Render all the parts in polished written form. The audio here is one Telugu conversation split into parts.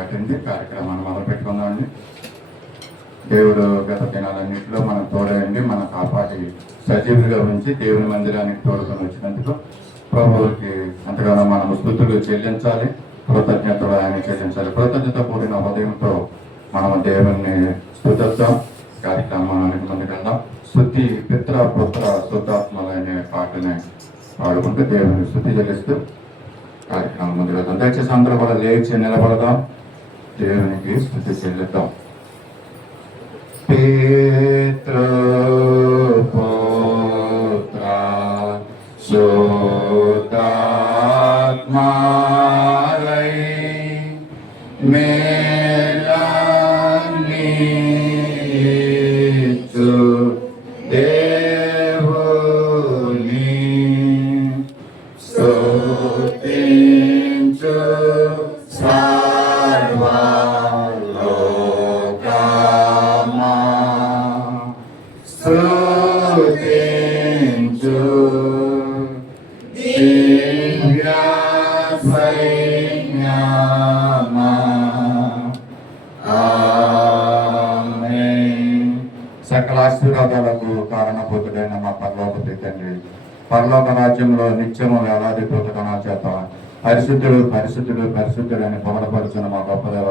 దాటింది. కార్యక్రమాన్ని మొదలు పెట్టుకుందామండి. దేవుడు గత దినాలన్నింటిలో మనం తోడండి, మన కాపాడి సజీవులుగా ఉంచి దేవుని మందిరానికి తోడుకొని వచ్చినందుకు ప్రభువుకి ఎంతగానో మనం స్తుతులు చెల్లించాలి, కృతజ్ఞతలు ఆయన చెల్లించాలి. కృతజ్ఞత కూడిన హృదయంతో మనం దేవుని స్తుతిద్దాం. కార్యక్రమానికి ముందుకెళ్దాం. స్తుతి పిత్ర పుత్ర శుద్ధాత్మలు అనే పాటని పాడుకుంటూ దేవుని స్తుతి చెల్లిస్తూ కార్యక్రమం ముందుకెళ్తాం. దయచేసి అందరూ కూడా లేచి నిలబడదాం, దేవునికి స్తుతి చెల్లిద్దాం. పితృ పుత్ర శుద్ధాత్మలై మేళనిచ్చు దేవుని స్తుతించు సర్వలోకమా స్తుతించు దివ్య సైన్యమా. ఆమేన్. సకల ఆశీర్వాదాలకు కారణభూతుడైన మా పరలోకపు తండ్రి, పరలోక రాజ్యంలో నిత్యము వేలాదిపోతున్న చేత పరిశుద్ధుడు పరిశుద్ధుడు పరిశుద్ధుడు అని పొగడపరుచున్న మా గొప్పదేవ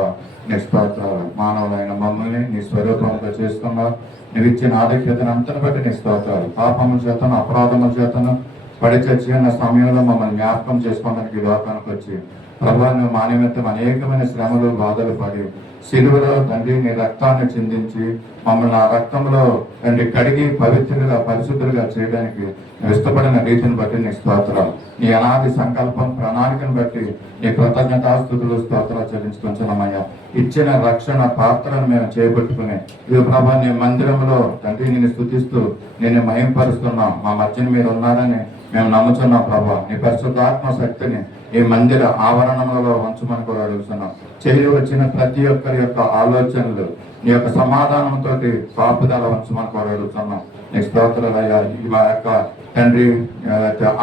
నిస్తోత్రాలు. మానవులైన మమ్మల్ని నీ స్వరూపంతో చేసుకున్నావు. నువ్వు ఇచ్చిన ఆధిక్యతను అంతను బట్టి నీ స్తోత్రాలు. పాపముల చేతను అపరాధముల చేతను పడి చచ్చిన సమయంలో మమ్మల్ని జ్ఞాపకం చేసుకోవడానికి ఈ లోకానికి వచ్చి ప్రభా నువ్వు మా నిమిత్తం అనేకమైన శ్రమలు బాధలు పడి సిలువలో తండ్రి నీ రక్తాన్ని చిందించి మమ్మల్ని ఆ రక్తంలో తండ్రి కడిగి పవిత్రులుగా పరిశుద్ధులుగా చేయడానికి నువ్వు ఇష్టపడిన రీతిని బట్టి నీ స్తోత్రాలు. నీ అనాది సంకల్పం ప్రణాళికను బట్టి నీ కృతజ్ఞతాస్తుతులు స్తోత్రాలు చెల్లించుకుంటున్నామయ్యా. ఇచ్చిన రక్షణ పాత్రను మేము చేపట్టుకుని ఇది ప్రభా నీ మందిరంలో తండ్రి నేను స్తుతిస్తూ నేను మహింపరుస్తున్నాం. మా మధ్యన మీరు ఉన్నారని మేము నమ్ముతున్నాం ప్రభా. నీ పరిశుద్ధాత్మ శక్తిని ఈ మందిర ఆవరణంలో ఉంచమని కూడా అడుగుతున్నాం. చేయి వచ్చిన ప్రతి ఒక్కరి యొక్క ఆలోచనలు నీ యొక్క సమాధానంతో కాపుదల ఉంచమని కూడా అడుగుతున్నాం. నీ స్తోత్రాలయ్యా. మా యొక్క తండ్రి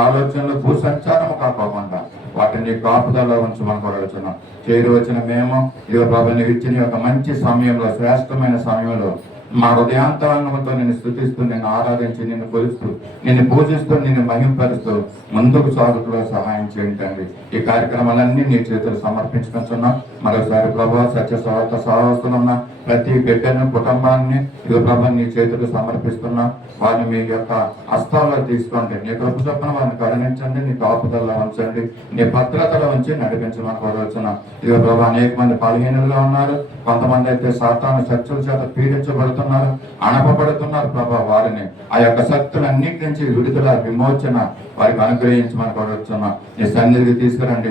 ఆలోచనలు భూసంచారము కాకోకుండా వాటిని కాపుదల ఉంచమని కూడా అడుగుతున్నాం. చేయి వచ్చిన మేము ఇక ప్రభు నీవు ఇచ్చిన యొక్క మంచి సమయంలో శ్రేష్టమైన సమయంలో మా హృదయాంతరంగంతో నేను స్తుతిస్తూ నేను ఆరాధించి నిన్ను కొలుస్తూ నిన్ను పూజిస్తూ నిన్ను మహింపరుస్తూ ముందుకు సాగుతులో సహాయం చేయండి. ఈ కార్యక్రమాలన్నీ నీ చేతులు సమర్పించుకుంటున్నాం. మరోసారి ప్రభు సత్య స్వార్థ సహవాసులు ఉన్న ప్రతి బిడ్డను కుటుంబాన్ని ఇక ప్రభు నీ చేతులు సమర్పిస్తున్నా. వారిని మీ యొక్క హస్తాల్లో తీసుకోండి. నీ కృప చొప్పున వారిని కరుణించండి, నీ కాపుదల్లో ఉంచండి, నీ భద్రతలో ఉంచి నడిపించమని కోరవచ్చున్నాం. ఇక ప్రభు అనేక మంది బలహీనులుగా ఉన్నారు. కొంతమంది అయితే సాతాను శక్తుల చేత పీడించబడుతున్నారు, అణపబడుతున్నారు. ప్రభా వారిని ఆ యొక్క శక్తులన్నిటి నుంచి విడుదల విమోచన వారికి అనుగ్రహించమని కోరవచ్చున్నాం. నీ సన్నిధికి తీసుకురండి.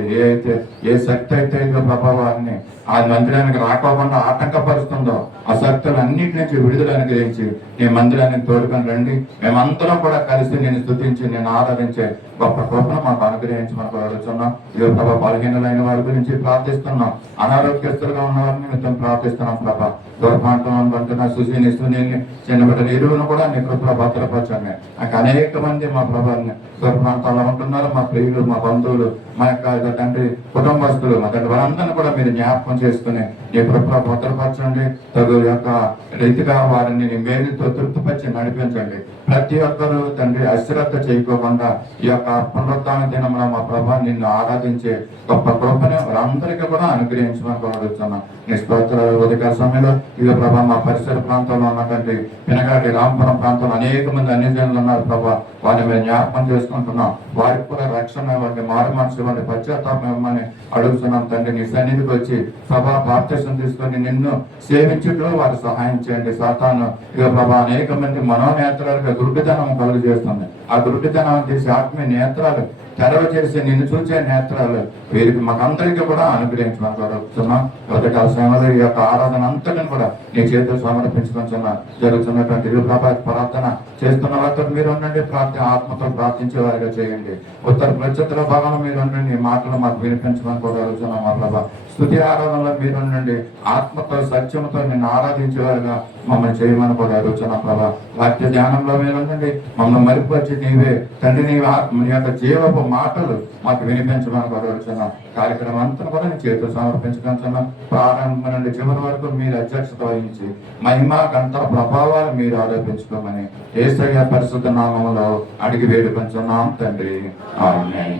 ఏ శక్తి అయితే ఇక ప్రభా వారిని ఆ మందిరానికి రాకోకుండా ఆటంకపరుస్తుందో ఆ శక్తులన్నిటి నుంచి విడుదల అనుగ్రహించి నీ మందిరానికి తోడుకొని రండి. మేమందరం కూడా కలిసి నేను స్తుతించి నేను ఆరాధించే గొప్ప కృపను మాకు అనుగ్రహించమని కోరుచున్నాం. ఇక ప్రభా బలహీనులైన వారి గురించి ప్రార్థిస్తున్నాం. అనారోగ్యస్తులుగా ఉన్న వారిని నిమిత్తం ప్రార్థిస్తున్నాం. ప్రభా దుర్మార్గం పంటున్న సుశీని సునీల్ని చిన్నబిడ్డల ఇరువును కూడా నీ కృపలో భద్రపరచండి. నాకు అనేక మంది మా ప్రభాని దుర్ప్రాంతాల్లో ఉంటున్నారు. మా ప్రియులు, మా బంధువులు, మా యొక్క తండ్రి కుటుంబస్తులు, మా తండ్రి వారందరినీ కూడా మీరు జ్ఞాపకం చేసుకుని నీ కృపలో భద్రపరచండి. తగు యొక్క రీతిగా వారిని నీ మేలుతో తృప్తిపరిచి నడిపించండి. ప్రతి ఒక్కరూ తండ్రి అశ్రద్ధ చేయకోకుండా ఈ యొక్క పునరుద్ధాన దినంలో మా ప్రభా నిన్ను ఆరాధించే గొప్ప కృపని వారందరికీ కూడా అనుగ్రహించమని కోరుతున్నాం. నీ స్తోత్ర ఉదయ సమయంలో ఇక ప్రభా మా పరిసర ప్రాంతంలో ఉన్నటువంటి పినగాడి రాంపురం ప్రాంతంలో అనేక మంది అన్యజనులు ఉన్నారు. ప్రభా వారిని మేము జ్ఞాపకం చేసుకుంటున్నాం. వారికి కూడా రక్షణ ఇవ్వండి, మారు మనసు ఇవ్వండి, పశ్చాత్తాపం ఇవ్వమని అడుగుతున్నాం. తండ్రి నీ సన్నిధికి వచ్చి ప్రభా బాప్తిసం తీసుకొని నిన్ను సేవించడంలో వారు సహాయం చేయండి. సాతాను ఇక ప్రభా అనేక మంది మనోనేత్రాలుగా గురుడితనం కలుగు చేస్తుంది. ఆ గురుడితనం చేసి ఆత్మీయ నేత్రాలు తెరవ చేసి నిన్ను చూసే నేత్రాలు వీరికి మాకందరికీ కూడా అనుగ్రహించమని కోరుతున్నాం. ఉదయకాల సమయంలో ఈ యొక్క ఆరాధన అంతటిని కూడా నీ చేతులు సమర్పించుకుంటున్నా. జరుగుతున్నటువంటి ప్రార్థన చేస్తున్న వారితో మీరు ఉండండి. ఆత్మతో ప్రార్థించే వారిగా చేయండి. ఉత్తర ప్రత్యుత్తర భాగంలో మీరు ఉండండి. ఈ మాటలు మాకు వినిపించమని కూడా అడుగుతున్నాం. మా ప్రభా స్తుతి ఆరాధనలో మీరు ఉండండి. ఆత్మతో సత్యంతో నిన్ను ఆరాధించేవారుగా మమ్మల్ని చేయమని కూడా అడుగుతున్నాం ప్రభా. వాక్య ధ్యానంలో మీరు ఉండండి, మమ్మల్ని మరిపరిచి నీవే తండ్రి నీ యొక్క జీవపు మాటలు మాకు వినిపించమని కూడా అడుగుతున్నాం. కార్యక్రమం అంతా కూడా నీ చేతులు సమర్పించుకుంటున్నాం. ప్రారంభం నుండి చివరి వరకు మీరు అధ్యక్షత వహించి మహిమా గంట ప్రభావాలు మీరు ఆరోపించుకోమని యేసయ్య పరిశుద్ధ నామములో అడిగి వేడుకొంచున్నాం తండ్రి. ఆమేన్.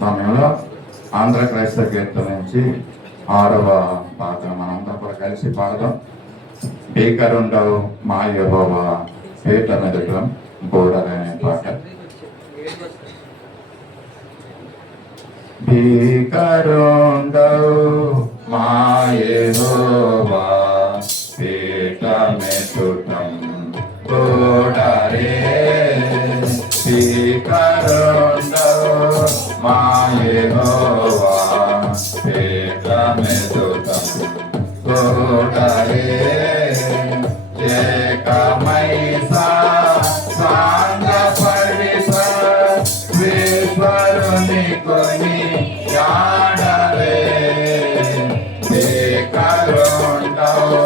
సమయంలో ఆంధ్ర క్రైస్తవ కీర్తన నుంచి 6వ పాట మనందరం కూడా కలిసి పాడదాం. భీకరుండవు మా యెహోవా పీట మెదట బోడలనే పాట. భీకరుండవు మా యెహోవా పీట మెదట బోడలే. భీకరుండవు మా యెహోవా పీట మెదట బోడలే. ఏకమైసా సాంగపడిసా విశ్వరుని కొని యాడలే. భీకరుండవు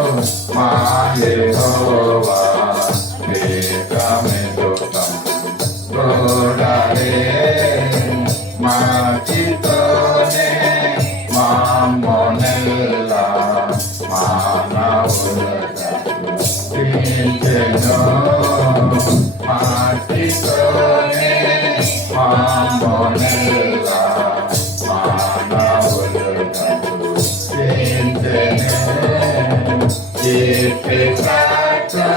మా యెహోవా పీట మెదట బోడలే. మాచితోనే మామోనెల్లా మానవులటను పించెను. మాచితోనే మామోనెల్లా మానవులటను పించెను. కీర్తిసాక్షు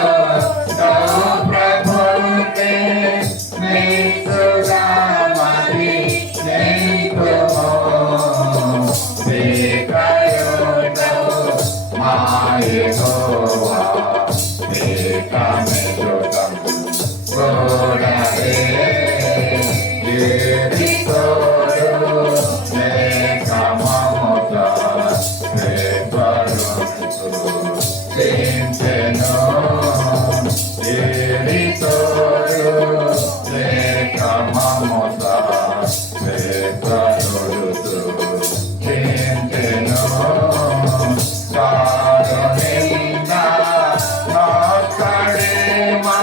ప్రభువునే నిత్యుగా మరి నింపుము. భీకరుండవు మా యెహోవా పీట మెదట బోడలే. ఏరితోడు మేఘమముత విశ్వరునితో పించెను. ఏరితోడు మేఘమముత విశ్వరునితో పించెను. సారునిందా నొక్కడేమా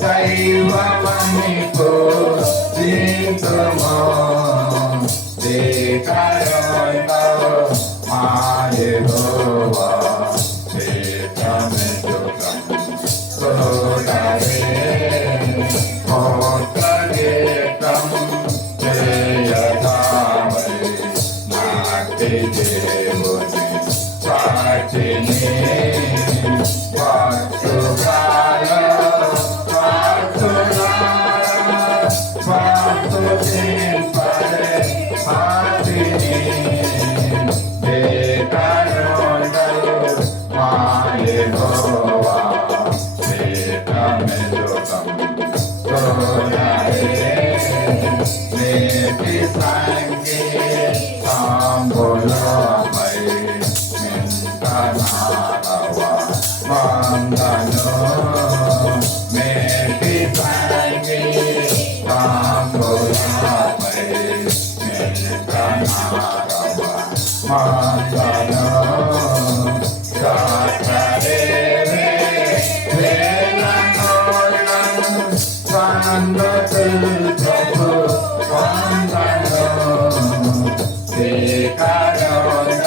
దైవమని పూజింతుము. భీకరుండవు మా యెహోవా పీట మెదట బోడలే. మోక్షగీతం చేయదామై నాటి దేవుని సాక్షిని. వాసుగాల వాసుజింపడే సాక్షిని. భీకరుండవు మా యెహోవా పీట మెదట బోడలే. నేటి సంగీ సాంబులపై మింటనారవ వందను. నేటి సంగీ సాంబులపై మింటనారవ వందను. సాకరేవే వేలనోలను సంగతులు ప్రభు వందను. భీకరుండవు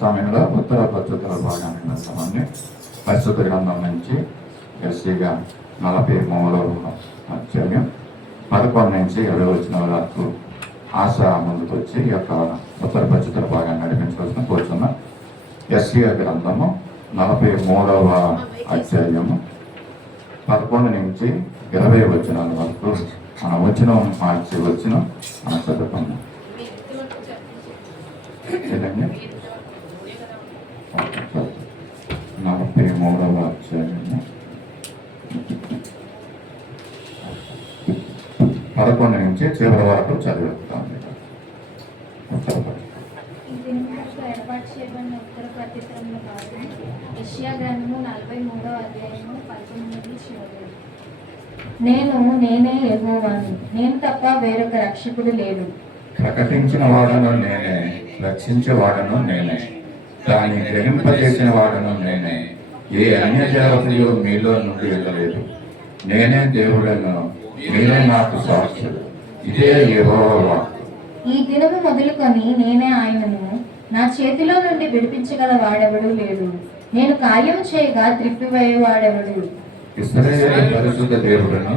సమయంలో ఉత్తర పద్ధతుల భాగాన్ని గ్రంథాన్ని పరిశుద్ధ గ్రంథం నుంచి ఎస్సీగా 43వ అధ్యాయం 11 నుంచి 20 వచ్చిన వరకు ఆశ ముందుకు వచ్చి ఈ యొక్క ఉత్తర పద్ధతుల భాగాన్ని నడిపించవలసిన కోరుతున్న ఎస్సీగా గ్రంథము 43వ అధ్యాయము 11 నుంచి 20 వచ్చిన వరకు మన వచ్చిన మార్చి వచ్చిన మన చదువుకున్నాం. ఏదండి 43వ అధ్యాయము 11 నుంచి చివరి వరకు చదువుతాం. ఏర్పాటు చేయబడిన ఉత్తర ప్రతిత్రంలో భాగం యెషయా గ్రంథము 43వ అధ్యాయము 19 చివరి. నేనే యెహోవాను, నేను తప్ప వేరొక రక్షకుడు లేడు. ప్రకటించిన వాడను నేనే, రక్షించే వాడను నేనే, దాన్ని గ్రహింపజేసిన వాడను నేనే. ఏ అన్య దేవతయు మీలో నుండి వెళ్ళలేదు. నేనే దేవుడను, మీరే నాకు సాక్షులు. ఇదే యెహోవా. ఈ దినము మొదలుకొని నేనే ఆయనను, నా చేతిలో నుండి విడిపించగల వాడెవడు లేడు. నేను కార్యము చేయగా త్రిప్పివేయవాడెవడు. ఇశ్రాయేలు పరిశుద్ధ దేవుడను,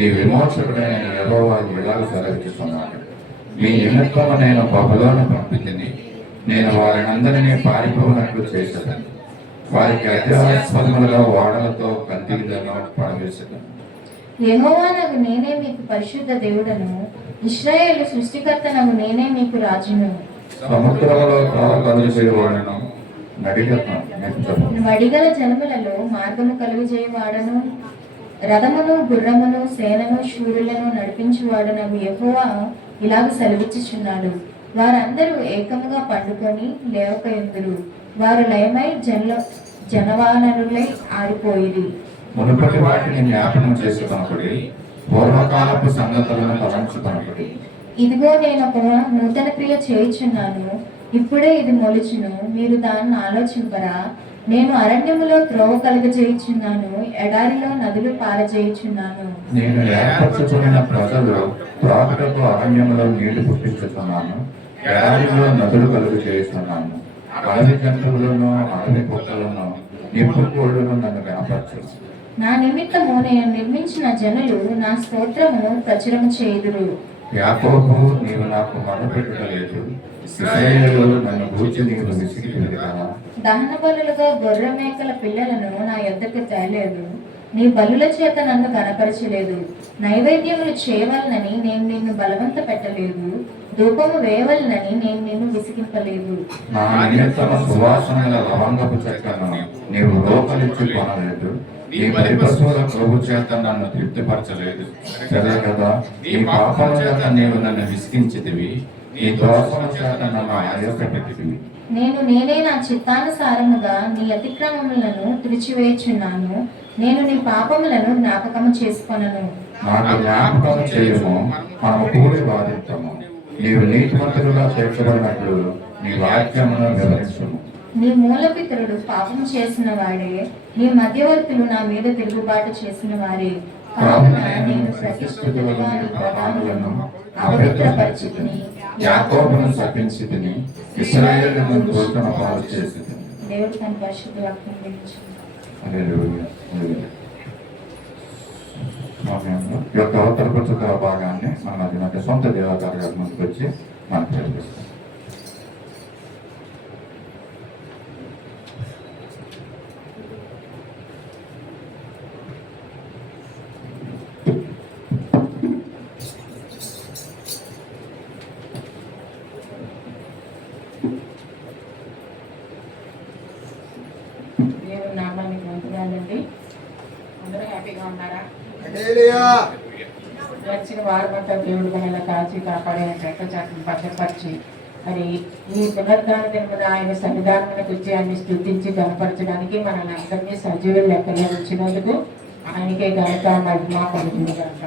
ఈ విమోచకుడైన యెహోవా ఇలాగ సెలవిస్తున్నాడు. మీ నిమిత్తము నేను బబులోను పంపితిని. నేను వారినందరినీ పారిపోనట్లు చేసేదాన్ని. వారికి అత్యాస్పదములుగా ఓడలతో కంటిలను పడవేసేదాన్ని. యెహోవానగు నేనే మీకు పరిశుద్ధ దేవుడను, ఇశ్రాయేలు సృష్టికర్తనగు నేనే మీకు రాజును. సముద్రములో కలుగుచేయవాడను, వడిగల జలములలో మార్గము కలుగుచేయవాడను, రథమును గుర్రమును సేనను శూరులను నడిపించువాడనగు యెహోవా ఇలాగ సెలవిచ్చుచున్నాడు. వారందరూ ఏకముగా పండుకొని లేవకయుందురు. వారు లయమై జనవానరులై ఆరిపోయిరి. మునుపటి వాటిని జ్ఞాపకం చేసుకొనుడి, పూర్వకాలపు సంగతులను తలంచుకొనుడి. ఇదిగో నేను ఒక నూతన క్రియ చేయుచున్నాను, ఇప్పుడే ఇది మొలుచును, మీరు దాన్ని ఆలోచింపరా? నేను అరణ్యములో త్రోవ కలుగజేయుచున్నాను, ఎడారిలో నదులు పారజేయుచున్నాను. నేను ఏర్పరచుకున్న ప్రజలు త్రాగుటకు అరణ్యములో నీళ్లు పుట్టించుతున్నాను, ఎడారిలో నదులు కలుగజేయుచున్నాను. అడవి జంతువులను, అడవి కుక్కలను, నిప్పు కోళ్ళను నన్ను కనపరచు. నా నిమిత్తము నేను నిర్మించిన జనులు నా స్తోత్రము ప్రచురము చేయుదురు. యాకోబు, నీవు నాకు మొదలుపెట్టలేదు, ఇశ్రాయేలు నన్ను గూర్చి నీవు విసిగిపోయింది కదా. దహన బలులుగా గొర్రె మేకల పిల్లలను నా యొద్దకు తేలేదు. నీ బలుల చేత నన్ను కనపరచలేదు. నైవేద్యములు చేయవలనని నేను నిన్ను బలవంత పెట్టలేదు. ధూపము వేయవలనని నేను నిన్ను విసిగింపలేదు. నా నిమిత్తము సువాసనల లవంగపు చెక్కను నీవు లోపలిచ్చి కొనలేదు. నీ బలి పశువుల ప్రభు చేత నన్ను తృప్తిపరచలేదు. సరే కదా, నీ పాపం చేత నీవు నన్ను విసిగించితివి, నీ దోషం చేత నన్ను ఆయాసపెట్టితివి. నేనే నా చిత్తానుసారముగా నీ అతిక్రమములను తుడిచివేయుచున్నాను. నేను నీ పాపములను జ్ఞాపకము చేసుకొనను. నాకు జ్ఞాపకం చేయము, మనము కూడి బాధిస్తాము. నీవు నీతిమంతులుగా తీర్చబడినట్లు నీ వాక్యమును వివరించుము. నీ మూలపితరుడు పాపం చేసిన వాడే, నీ మధ్యవర్తులు నా మీద తిరుగుబాటు చేసిన వారే. కావున నేను ప్రతిష్ఠితులుగా నీ ప్రధానులను అపవిత్రపరిచితిని, యాకోబును శపించితిని, ఇశ్రాయేలును దోషణ పాలు చేసితిని. దేవుడు తన పరిశుద్ధ వాక్యం గురించి హల్లెలూయా. హల్లెలూయా. సమయంలో ఈ యొక్క ఉత్తర పద్ధతుల భాగాన్ని మన మధ్య సొంత దేవతాల ముందుకు వచ్చి మనం ప్రయత్నిస్తాం. దేవుని నామానికి వందనాలండి. అందరూ హ్యాపీగా ఉన్నారా? వచ్చిన వారమంతా దేవుడు మనల్ని కాచి కాపాడే రెక్కచాటును భద్రపరిచి మరి ఈ పునరుద్ధాన దినమున ఆయన సన్నిధానములకు వచ్చి ఆయన్ని స్తుతించి గణపరచడానికి మనల్ని అందరినీ సజీవ లెక్కలో ఉంచినందుకు ఆయనకే ఘనత మహిమ కలుగునుగాక.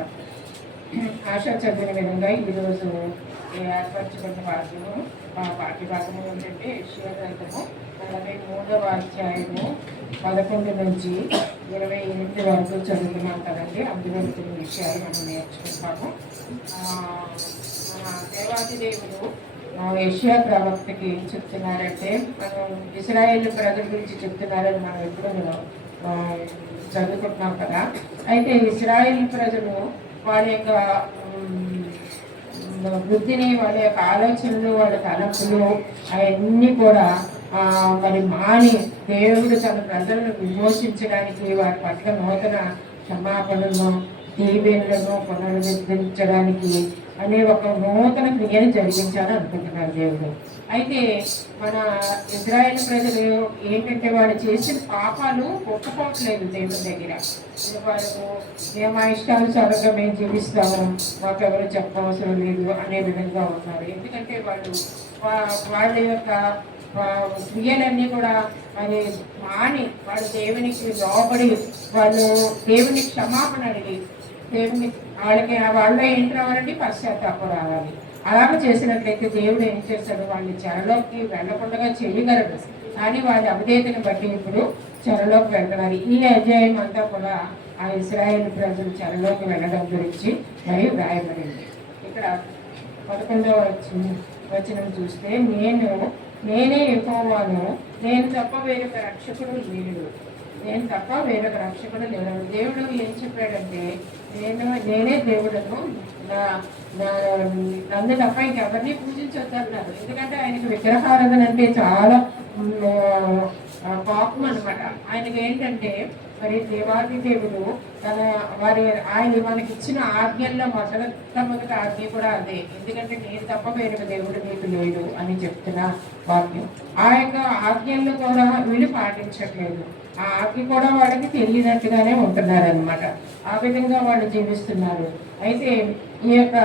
ఆశ చదివిన విధంగా ఈరోజు ఏర్పరచబడిన భాగ్యము పాఠ్య భాగము ఏంటంటే యెషయా గ్రంథము 43వ అధ్యాయము 11 నుంచి 28 వరకు చదువుతున్నాం కదండి. అందులో కొన్ని విషయాలు మనం నేర్చుకుంటాము. మన దేవాది దేవుడు యెషయా ప్రవక్తకి ఏం చెప్తున్నారంటే, మనం ఇశ్రాయేలు ప్రజల గురించి చెప్తున్నారని మనం ఎప్పుడు చదువుకుంటున్నాం కదా. అయితే ఇశ్రాయేలు ప్రజలు వాళ్ళ యొక్క బుద్ధిని, వాళ్ళ యొక్క ఆలోచనలు, వాళ్ళ తలంపులు అవన్నీ కూడా మరి మాని దేవుడు తన ప్రజలను విమోచించడానికి వారి పట్ల నూతన క్షమాపణలను, దీవెనలను పునరుద్ధరించడానికి అనే ఒక నూతన క్రియను జరిగించాలని అనుకుంటున్నారు దేవుడు. అయితే మన ఇజ్రాయేల్ ప్రజలు ఏంటంటే వాళ్ళు చేసిన పాపాలు ఒప్పుకోవట్లేదు దేవుని దగ్గర. వాళ్ళు మేము ఆ ఇష్టానుసారంగా మేము జీవిస్తాము, మాకెవరు చెప్పవసరం లేదు అనే విధంగా ఉన్నారు. ఎందుకంటే వాళ్ళు వాళ్ళ యొక్క క్రియలన్నీ కూడా మరి మాని వాళ్ళు దేవునికి లోబడి వాళ్ళు దేవుని క్షమాపణ అడిగి దేవుని వాళ్ళలో ఏంటి రావాలంటే పశ్చాత్తాపం రావాలి. అలాగ చేసినట్లయితే దేవుడు ఏం చేస్తాడు, వాళ్ళని చెరలోకి వెళ్ళకుండా చేయగలడు. కానీ వాళ్ళ అవిధేయతను బట్టి ఇప్పుడు చెరలోకి వెళ్తున్నారు. ఈ అధ్యాయం అంతా కూడా ఆ ఇశ్రాయేలు ప్రజలు చెరలోకి వెళ్ళడం గురించి మరి వ్రాయబడింది. ఇక్కడ 11వ వచనం చూస్తే, నేనే యెహోవాను, నేను తప్ప వేరొక రక్షకుడు లేడు, నేను తప్ప వేరొక రక్షకుడు లేడు. దేవుడు ఏం చెప్పాడంటే, నేనే దేవుడను, నన్ను తప్ప ఇంకెవరిని పూజించొద్దు అన్నారు. ఎందుకంటే ఆయనకు విగ్రహారాధన అంటే చాలా పాపం అనమాట. ఆయనకి ఏంటంటే మరి దేవాది దేవుడు ఆయన మనకి ఇచ్చిన ఆజ్ఞల్లో మొదట ఆజ్ఞ కూడా అదే. ఎందుకంటే నేను తప్ప వేరొక దేవుడు నీకు లేడు అని చెప్తున్న వాక్యం. ఆ యొక్క ఆజ్ఞల్లో కూడా వీళ్ళు పాటించట్లేదు. ఆ ఆజ్ఞ కూడా వాళ్ళకి తెలియనట్టుగానే ఉంటున్నారు అనమాట. ఆ విధంగా వాళ్ళు జీవిస్తున్నారు. అయితే ఈ యొక్క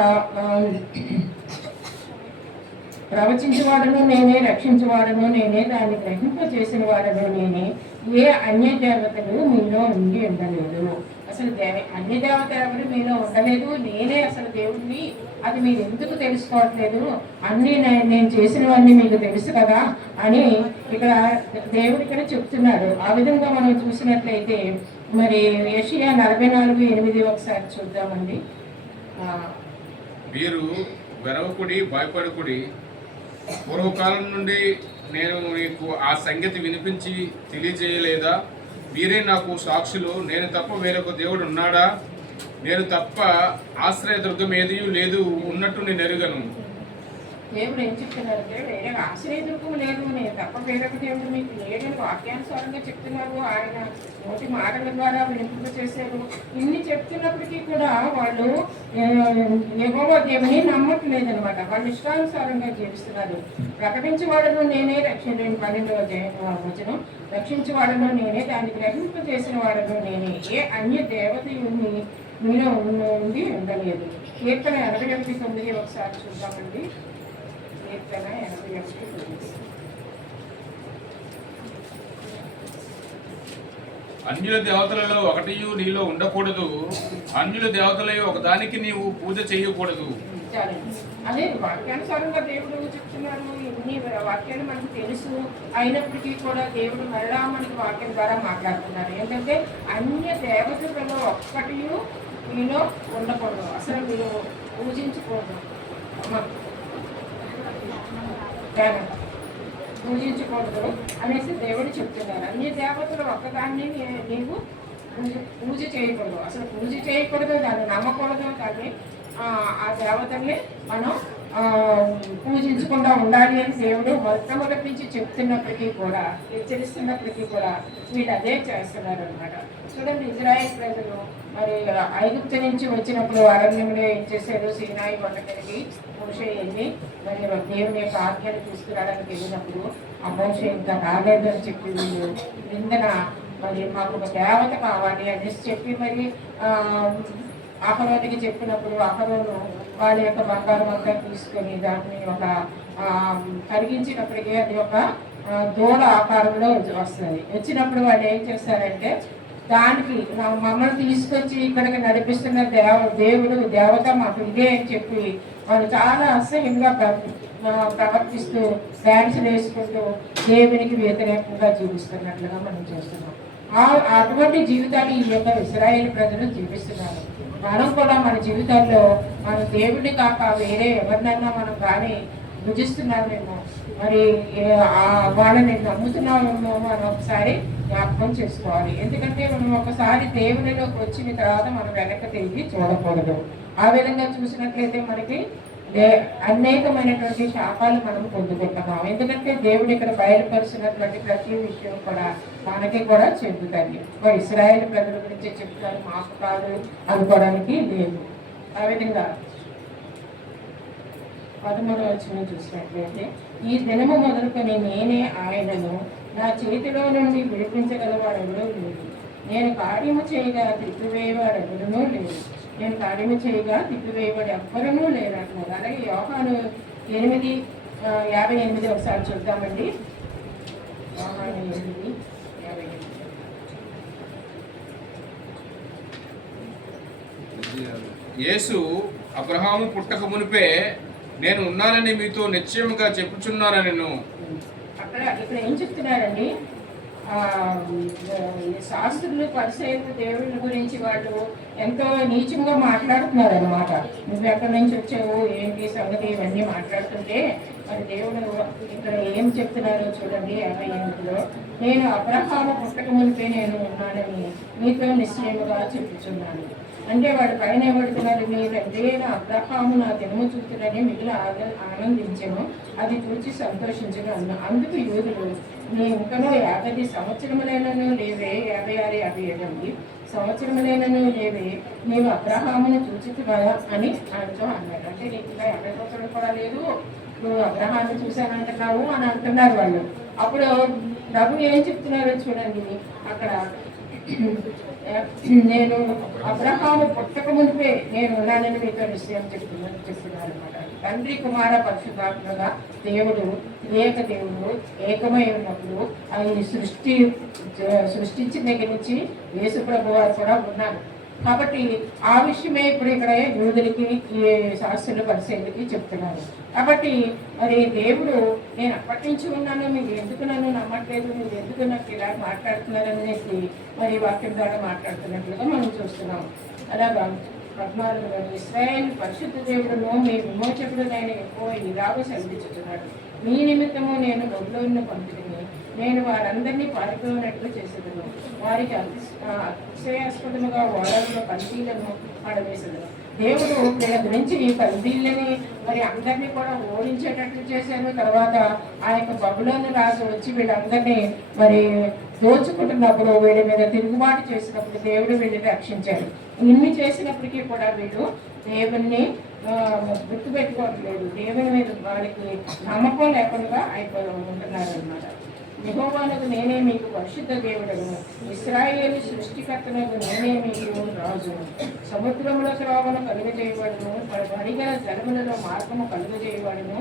ప్రవచించేవాడను నేనే, రక్షించేవాడను నేనే, దాన్ని గ్రహింప చేసిన వాడను నేనే, ఏ అన్య దేవతలు మీలో ఉండి ఉండలేదు. అసలు అన్య దేవత ఎవరు మీలో ఉండలేదు, నేనే అసలు దేవుడిని. అది మీరు ఎందుకు తెలుసుకోవట్లేదు? అన్నీ నేను చేసినవన్నీ మీకు తెలుసు కదా అని ఇక్కడ దేవుడు ఇక్కడ చెప్తున్నాడు. ఆ విధంగా మనం చూసినట్లయితే మరి యెషయా 44:8 ఒకసారి చూద్దామండి. మీరు వెరవకుడి, భయపడకుడి. పూర్వకాలం నుండి నేను మీకు ఆ సంగతి వినిపించి తెలియజేయలేదా? మీరే నాకు సాక్షులు. నేను తప్ప వేరొక దేవుడు ఉన్నాడా? నేను తప్ప ఆశ్రయదుర్గం ఏదీ లేదు, ఉన్నట్టు నేను ఎరుగను. దేవుడు ఏం చెప్తున్నారంటే, వేరే ఆశ్రయదుర్గం లేదు, నేను తప్ప వేరొక దేవుడు మీకు లేడని వాక్యానుసారంగా చెప్తున్నారు. ఆయన నోటి మాటల ద్వారా వినిపింప చేశారు. ఇన్ని చెప్తున్నప్పటికీ కూడా వాళ్ళు యెహోవా దేవుని నమ్మట్లేదు అనమాట. వాళ్ళు ఇష్టానుసారంగా జీవిస్తున్నారు. ప్రకటించేవాడను నేనే, 12వ వచనం, రక్షించేవాడను నేనే, దాన్ని గ్రహింప చేసిన వాడను నేనే, ఏ అన్య దేవత మీలో ఉండి ఉండలేదు. కీర్తన 81:9 ఒకసారి చూద్దామండి. కీర్తన 81:9. అన్యుల దేవతలలో ఒకటియు నీలో ఉండకూడదు, అన్యుల దేవతలలో ఒకదానికి నీవు పూజ చేయకూడదు. అదే వాక్యానుసారంగా దేవుడు చెప్తున్నారు. ఇన్ని వాక్యాలు మనకు తెలుసు అయినప్పటికీ కూడా దేవుడు మరలా మనకి వాక్యం ద్వారా మాట్లాడుతున్నారు. ఏంటంటే అన్య దేవతలలో ఒక్కటి మీలో ఉండకూడదు, అసలు మీరు పూజించకూడదు, పూజించకూడదు అనేసి దేవుడు చెప్తున్నారు. అన్ని దేవతలు ఒక్కదాన్ని నీవు పూజ చేయకూడదు, అసలు పూజ చేయకూడదు, దాన్ని నమ్మకూడదు. కానీ ఆ దేవతల్ని మనం పూజించకుండా ఉండాలి అని దేవుడు మొట్టమొదటి నుంచి చెప్తున్నప్పటికీ కూడా, హెచ్చరిస్తున్నప్పటికీ కూడా వీళ్ళు అదే చేస్తున్నారు అనమాట. చూడండి, ఇజ్రాయేల్ ప్రజలు మరి ఐగుప్తు నుంచి వచ్చినప్పుడు అరణ్యంలో ఏం చేశారు? సీనాయి కొండకి మోషే వెళ్ళి మరి దేవుని యొక్క ఆజ్ఞలు తీసుకురావడానికి వెళ్ళినప్పుడు ఆ మోషే ఇంకా రాలేదు అని చెప్పి వీళ్ళు నిందన మరి మాకు ఒక దేవత కావాలి అనేసి చెప్పి మరి అహరోనుకి చెప్పినప్పుడు అహరోను వాళ్ళ యొక్క బంగారం అంతా తీసుకొని దాన్ని ఒక కరిగించినప్పటికీ అది ఒక దూడ ఆకారంలో వస్తుంది. వచ్చినప్పుడు వాళ్ళు ఏం చేస్తారంటే దానికి మమ్మల్ని తీసుకొచ్చి ఇక్కడికి నడిపిస్తున్న దేవుడు దేవత మాకు ఇదే అని చెప్పి వాళ్ళు చాలా అసహ్యంగా ప్రవర్తిస్తూ డ్యాన్సులు వేసుకుంటూ దేవునికి వ్యతిరేకంగా జీవిస్తున్నట్లుగా మనం చూస్తున్నాం. అటువంటి జీవితాన్ని ఈ యొక్క ఇశ్రాయేల్ ప్రజలు జీవిస్తున్నారు. మనం కూడా మన జీవితాల్లో మన దేవుడిని కాక వేరే ఎవరినైనా మనం కానీ భుజిస్తున్నామేమో, మరి వాళ్ళని నమ్ముతున్నామేమో మనం ఒకసారి జ్ఞాపకం చేసుకోవాలి. ఎందుకంటే మనం ఒకసారి దేవునిలోకి వచ్చిన తర్వాత మనం వెనక్కి తిరిగి చూడకూడదు. ఆ విధంగా చూసినట్లయితే మనకి అనేకమైనటువంటి శాపాలు మనం పొందుకుంటున్నాం. ఎందుకంటే దేవుడు ఇక్కడ బయలుపరుస్తున్నటువంటి ప్రతి విషయం కూడా మనకి కూడా చెందుతుంది. ఇశ్రాయేల్ ప్రజల గురించి చెప్తారు, మాకు కాదు అనుకోవడానికి లేదు. ఆ విధంగా 13వ వచనం చూసినట్లయితే, ఈ దినము మొదలుకొని నేనే ఆయనను, నా చేతిలో నుండి విడిపించగలవాడెవడూ లేదు. నేను కార్యము చేయగా తిప్పివేయవాడెవడనూ లేదు. నేను కార్యము చేయగా తిప్పివేయవాడు ఎవ్వరూ లేరు అంటున్నారు. అలాగే యోహాను 8:58 ఒకసారి చూద్దామండి. యోహాను 8:58. యేసు అబ్రహాము పుట్టక మునిపే నేను ఉన్నానని మీతో నిశ్చయముగా చెప్పుచున్నాను. నేను ఇక్కడ ఏం చెప్తున్నారండి, శాస్త్రులు పరిసయ్యులు దేవుళ్ళ గురించి వాళ్ళు ఎంతో నీచంగా మాట్లాడుతున్నారు అనమాట. నువ్వు ఎక్కడి నుంచి వచ్చావు, ఏంటి సంగతి, ఇవన్నీ మాట్లాడుతుంటే మరి దేవుడు ఇక్కడ ఏం చెప్తున్నారో చూడండి. 58లో, నేను అబ్రహాము పుట్టక మునిపే నేను ఉన్నానని మీతో నిశ్చయముగా చెప్పుచున్నాను. అంటే వాడు పైన ఏమడుతున్నారు, మీరంటే అబ్రహాము నా దినము చూస్తున్నని మిగిలిన ఆనందించను, అది చూసి సంతోషించను అన్న. అందుకు యూదులు, నీ ఇంకనో 50 సంవత్సరములైనను లేవే, 56, 57 సంవత్సరములైనను లేవే, నీవు అబ్రహామును చూచితివా అని ఆయనతో అన్నాడు. అంటే నీకు ఇంకా 50 సంవత్సరాలు కూడా లేదు, నువ్వు అబ్రహాన్ని చూశానంటున్నావు అని అంటున్నారు వాళ్ళు. అప్పుడు ప్రభు ఏం చెప్తున్నారో చూడండి అక్కడ, నేను అబ్రహాము పుట్టక మునిపే నేను ఉన్నానని మీతో నిశ్చయం చెప్తున్నారు అనమాట. తండ్రి కుమార పరిశుద్ధాత్మగా దేవుడు దేవుడు ఏకమై ఉన్నప్పుడు ఆయన సృష్టించిన దగ్గర నుంచి యేసు ప్రభు వారు కూడా ఉన్నారు. కాబట్టి ఆ విషయమే ఇప్పుడు ఇక్కడ యూదులకి ఈ శాస్త్రుల పరిశీలకి చెప్తున్నారు. కాబట్టి మరి దేవుడు నేను అప్పటి నుంచి ఉన్నాను, మీరు ఎందుకు నన్ను నమ్మట్లేదు, మీరు ఎందుకు నాకు ఇలా మాట్లాడుతున్నారు అనేసి మరి వాక్యం ద్వారా మాట్లాడుతున్నట్లుగా మనం చూస్తున్నాం. అలాగా 14లో, ఇశ్రాయేలు పరిశుద్ధ దేవుడును మీ విమోచకుడు నేను ఎక్కువ ఇలాగ సెలవిస్తున్నాడు, మీ నిమిత్తము నేను బబులోనును పంపిణీ, నేను వారందరినీ పారిపోయినట్లు చేసేదను, వారికి అతిశయాస్పదముగా ఓడలలో కల్దీలను పడవేసేదను. దేవుడు వీళ్ళ గురించి ఈ కల్దీలని మరి అందరినీ కూడా ఓడించేటట్లు చేశారు. తర్వాత ఆ యొక్క బబులోను రాజు వచ్చి వీళ్ళందరినీ మరి దోచుకుంటున్నప్పుడు, వీళ్ళ మీద తిరుగుబాటు చేసినప్పుడు దేవుడు వీళ్ళని రక్షించారు. ఇన్ని చేసినప్పటికీ కూడా వీళ్ళు దేవుణ్ణి గుర్తుపెట్టుకోవట్లేదు, దేవుని మీద వాళ్ళకి నమ్మకం లేకుండా ఉంటున్నారు అన్నమాట. యెహోవానకు నేనే మీకు పరిశుద్ధ దేవుడను, ఇశ్రాయేలు సృష్టికర్తనకు నేనే మీకు రాజు. సముద్రముల త్రోవను కలుగజేయబడును, వడిగల జలములలో మార్గము కలుగజేయబడును,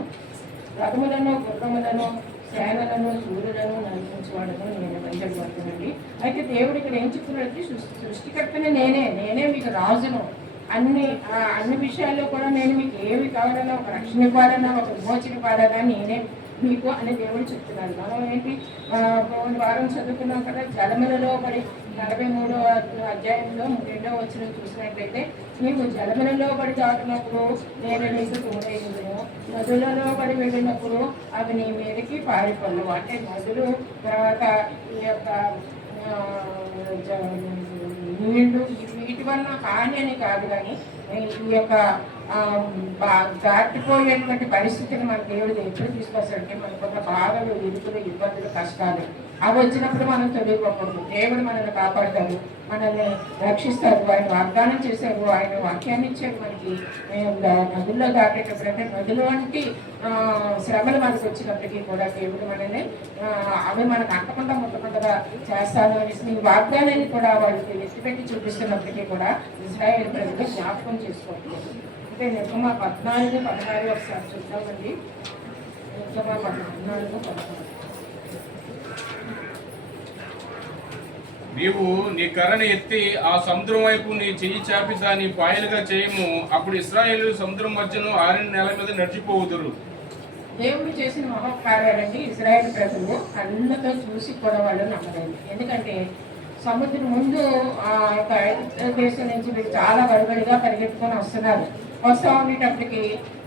రథములను గుర్రములను సేనలను సూర్యులను నడిపించేవాడును నేను బయలుపడుతున్నానండి. అయితే దేవుడు ఇక్కడ ఏం చెప్తున్నాడు, సృష్టికర్తనే నేనే మీకు రాజును, అన్ని విషయాల్లో కూడా నేను మీకు ఏమి కావాలన్నా, ఒక రక్షణ ఇవ్వాలన్నా, ఒక విమోచన ఇవ్వాలన్నా నేనే మీకు అని దేవుడు చెప్తున్నాడు. మనం ఏంటి వారం చదువుకున్నాం కదా, జలములలో పడి 43వ అధ్యాయంలో 2వ వచనం చూసినట్లయితే, నీవు జలములలో పడి దాటినప్పుడు నేను నీకు తోడైందును, నదులలో పడి వెళ్ళినప్పుడు అవి నీ మీదకి పారిపోను. అంటే నదులు, తర్వాత ఈ యొక్క నీళ్లు, వీటి వల్ల హాని అని కాదు, కానీ ఈ యొక్క దాటిపోయేటువంటి పరిస్థితిని మన దేవుడు ఎప్పుడు తీసుకొస్తాడంటే, మనకున్న బాధలు, ఇరుకులు, ఇబ్బందులు, కష్టాలు అవి వచ్చినప్పుడు మనం తెలియకూడదు. దేవుడు మనల్ని కాపాడతాడు, మనల్ని రక్షిస్తారు. ఆయన వాగ్దానం చేశారు, ఆయన వాక్యాన్ని ఇచ్చాడు మనకి. నదుల్లో దాటేటప్పుడు అంటే నదులు వంటి శ్రమలు మనకు వచ్చినప్పటికీ కూడా దేవుడు మనల్ని అవి మనకు అంటకుండా ముట్టకుండా చేస్తాను అనేసి వాగ్దానాన్ని కూడా వాళ్ళకి ఎత్తిపెట్టి చూపిస్తున్నప్పటికీ కూడా ఇశ్రాయేలు ప్రజలు జ్ఞాపకం చేసుకోవట్లేదు. అంటే నిర్గమ 14, 16 ఒకసారి చూద్దామండి. నిర్గమ 14, 16. నీవు నీ కర్రని ఎత్తి ఆ సముద్రం వైపు నీ చెయ్యి చాపి దాన్ని పాయలుగా చేయము. అప్పుడు ఇశ్రాయేలు సముద్రం మధ్యను 6 నెలల మీద నడిచిపోవుదురు. దేవుడు చేసిన మహోపకారాలండి ఇశ్రాయేలు ప్రజలు కళ్ళతో చూసి కూడా వాళ్ళు నమ్మలేదు. ఎందుకంటే సముద్రం ముందు ఆ యొక్క దేశం నుంచి వీళ్ళు చాలా గడబడిగా పరిగెత్తుకొని వస్తున్నారు. వస్తూ ఉండేటప్పటికి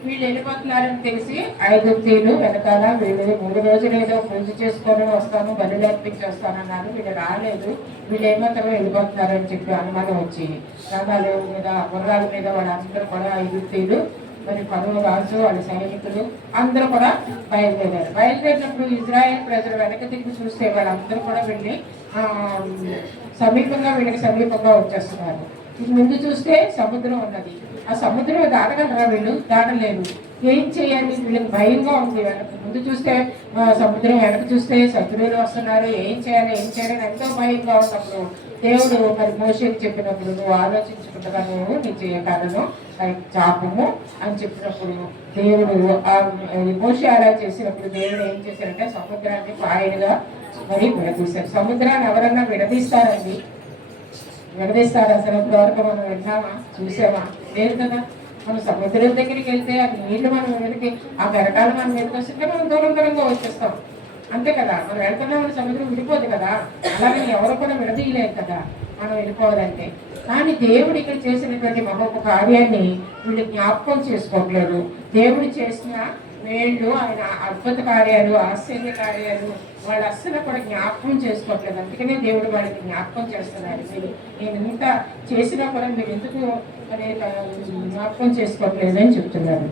వీళ్ళు వెళ్ళిపోతున్నారని తెలిసి ఐగుప్తీయులు వెనకాల వీళ్ళు 3 రోజులు ఏదో పూజ చేసుకొని వస్తాను, బలులు అర్పించి వస్తానన్నారు. వీళ్ళు రాలేదు, వీళ్ళు ఏమాత్రం వెళ్ళిపోతున్నారని చెప్పి అనుమానం వచ్చి రథాల మీద గుర్రాల మీద వాళ్ళందరూ కూడా ఐగుప్తీయులు మరి పరువు రాజు వాళ్ళ సైనికులు అందరూ కూడా బయలుదేరారు. బయలుదేరినప్పుడు ఇజ్రాయెల్ ప్రజలు వెనక తిరిగి చూస్తే వాళ్ళందరూ కూడా వెళ్ళి వీళ్ళకి సమీపంగా వచ్చేస్తున్నారు. ముందు చూస్తే సముద్రం ఉన్నది. ఆ సముద్రం దాటగలరా వీళ్ళు? దాటలేరు. ఏం చేయాలి? వీళ్ళకి భయంగా ఉంది. ముందు చూస్తే సముద్రం, వెనక చూస్తే శత్రువులు వస్తున్నారు. ఏం చేయాలి ఎంతో భయంగా ఉన్నప్పుడు దేవుడు మరి మోషేకి చెప్పినప్పుడు, నువ్వు ఆలోచించుకుంటా నువ్వు నీ చేయగలను చాపము అని చెప్పినప్పుడు దేవుడు మోషే అలా చేసినప్పుడు దేవుడు ఏం చేశారంటే సముద్రాన్ని పాయలుగా మరి విడదీశారు. సముద్రాన్ని ఎవరన్నా విడదీస్తారండి? విడదీస్తారు అసలు ఇప్పటివరకు మనం విన్నామా, చూసామా? లేదు కదా. మనం సముద్రం దగ్గరికి వెళ్తే ఆ నీళ్లు మనం మీదకి, ఆ గరకాలు మన మీదకి వస్తుంటే మనం దూరంగా వచ్చేస్తాం, అంతే కదా. మనం వెళ్తున్నాం, సముద్రం విడిపోదు కదా. అలాగే ఎవరు కూడా విడదీయలేదు కదా మనం వెళ్ళిపోవాలంటే. కానీ దేవుడు ఇక్కడ చేసినటువంటి మహోప కార్యాన్ని వీళ్ళు జ్ఞాపకం చేసుకోవట్లేదు. దేవుడు చేసిన వీళ్ళు ఆయన అద్భుత కార్యాలు, ఆశ్చర్య కార్యాలు వాళ్ళు అస్సలు కూడా జ్ఞాపకం చేసుకోవట్లేదు. అందుకనే దేవుడు వాళ్ళకి జ్ఞాపకం చేస్తున్నారు. నేను ఇంత చేసినా కూడా మీరు ఎందుకు జ్ఞాపకం చేసుకోవట్లేదు అని చెప్తున్నారు.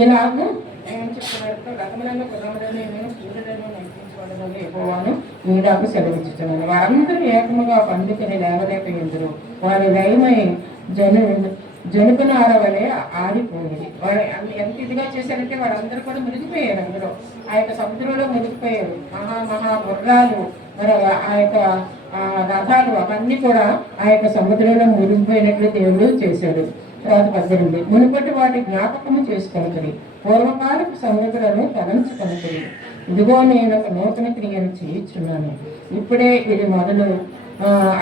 ఈలాగు ఏం చెప్తున్నారు? రథములను గుర్రములను నేను కీడులను నడిపించుకోవడంలో ఎక్కువను ఈలాగు సెలవిస్తున్నాను. వారందరూ ఏకముగా పండుకొని లేవలేకపోయిందరు. వారి దయమై జనుకునార వలె ఆరిపోయింది. వాడు ఎంత ఇదిగా చేశారంటే వాళ్ళందరూ కూడా మునిగిపోయారు. అందులో ఆ యొక్క సముద్రంలో మునిగిపోయారు. మహా గుర్రాలు, మరి ఆ యొక్క రథాలు అవన్నీ కూడా ఆ యొక్క సముద్రంలో మునిగిపోయినట్లు దేవుడు చేశాడు. తర్వాత 18 మునుపటి వాటి జ్ఞాపకము చేసుకొనుకుని పూర్వకాలపు సంగతులను తలంచుకొనుకుని ఇదిగో నేను ఒక నూతన క్రియను చేయించున్నాను, ఇప్పుడే ఇది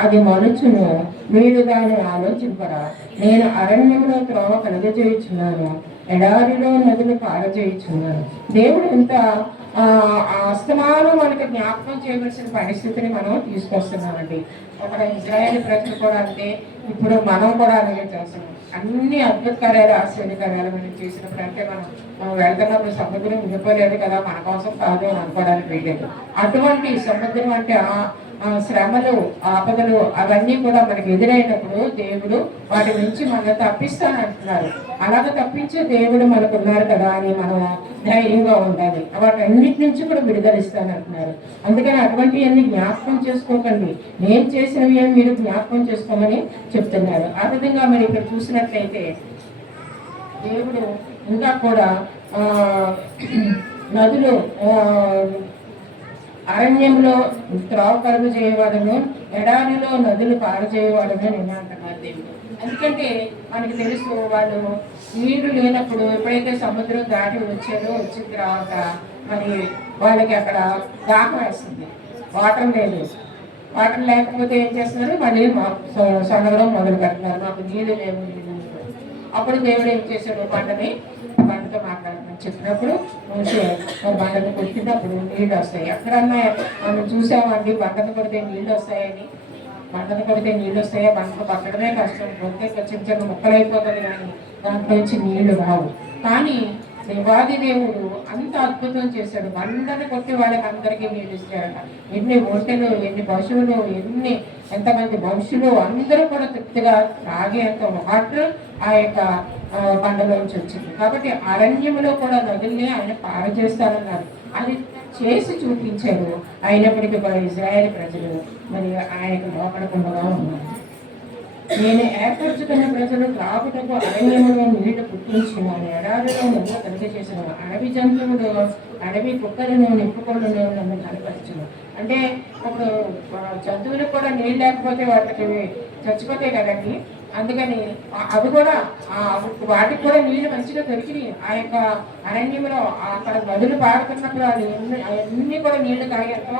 అది మొలుచును, మీరు దాన్ని ఆలోచింపరా. నేను అరణ్యంలో త్రోవ కలుగజేయుచున్నాను, ఎడారిలో నదులు పారజేయుచున్నాను. దేవుడు ఇంత అస్తమానం మనకి జ్ఞాపకం చేయవలసిన పరిస్థితిని మనం తీసుకొస్తున్నామండి. అక్కడ ఇజ్రాయేల్ ప్రజలు కూడా అంతే, ఇప్పుడు మనం కూడా అలాగే చేస్తున్నాం. అన్ని అద్భుత కార్యాలు, ఆశ్చర్య కార్యాలు మనం చేసినప్పుడు అంటే మనం వెళ్తున్నప్పుడు సముద్రం విడిపోలేదు కదా, మన కోసం కాదు అని అనుకోవడానికి వీలేదు. అటువంటి సముద్రం అంటే శ్రమలు, ఆపదలు అవన్నీ కూడా మనకి ఎదురైనప్పుడు దేవుడు వాటి నుంచి మనం తప్పిస్తానంటున్నారు. అలాగ తప్పించే దేవుడు మనకు ఉన్నారు కదా అని మనం ధైర్యంగా ఉండాలి. వాటన్నిటి నుంచి కూడా విడుదలిస్తానంటున్నారు. అందుకని అటువంటివన్నీ జ్ఞాపకం చేసుకోకండి, నేను చేసినవి మీరు జ్ఞాపకం చేసుకోమని చెప్తున్నారు. ఆ విధంగా మరి ఇక్కడ చూసినట్లయితే దేవుడు ఇంకా కూడా నదులు అరణ్యంలో త్రోవ కలుగు చేయవాడను, ఎడారిలో నదులు పారజేయవాడను నేను అంటున్నారు దేవుడు. ఎందుకంటే మనకి తెలుసు వాళ్ళు నీళ్లు లేనప్పుడు ఎప్పుడైతే సముద్రం దాటి వచ్చారో వచ్చిన తర్వాత మరి వాళ్ళకి అక్కడ దాహం వేస్తుంది, వాటర్ లేదు. వాటర్ లేకపోతే ఏం చేస్తున్నారు? మళ్ళీ సొనగడం మొదలు పెడుతున్నారు, మాకు నీళ్ళు లేవు. అప్పుడు దేవుడు ఏం చేశాడు? పంటతో మాట్లాడమని చెప్పినప్పుడు బండను కొట్టినప్పుడు నీళ్ళు వస్తాయి. ఎక్కడన్నా మనం చూసామండి బండను కొడితే నీళ్ళు వస్తాయని? బండను కొడితే నీళ్ళు వస్తాయా? బండను పట్టడమే కష్టం, కొడితే చిన్న చిన్న ముక్కలు అయిపోతుంది కానీ దాంట్లో నుంచి నీళ్లు రావు. కానీ దేవాది దేవుడు అంత అద్భుతం చేశాడు. బండను కొట్టి వాళ్ళకి అందరికీ నీళ్ళు ఇచ్చాడట. ఎన్ని ఒంటెలు, ఎన్ని పశువులు, ఎంతమంది మనుషులు అందరూ కూడా తృప్తిగా తాగేంత వాటర్ ఆ యొక్క బండలోంచి వచ్చింది. కాబట్టి అరణ్యంలో కూడా నదుల్ని ఆయన పారజేస్తారన్నారు. అది చేసి చూపించారు. అయినప్పటికీ కూడా ఇజ్రాయేల్ ప్రజలు మరి ఆయనకు లోపడకుండా ఉన్నారు. నేను ఏర్పరచుకున్న ప్రజలు త్రాగుటకు అరణ్యములో నీళ్లు పుట్టించినాను, ఎడారిలో నదులు కలిగజేసిన, అడవి జంతువులు, అడవి కుక్కలను, నిప్పుకొండను నన్ను కనపరచును. అంటే ఇప్పుడు జంతువులకు కూడా నీళ్ళు లేకపోతే వాటికి చచ్చిపోతాయి కదండి. అందుకని అవి కూడా వాటికి కూడా నీళ్లు మంచిగా దొరికినాయి. ఆ యొక్క అరణ్యంలో అక్కడ నదులు పారుతున్నప్పుడు అది అన్ని కూడా నీళ్లు తాగేంతో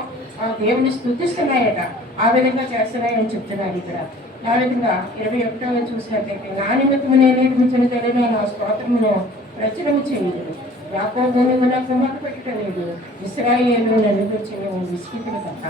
దేవుని స్తుతిస్తున్నాయట. ఆ విధంగా చేస్తున్నాయని చెప్తున్నారు ఇక్కడ. ఆ విధంగా 21వ చూసినట్లయితే నా నిమిత్తము నేనే కూర్చొని తెలియని నా స్తోత్రమును ప్రచురము చేయలేదు, యాకోబుని నాకు మాట పెట్టలేదు, ఇశ్రాయేలు నన్ను గురించి నేను విసిగితులు తప్ప.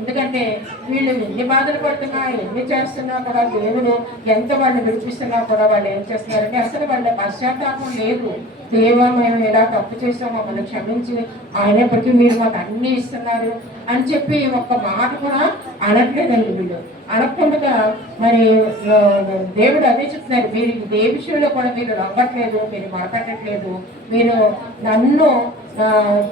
ఎందుకంటే వీళ్ళు ఎన్ని బాధలు పడుతున్నా ఎన్ని చేస్తున్నా కూడా దేవుడు ఎంత వాళ్ళు విడిపిస్తున్నా కూడా వాళ్ళు ఏం చేస్తున్నారంటే అసలు వాళ్ళ పశ్చాత్తాపం లేదు. దేవా మేము ఎలా తప్పు చేసామో మమ్మల్ని క్షమించి అయినప్పటికీ మీరు మాకు అన్ని ఇస్తున్నారు అని చెప్పి ఒక్క మాట కూడా అనట్లేదండి. వీళ్ళు అనకుండా మరి దేవుడు అదే చెప్తున్నారు, మీరు ఏ విషయంలో కూడా మీరు నమ్మట్లేదు, మీరు మాట్లాడట్లేదు, మీరు నన్ను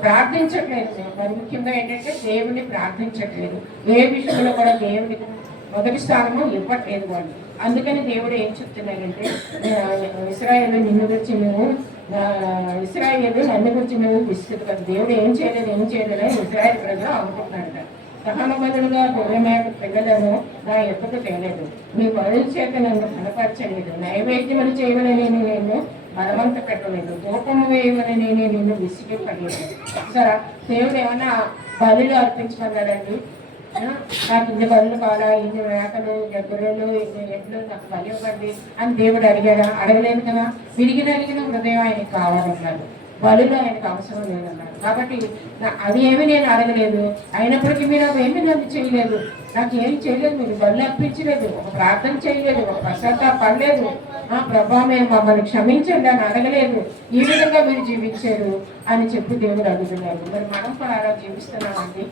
ప్రార్థించట్లేదు. మరి ముఖ్యంగా ఏంటంటే దేవుని ప్రార్థించట్లేదు, ఏ విషయంలో కూడా దేవునికి మొదటి స్థానము ఇవ్వట్లేదు వాళ్ళు. అందుకని దేవుడు ఏం చెప్తున్నాడంటే ఇశ్రాయేలు నిన్ను గురించి నువ్వు ఇశ్రాయేలు నన్ను గురించి నువ్వు విసుగు కదా, దేవుడు ఏం చేయలేదు ఇశ్రాయేలు ప్రజలు అనుకుంటున్నాడు. సహన బదులుగా గొర్రెమేక పిల్లలను నా ఎత్తుకు తేలేదు, మీ బదులు చేత నన్ను బలపరచలేదు, నైవేద్యములు చేయవలని నేను బలవంత పెట్టలేదు, ధూపము వేయవలని నిన్ను విసిగిపడలేదు. సరే, దేవుడు ఏమన్నా బలులు అర్పించమన్నాడండి? నాకు ఇన్ని బలులు కావాలా, ఇన్ని మేకలు, గొర్రెలు, ఇన్ని ఎడ్లు నాకు బలి ఇవ్వండి అని దేవుడు అడిగాడా? అడగలేదు కదా. అడిగిన హృదయం ఆయనకి కావాలన్నాడు, బలులు ఆయనకు అవసరం లేదన్నాడు. కాబట్టి అది ఏమి నేను అడగలేదు, అయినప్పటికీ మీరు అవేమి నన్ను చేయలేదు, నాకు ఏం చేయలేదు, మీరు బలు అర్పించలేదు, ఒక ప్రార్థన చేయలేదు, ఒక పశ్చాత్తాపడలేదు, ప్రభా మేము మమ్మల్ని క్షమించండి అని అడగలేదు, ఈ విధంగా మీరు జీవించారు అని చెప్పి దేవుడు అడుగుతున్నారు. మరి మనం కూడా అలా జీవిస్తున్నామండి.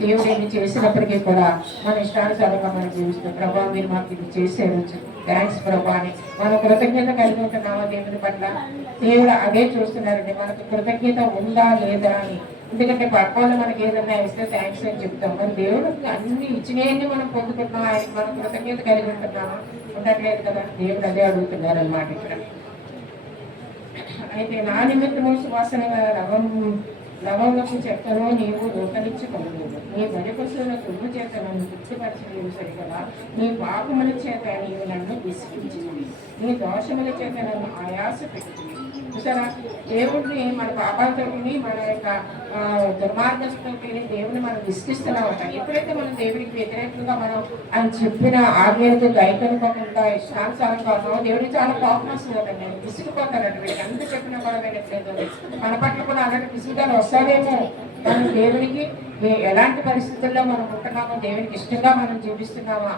దేవుడు ఏమి చేసినప్పటికీ కూడా మన ఇష్టానుసారంగా మనం జీవిస్తాం. ప్రభా మీరు మాకు ఇది చేశారు, థ్యాంక్స్ ప్రభా అని మనం కృతజ్ఞత కలిగి ఉంటున్నామా దేవుని పట్ల? దేవుడు అదే చూస్తున్నారండి, మనకు కృతజ్ఞత ఉందా లేదా అని. ఎందుకంటే పట్టుకోవాలి మనకి ఏదన్నా ఇస్తే థ్యాంక్స్ అని చెప్తాం, మరి దేవుడు అన్ని ఇచ్చినవన్నీ మనం పొందుకుంటున్నాం, ఆయనకి మనం కృతజ్ఞత కలిగి ఉంటున్నామా? ఉండట్లేదు కదా. దేవుడు అదే అడుగుతున్నారు అన్నమాట ఇక్కడ. అయితే నా నిమిత్తము సువాసనగా లవంగపు చెక్కను నీవు రూపనిచ్చుకోలేదు, నీ బలి పశువుల కొవ్వు చేత నన్ను తృప్తిపరచలేవు సరిగదా, నీ పాపముల చేత నీవు నన్ను విసిగించింది, నీ దోషముల చేత నన్ను ఆయాస పెట్టుకుంది. చూసారా, దేవుడిని మన పాపాలతో మన యొక్క దుర్మార్గంతో దేవుని మనం విసిగిస్తున్నామట. ఎప్పుడైతే మనం దేవుడికి వ్యతిరేకంగా మనం ఆయన చెప్పిన ఆజ్ఞలకు గైకనుకోకుండా ఇష్టానుసారంగా ఉన్నామో దేవుడికి చాలా కోపం వస్తుందండి, నేను విసిగిపోతానండి. వీళ్ళకి ఎంత చెప్పినా కూడా వెళ్ళట్లేదు, మన పట్ల కూడా అలాంటి విసుగుదల వస్తావేమో. మనం దేవుడికి ఎలాంటి పరిస్థితుల్లో మనం ఉంటున్నామో, దేవుడికి ఇష్టంగా మనం జీవిస్తున్నామా,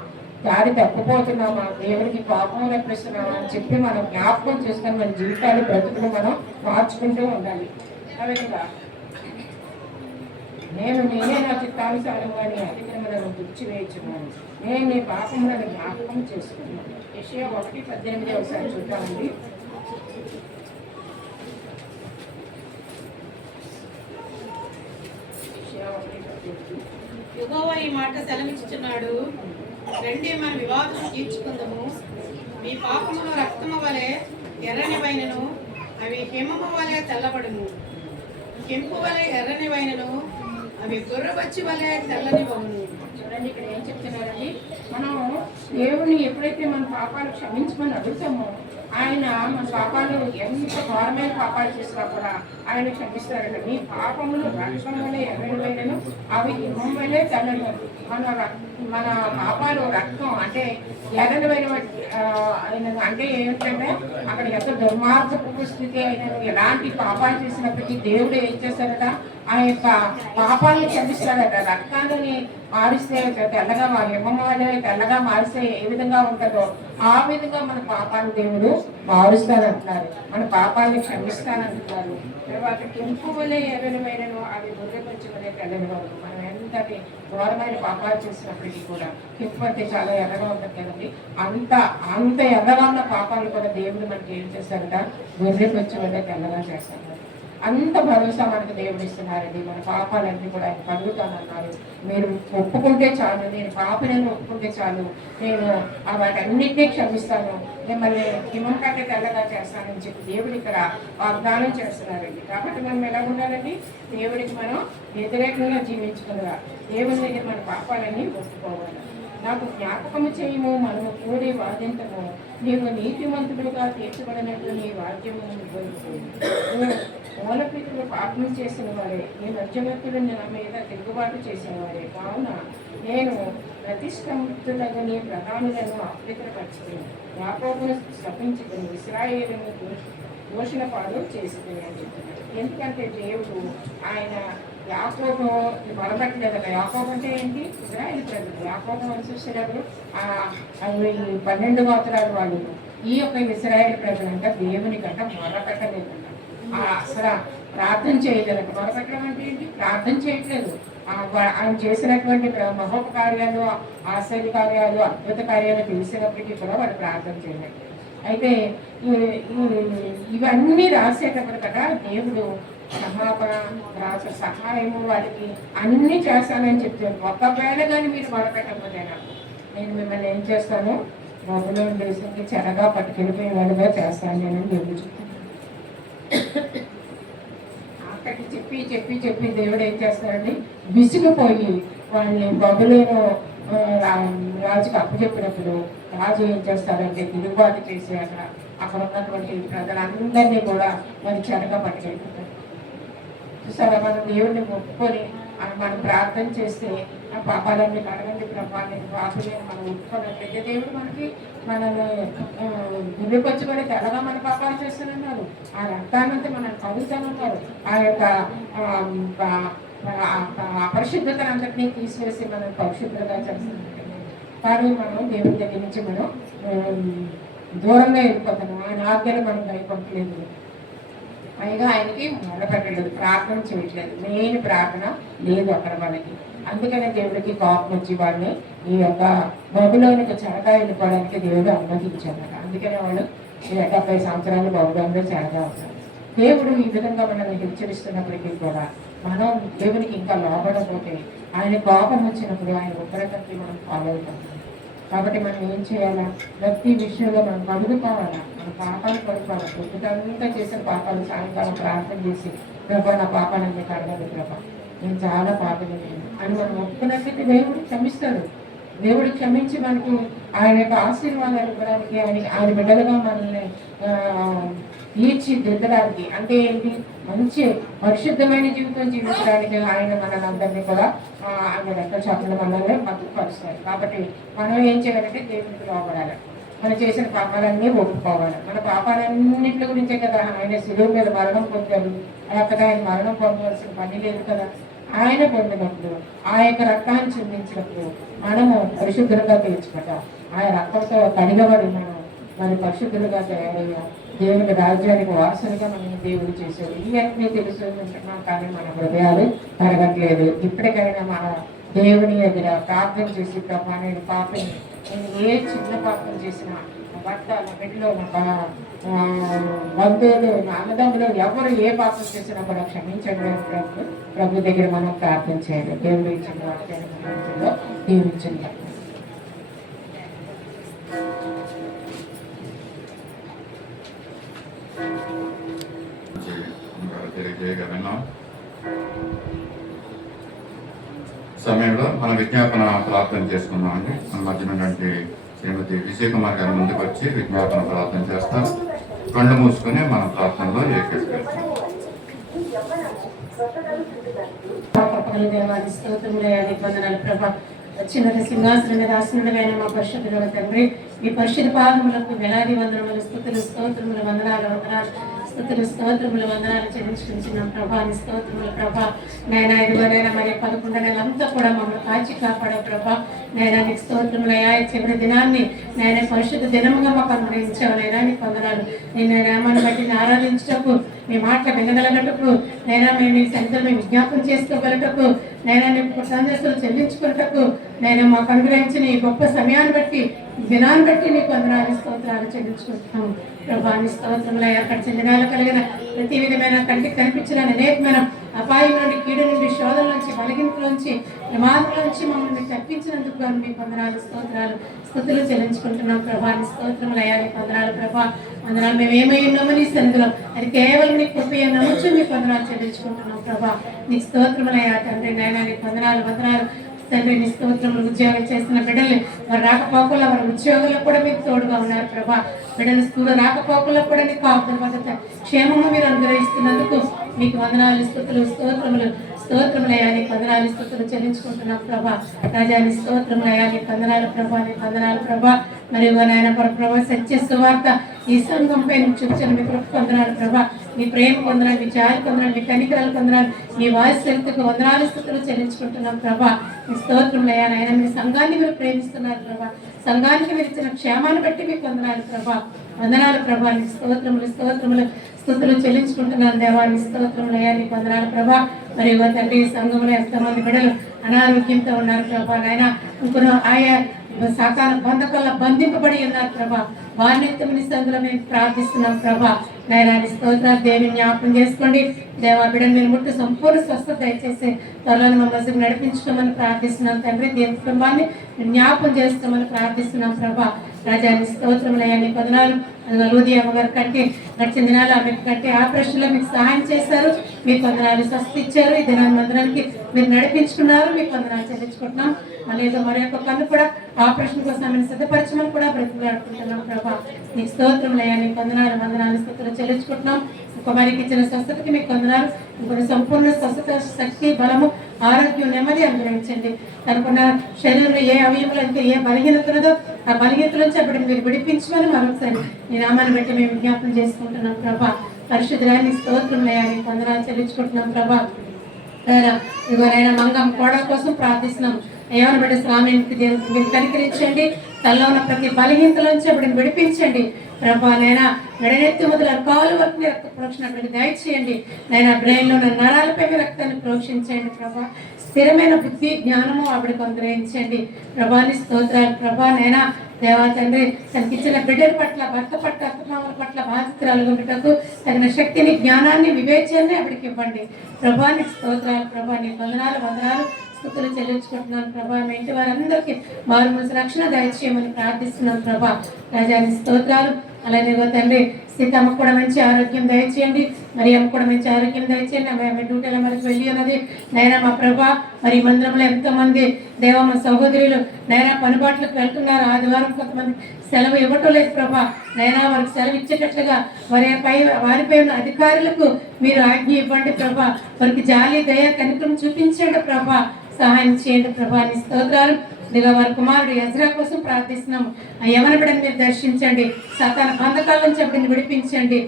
దారి తప్పిపోతున్నామా, దేవుడికి పాపం రప్పిస్తున్నామా అని చెప్పి మనం జ్ఞాపకం చేసుకొని మన జీవితాలు బ్రతుకులు మనం మార్చుకుంటూ ఉండాలి. అదేవిధంగా నేనే నా చిత్తానుసారంగా నీ అతిక్రమలను తుడిచివేయుచున్నాను, నేను నీ పాపములను జ్ఞాపకం చేసుకున్నాను. యెషయా 1:18 ఒకసారి చూద్దామండి. యెహోవా ఈ మాట సెలవిచ్చుచున్నాడు, రండి మన వివాదం తీర్చుకుందాము. మీ పాపములు రక్తము వలె ఎర్రని వైనను, అవి హిమము వలె తెల్లబడును, కెంపు వలె ఎర్రని వైనను, అవి గొర్రెబచ్చి వలె తెల్లని వగును. చూడండి ఇక్కడ ఏం చెప్తున్నారండి, మనం దేవుని ఎప్పుడైతే మన పాపాలు క్షమించమని అడుగుతామో ఆయన మన పాపాలు ఎంత ఘోరమైన పాపాలు చేసినా కూడా ఆయన క్షమిస్తారట. మీ పాపములు రక్తం వలె ఎర్రనివైనను, అవి హిమం వలె తెల్లని. మన పాపాలు రక్తం అంటే ఎర్రనివైన అంటే ఏమిటంటే అక్కడ ఎంత దుర్మార్గపు స్థితి అయిన ఎలాంటి పాపాలు చేసినప్పటికీ దేవుడు ఏం చేశారట, ఆ యొక్క పాపాలను క్షమిస్తాడట. రక్తాన్ని మారిస్తే తెల్లగా తెల్లగా మారిస్తే ఏ విధంగా ఉంటుందో ఆ విధంగా మన పాపాలు దేవుడు మారుస్తానంటున్నారు, మన పాపాలను క్షమిస్తానంటున్నారు. తర్వాత కెంపు వలె ఎర్రనివైనను, అవి గొర్రెబచ్చి వలె తెల్లని వాళ్ళు. మనం ఎంతటి ఘోరమైన పాపాలు చేసినప్పటికీ కూడా కెంపు అంటే చాలా ఎర్రగా ఉంటుంది కదండి, అంత ఎర్రగా ఉన్న పాపాలు కూడా దేవుడు మనకి ఏం చేస్తారట, గొర్రెబచ్చి వలె తెల్లగా చేస్తారు. అంత భరోసా మనకు దేవుడు ఇస్తున్నారండి. మన పాపాలన్నీ కూడా ఆయన కలుగుతానన్నారు. మీరు ఒప్పుకుంటే చాలు, నేను పాపలను ఒప్పుకుంటే చాలు, నేను వాటన్నిటినీ క్షమిస్తాను, మిమ్మల్ని హిమం కంటే తెల్లగా చేస్తానని చెప్పి దేవుడు ఇక్కడ వాగ్దానం చేస్తున్నారండి. కాబట్టి మనం ఎలా ఉండాలండి, దేవుడికి మనం వ్యతిరేకంగా జీవించుకున్నగా దేవుని దగ్గర మన పాపాలన్నీ ఒప్పుకోవాలి. నాకు జ్ఞాపకము చేయము, మనము కూడి వాదించము, నీవు నీతిమంతుడుగా తీర్చబడినట్టు నీ వాక్యము మూలపితులు పాపం చేసిన వారే, ఈ మధ్యవర్తులు నా మీద తిరుగుబాటు చేసేవారే. కావున నేను ప్రతిష్టంతులకు నీ ప్రధానులను అపవిత్రపరిచింది, యాకోబును శపించుకుని ఇశ్రాయేలును దోషుల పాలు చేసుకుని అని చెప్తున్నాడు. ఎందుకంటే దేవుడు ఆయన యాకోబు మొదలపెట్టలేదు కదా. యాకోబు అంటే ఏంటి? ఇజ్రాయేల్ ప్రజలు. యాకోబు అని చూసినప్పుడు ఈ 12 గోత్రాలు వాళ్ళు. ఈ యొక్క ఇశ్రాయేల్ ప్రజలు అంటే దేవుని కంటే మొదలుపెట్టలేదంట. అసలు ప్రార్థన చేయలేదంట. మొదలుపెట్టడం అంటే ఏంటి? ప్రార్థన చేయట్లేదు. ఆయన చేసినటువంటి మహోపకార్యాలు, ఆశ్చర్య కార్యాలు, అద్భుత కార్యాలు తెలిసినప్పటికీ కూడా వాళ్ళు ప్రార్థన చేయలేదు. అయితే ఇవన్నీ రాసేటప్పుడు కదా దేవుడు క్షమాపణ రాసే సహాయము వాళ్ళకి అన్నీ చేస్తానని చెప్తాను. ఒకవేళ కానీ మీరు మొదలుపెట్టకపోతే నేను మిమ్మల్ని ఏం చేస్తాను? మొదలు దేశానికి చెరగా పట్టుకెళ్ళిపోయే వాళ్ళుగా చేస్తాను నేను దేవుడు చెప్తాను. అక్కడికి చెప్పి చెప్పి చెప్పి దేవుడు ఏం చేస్తాడండి? విసిగిపోయి వాళ్ళని బబులోను రాజుకి అప్పచెప్పినప్పుడు రాజు ఏం చేస్తారంటే తిరుగుబాటు చేసి అక్కడ ఉన్నటువంటి ప్రజలందరినీ కూడా మరి చెరగా పట్టుకెళ్ళిపోతారు. చూసారా, మనం దేవుడిని ఒప్పుకొని మనం ప్రార్థన చేస్తే ఆ పాపాలన్నీ కడగండి ప్రభావాన్ని పాపలే మనం ఒప్పుకున్నట్లయితే దేవుడు మనల్ని గురికొచ్చుకొని తెల్లగా మన పాపాలు చేస్తున్నారు. ఆ రక్తానంతా మనం కలుగుతామన్నారు. ఆ యొక్క అపరిశుద్ధతను అంతటినీ తీసివేసి మనం పరిశుద్ధంగా చేస్తున్నారు. కానీ మనం దేవుడి దగ్గర నుంచి మనం దూరంగా వెళ్ళిపోతున్నాం. ఆయన ఆజ్ఞలు మనం భయపడలేదు. పైగా ఆయనకి మొదలుపెట్టలేదు, ప్రార్థన చేయట్లేదు. మెయిన్ ప్రార్థన లేదు అక్కడ వాళ్ళకి. అందుకనే దేవుడికి కోపం వచ్చి వాళ్ళని ఈ యొక్క బబులోనికి చెరగా వెళ్ళిపోవడానికి దేవుడు అనుమతించారు. అందుకనే వాళ్ళు 70 సంవత్సరాలు బబులోనిలో చెరగా ఉన్నారు. దేవుడు ఈ విధంగా మనల్ని హెచ్చరిస్తున్నప్పటికీ కూడా మనం దేవునికి ఇంకా లోపడపోతే ఆయన కోపం వచ్చినప్పుడు ఆయన ఉగ్రతకి మనం ఫాలో అవుతాం. కాబట్టి మనం ఏం చేయాలా? ప్రతి విషయంలో మనం పడుకోవాలా, మన పాపాలు పడుకోవాలి. పొద్దుటంతా చేసిన పాపాలు సాయంకాలం ప్రార్థన చేసి ప్రభా నా పాపాలన్నీ కడగదు ప్రభా, నేను చాలా పాపలు అని మనం ఒప్పుకున్నట్లయితే దేవుడు క్షమిస్తాడు. దేవుడు క్షమించి మనకి ఆయన యొక్క ఆశీర్వాదాలు ఇవ్వడానికి, ఆయన బిడ్డలుగా మనల్ని తీర్చిదిద్దడానికి, అంటే ఏంటి? మంచి పరిశుద్ధమైన జీవితం జీవించడానికి ఆయన మనల్ని కూడా ఆయన రెక్కల చాపల మనల్ని మద్దతుపరుస్తారు. కాబట్టి మనం ఏం చేయాలంటే దేవునికి లోపడాలి. మనం చేసిన పాపాలన్నీ ఒప్పుకోవాలి. మన పాపాలన్నింటి గురించే కదా ఆయన శిలువ మీద మరణం పొందారు. అక్కడ ఆయన మరణం పొందవలసిన పని లేదు కదా. ఆయన పొందినప్పుడు ఆ యొక్క రక్తాన్ని చిందించినప్పుడు మనము పరిశుద్ధులుగా తీర్చుకుంటాం. ఆ రక్తంతో కడిగబడి మనం మరి పరిశుద్ధులుగా తయారయ్యాం. దేవుని రాజ్యానికి వారసులుగా మనం దేవుడు చేశాడు. ఇవన్నీ తెలుసుకుంటున్నాం, కానీ మన హృదయాలు పెరగట్లేదు. ఇప్పటికైనా మన దేవుని ఎదుర ప్రార్థన చేసి ప్రభా నేను పాపని, నేను ఏ చిన్న పాపం చేసినా భర్త నా బిడ్డలో నా బంధువులు నా అన్నదమ్ములు ఎవరు ఏ పాపం చేసినా కూడా క్షమించండి ప్రభు దగ్గర మనం ప్రార్థన చేయాలి. దేవుడు ఇచ్చిన వాక్యాన్ని మన దీవించండి. తెలియజేయగలన్నా సమయంలో మన విజ్ఞాపన ప్రార్థన చేసుకున్నాం అండి. మన మధ్య నుండి శ్రీమతి విజయ్ కుమార్ గారి ముందుకు వచ్చి విజ్ఞాపన ప్రార్థన చేస్తారు. కళ్ళు మూసుకుని మన ప్రార్థనలో ఏకీకరిస్తాం. చిన్న సింహాసనం మీద ఆసనుడైన మా పరిశుద్ధుల తండ్రి, మీ పరిశుద్ధ పాదములకు వేలాది వందనములు స్తుతులు స్తోత్రములు వందనాలు స్తుతులు స్తోత్రములు వందనాలు చెల్లించుకుంటున్నాం ప్రభా. నీ స్తోత్రములు ప్రభా. నైనా ఇదిగోనైనా మరి 11 నెలలంతా కూడా మమ్మల్ని కాచి కాపాడే ప్రభా. నైనా నీకు స్తోత్రములు అయ్యా. చివరి దినాన్ని నైనా పరిశుద్ధ దినముగా మాకు అనుగ్రహించావు. నైనా నీకు వందనాలు. నేను నామాన్ని బట్టి ఆరాధించటకు, మీ మాటలు వినగలగటకు, నైనా మేము నీ సన్నిధిలో మేము విజ్ఞాపం చేసుకోగలటకు, నైనా నీకు సందేశాలు చెల్లించుకున్నటకు, నేను మాకు అనుగ్రహించిన ఈ గొప్ప సమయాన్ని బట్టి, దినాన్ని బట్టి నీకు వందనాలు స్తోత్రాలు చెల్లించుకుంటున్నాం ప్రభా. నీ స్తోత్రములు అక్కడ దినాలు కలిగిన ప్రతి విధమైన కంటికి కనిపించిన అనేకమైన అపాయం నుండి, కీడు నుండి, శోధన నుంచి, బలగింపు నుంచి, ప్రమాదం నుంచి మమ్మల్ని తప్పించినందుకు మీకు వందనాలు స్తోత్రాలు స్తుతులు చెల్లించుకుంటున్నాం ప్రభా. నీ స్తోత్రములు అయ్యా. నీకు వందనాలు ప్రభా. వందనాలు మేము ఏమై ఉన్నామో నీ సన్నిధిలో అది కేవలం నీ కృప నమ్ముచు మీకు వందనాలు చెల్లించుకుంటున్నాం ప్రభా. నీకు స్తోత్రములు అయ్యా తండ్రి. నైనా నీకు వందనాలు వందనాలు తండ్రి. నీ స్తోత్రములు ఉద్యోగం చేస్తున్న బిడ్డల్ని వారు రాకపోకల్లో వారి ఉద్యోగులకు కూడా మీకు తోడుగా ఉన్నారు ప్రభా. బిడ్డలు స్కూల్ రాకపోకల్లో కూడా నీకు కాపుదల భద్రత క్షేమము మీరు అనుగ్రహిస్తున్నందుకు మీకు వందనాలు, స్తుతులు, స్తోత్రములు, స్తోత్రములయ్యా, నీకు వందనాలు, స్తుతులు చెల్లించుకుంటున్నాం ప్రభా. రాజా నీ స్తోత్రములయ్యా, నీకు వందనాలు ప్రభా, నీకు వందనాలు ప్రభా. మరియు నాయన ప్రభా, సత్య సువార్త ఈ సంఘంపై నువ్వు చూపించిన మీ కృప వందనాలు ప్రభా. మీ ప్రేమ వందనాలు, మీ జాలి వందనాలు, మీ కనికరాలు వందనాలు, మీ వాత్సల్యతకు వందనాలు, స్తుతులు చెల్లించుకుంటున్నాం ప్రభా. మీ స్తోత్రములయ్యా నాయన, మీ సంఘాన్ని మీరు ప్రేమిస్తున్నారు ప్రభా. సంఘానికి మీరు ఇచ్చిన క్షేమాన్ని బట్టి మీకు వందనాలు ప్రభా. వందనాలు ప్రభా, నీ స్తోత్రములు, స్తోత్రములు, స్తుతులు చెల్లించుకుంటున్నాను దేవా. నీ స్తోత్రములయ్యా, నీకు వందనాలు ప్రభా. మరి తండ్రి సంఘంలో ఎంతమంది బిడ్డలు అనారోగ్యంతో ఉన్నారు ప్రభా. నాయన ఇంకొన ఆయా సాతాన బంధకాల బంధింపబడి ఉన్నారు ప్రభా. వారిని తొమ్మిది సందులో మేము ప్రార్థిస్తున్నాం ప్రభా. నైరాని స్తోత్రాలు దేవిని జ్ఞాపకం చేసుకోండి దేవా. బిడ్డను మీరు ముట్టు సంపూర్ణ స్వస్థత దయచేసి త్వరలో మమ్మల్ని నడిపించుకోమని ప్రార్థిస్తున్నాం తండ్రి. దేవుని కుటుంబాన్ని జ్ఞాపకం చేసుకోమని ప్రార్థిస్తున్నాం ప్రభా. రాజాని స్తోత్రములయ్యా, నీ వందనాలు. లూది అమ్మగారు కంటే గడిచిన దినాలు ఆమె కంటే ఆపరేషన్లో మీకు సహాయం చేశారు, మీకు వందనాలు. స్వస్థ ఇచ్చారు. ఈ దినాన్ని మందిరానికి మీరు నడిపించుకున్నారు, మీకు వందనాలు చెల్లించుకుంటున్నాం. మళ్ళీ ఏదో మరి యొక్క కన్ను కూడా ఆపరేషన్ కోసం ఆమెను సిద్ధపరచమని కూడా బ్రతిలాడుకుంటున్నాం ప్రభా. నీకు స్తోత్రములయ్యా, నీకు వందనాలు, వందనాలు, స్తోత్రం చెల్లించుకుంటున్నాం. కుమారికి ఇచ్చిన స్వస్థతకి మీకు వందనాలు. ఇంకొన్ని సంపూర్ణ స్వస్థత, శక్తి, బలము, ఆరోగ్యం, నెమ్మది అనుగ్రహించండి. తనకున్న శరీరంలో ఏ అవయములు అంటే ఏ బలహీనత ఉన్నదో ఆ బలహీనత నుంచి అప్పుడు మీరు విడిపించమని మరొకసారి నీ నామాన్ని బట్టి మేము విజ్ఞాపనం చేసుకుంటున్నాం ప్రభా. పరిశుద్ధురాన్ని స్తోత్రములయ్యా, నీకు వందనాలు చెల్లించుకుంటున్నాం ప్రభా. ఇవరైనా మంగం కోడల కోసం ప్రార్థిస్తున్నాం. ఎవరిని బట్టి శ్రామికి దేవునికి మీరు కనికరించండి. తనలో ఉన్న ప్రతి బలహీనతలోంచి అప్పుడు విడిపించండి ప్రభా. నైనా మెడనెత్తి మొదలు కాలు వరకు రక్త ప్రోక్షణ అక్కడికి దయచేయండి. నైనా బ్రెయిన్లో ఉన్న నరాలపై రక్తాన్ని ప్రోక్షించండి ప్రభా. స్థిరమైన బుద్ధి, జ్ఞానము ఆవిడకు అనుగ్రహించండి ప్రభాని స్తోత్రాలు ప్రభా. నైనా దేవా తండ్రి తనకిచ్చిన బిడ్డల పట్ల, భర్త పట్ల, అత్తమామల పట్ల బాధితురాలుగా బిడ్డకు తగిన శక్తిని, జ్ఞానాన్ని, వివేచనని ఆవిడకి ఇవ్వండి ప్రభాని స్తోత్రాలు ప్రభా. నీ వందనాలు, వందనాలు, స్తుతులు చెల్లించుకుంటున్నాను ప్రభా. మీ ఇంటి వారందరికీ మారు మనసు రక్షణ దయచేయమని ప్రార్థిస్తున్నాను ప్రభా. రాజాని స్తోత్రాలు. అలాగే తండ్రి సీతమ్మ కూడా మంచి ఆరోగ్యం దయచేయండి, మరి అమ్మ కూడా మంచి ఆరోగ్యం దయచేయండి. ఆమె డ్యూటీలో మనకు వెళ్ళి ఉన్నది నైనా మా ప్రభా. మరి మందిరంలో ఎంతోమంది దేవమ్మ సహోదరులు నైనా పనిబాట్లకు వెళ్తున్నారు. ఆదివారం కొంతమంది సెలవు ఇవ్వటం లేదు ప్రభా. నైనా వారికి సెలవు ఇచ్చేటట్లుగా వారిపై ఉన్న అధికారులకు మీరు ఆజ్ఞ ఇవ్వండి ప్రభా. వారికి జాలి, దయ, కనికరం చూపించండి ప్రభా. సహాయం చేయండి ప్రభా. నీ స్తోత్రాలు. ఇదిగో వారి కుమారుడు యజ్రా కోసం ప్రార్థిస్తున్నాము. ఆ యవన బిడ్డను మీరు దర్శించండి. సాతాన బంధకాల నుంచి అప్పుడు విడిపించండి.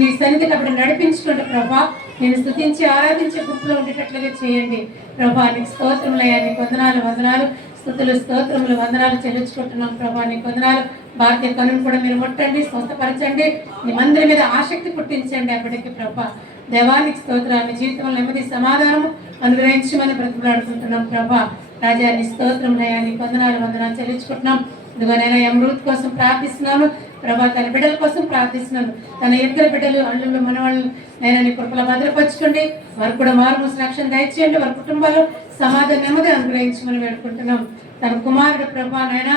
నీ సన్నిధికి అప్పుడు నడిపించుకోండి ప్రభా. నేను స్తుతించి ఆరాధించే గుంపులో ఉండేటట్లుగా చేయండి ప్రభా. నీకు స్తోత్రములయ్యా, నీకు వందనాలు, వందనాలు, స్తుతులు, స్తోత్రములు, వందనాలు చెల్లించుకుంటున్నాం ప్రభా. నీకు వందనాలు. భారతీయ కనును కూడా మీరు ముట్టండి, స్వస్థపరచండి. నీ మందిరం మీద ఆసక్తి పుట్టించండి అప్పటికి ప్రభా. దేవానికి స్తోత్రాన్ని, జీవితంలో నెమ్మది, సమాధానము అనుగ్రహించమని బ్రతిమలాడుకుంటున్నాం ప్రభా. రాజా నీ స్తోత్రములయ్యా, నీకు వందనాలు, వందనాలు చెల్లించుకుంటున్నాం. ఇదిగో నేను అమృత్ కోసం ప్రార్థిస్తున్నాను ప్రభా. తన బిడ్డల కోసం ప్రార్థిస్తున్నాను. తన ఇద్దరు బిడ్డలు, అల్లుళ్ళు, మనవాళ్ళు నేను నీ కృపలో భద్రపరచుకోండి. వారు కూడా మారుమూసి రక్షణ దయచేయండి. వారి కుటుంబాలు సమాధానం, నెమ్మది అనుగ్రహించమని వేడుకుంటున్నాం. తన కుమారుడు ప్రభా నాయన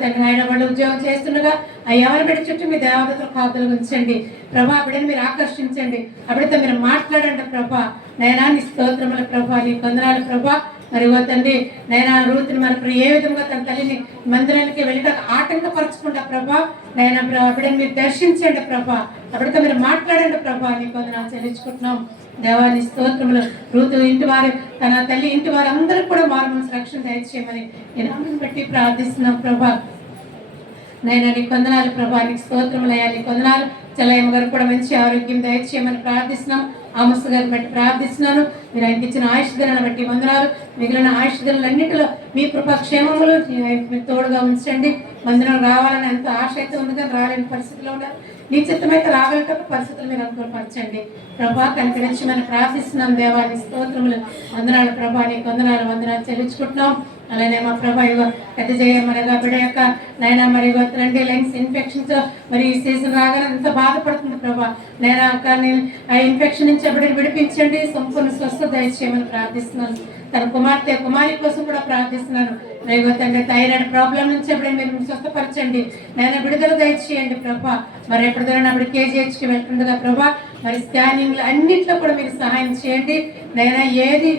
తండ్రి హైదరాబాద్ ఉద్యోగం చేస్తుండగా ఆ ఎవరి బిడ్డ చుట్టూ మీ దేవతలు కాపులు ఉంచండి ప్రభా. బిడ్డని మీరు ఆకర్షించండి. అప్పుడైతే మీరు మాట్లాడండి ప్రభా. నైనా నీ స్తోత్రముల ప్రభా, నీ వందనాలు ప్రభా. మరి తండ్రి నైనా రూతుని మరి ఏ విధంగా తన తల్లిని మందిరానికి వెళ్ళడానికి ఆటంకపరచుకుంటా ప్రభా. నైనా బిడ్డని మీరు దర్శించండి ప్రభా. అప్పుడైతే మీరు మాట్లాడండి ప్రభా. నీ వందనాలు చెల్లించుకుంటున్నాం దేవాని స్తోత్రములు. రూతు ఇంటి వారు, తన తల్లి ఇంటి వారు అందరూ కూడా మారుమనసు రక్షణ దయచేయమని నామమును బట్టి ప్రార్థిస్తున్నాం ప్రభా. నైనా నీకు వందనాలు ప్రభా. నీకు స్తోత్రములయ్యా, నీకు వందనాలు. చెల్లయ్యమ్మ గారు కూడా మంచి ఆరోగ్యం దయచేయమని ప్రార్థిస్తున్నాం. ఆమస్ గారిని బట్టి ప్రార్థిస్తున్నాను. మీరు ఆయనకి ఇచ్చిన ఆయుష్ దినాన్ని బట్టి వందనాలు. మిగిలిన ఆయుష్ దినాలన్నింటిలో మీ కృపాక్షేమములు మీరు తోడుగా ఉంచండి. మందిరం రావాలని ఎంతో ఆశ అయితే ఉంది కానీ రాలేని పరిస్థితిలో ఉన్నారు. నీ చిత్తమైతే రాగలటప్పుడు పరిస్థితులు మీరు అనుకూలపరచండి ప్రభా. కనికరించమని ప్రార్థిస్తున్నాం దేవాని స్తోత్రములు, వందనాలు ప్రభా. నీకు వందనాలు, వందనాలు చెల్లించుకుంటున్నాం. అలానే మా ప్రభా పెద్ద చేయమనగా బిడ్డ యొక్క నైనా మరి రండి లెంగ్స్ ఇన్ఫెక్షన్తో మరి ఈ సీజన్ రాగానే ఎంత బాధపడుతుంది ప్రభా. నైనా కానీ ఆ ఇన్ఫెక్షన్ నుంచి బిడ్డను విడిపించండి, సంపూర్ణ స్వస్థత దయచేయమని ప్రార్థిస్తున్నాను. తన కుమారి కోసం కూడా ప్రార్థిస్తున్నాను. తండ్రి థైరాయిడ్ ప్రాబ్లం నుంచి ఎప్పుడైనా మీరు స్వస్థపరచండి. నేను విడుదల దయచేయండి ప్రభా. మరి ఎప్పుడైనా అప్పుడు కేజీహెచ్కి వెళ్తుండగా ప్రభా మరి స్కానింగ్లు అన్నిట్లో కూడా మీరు సహాయం చేయండి నైనా. ఏది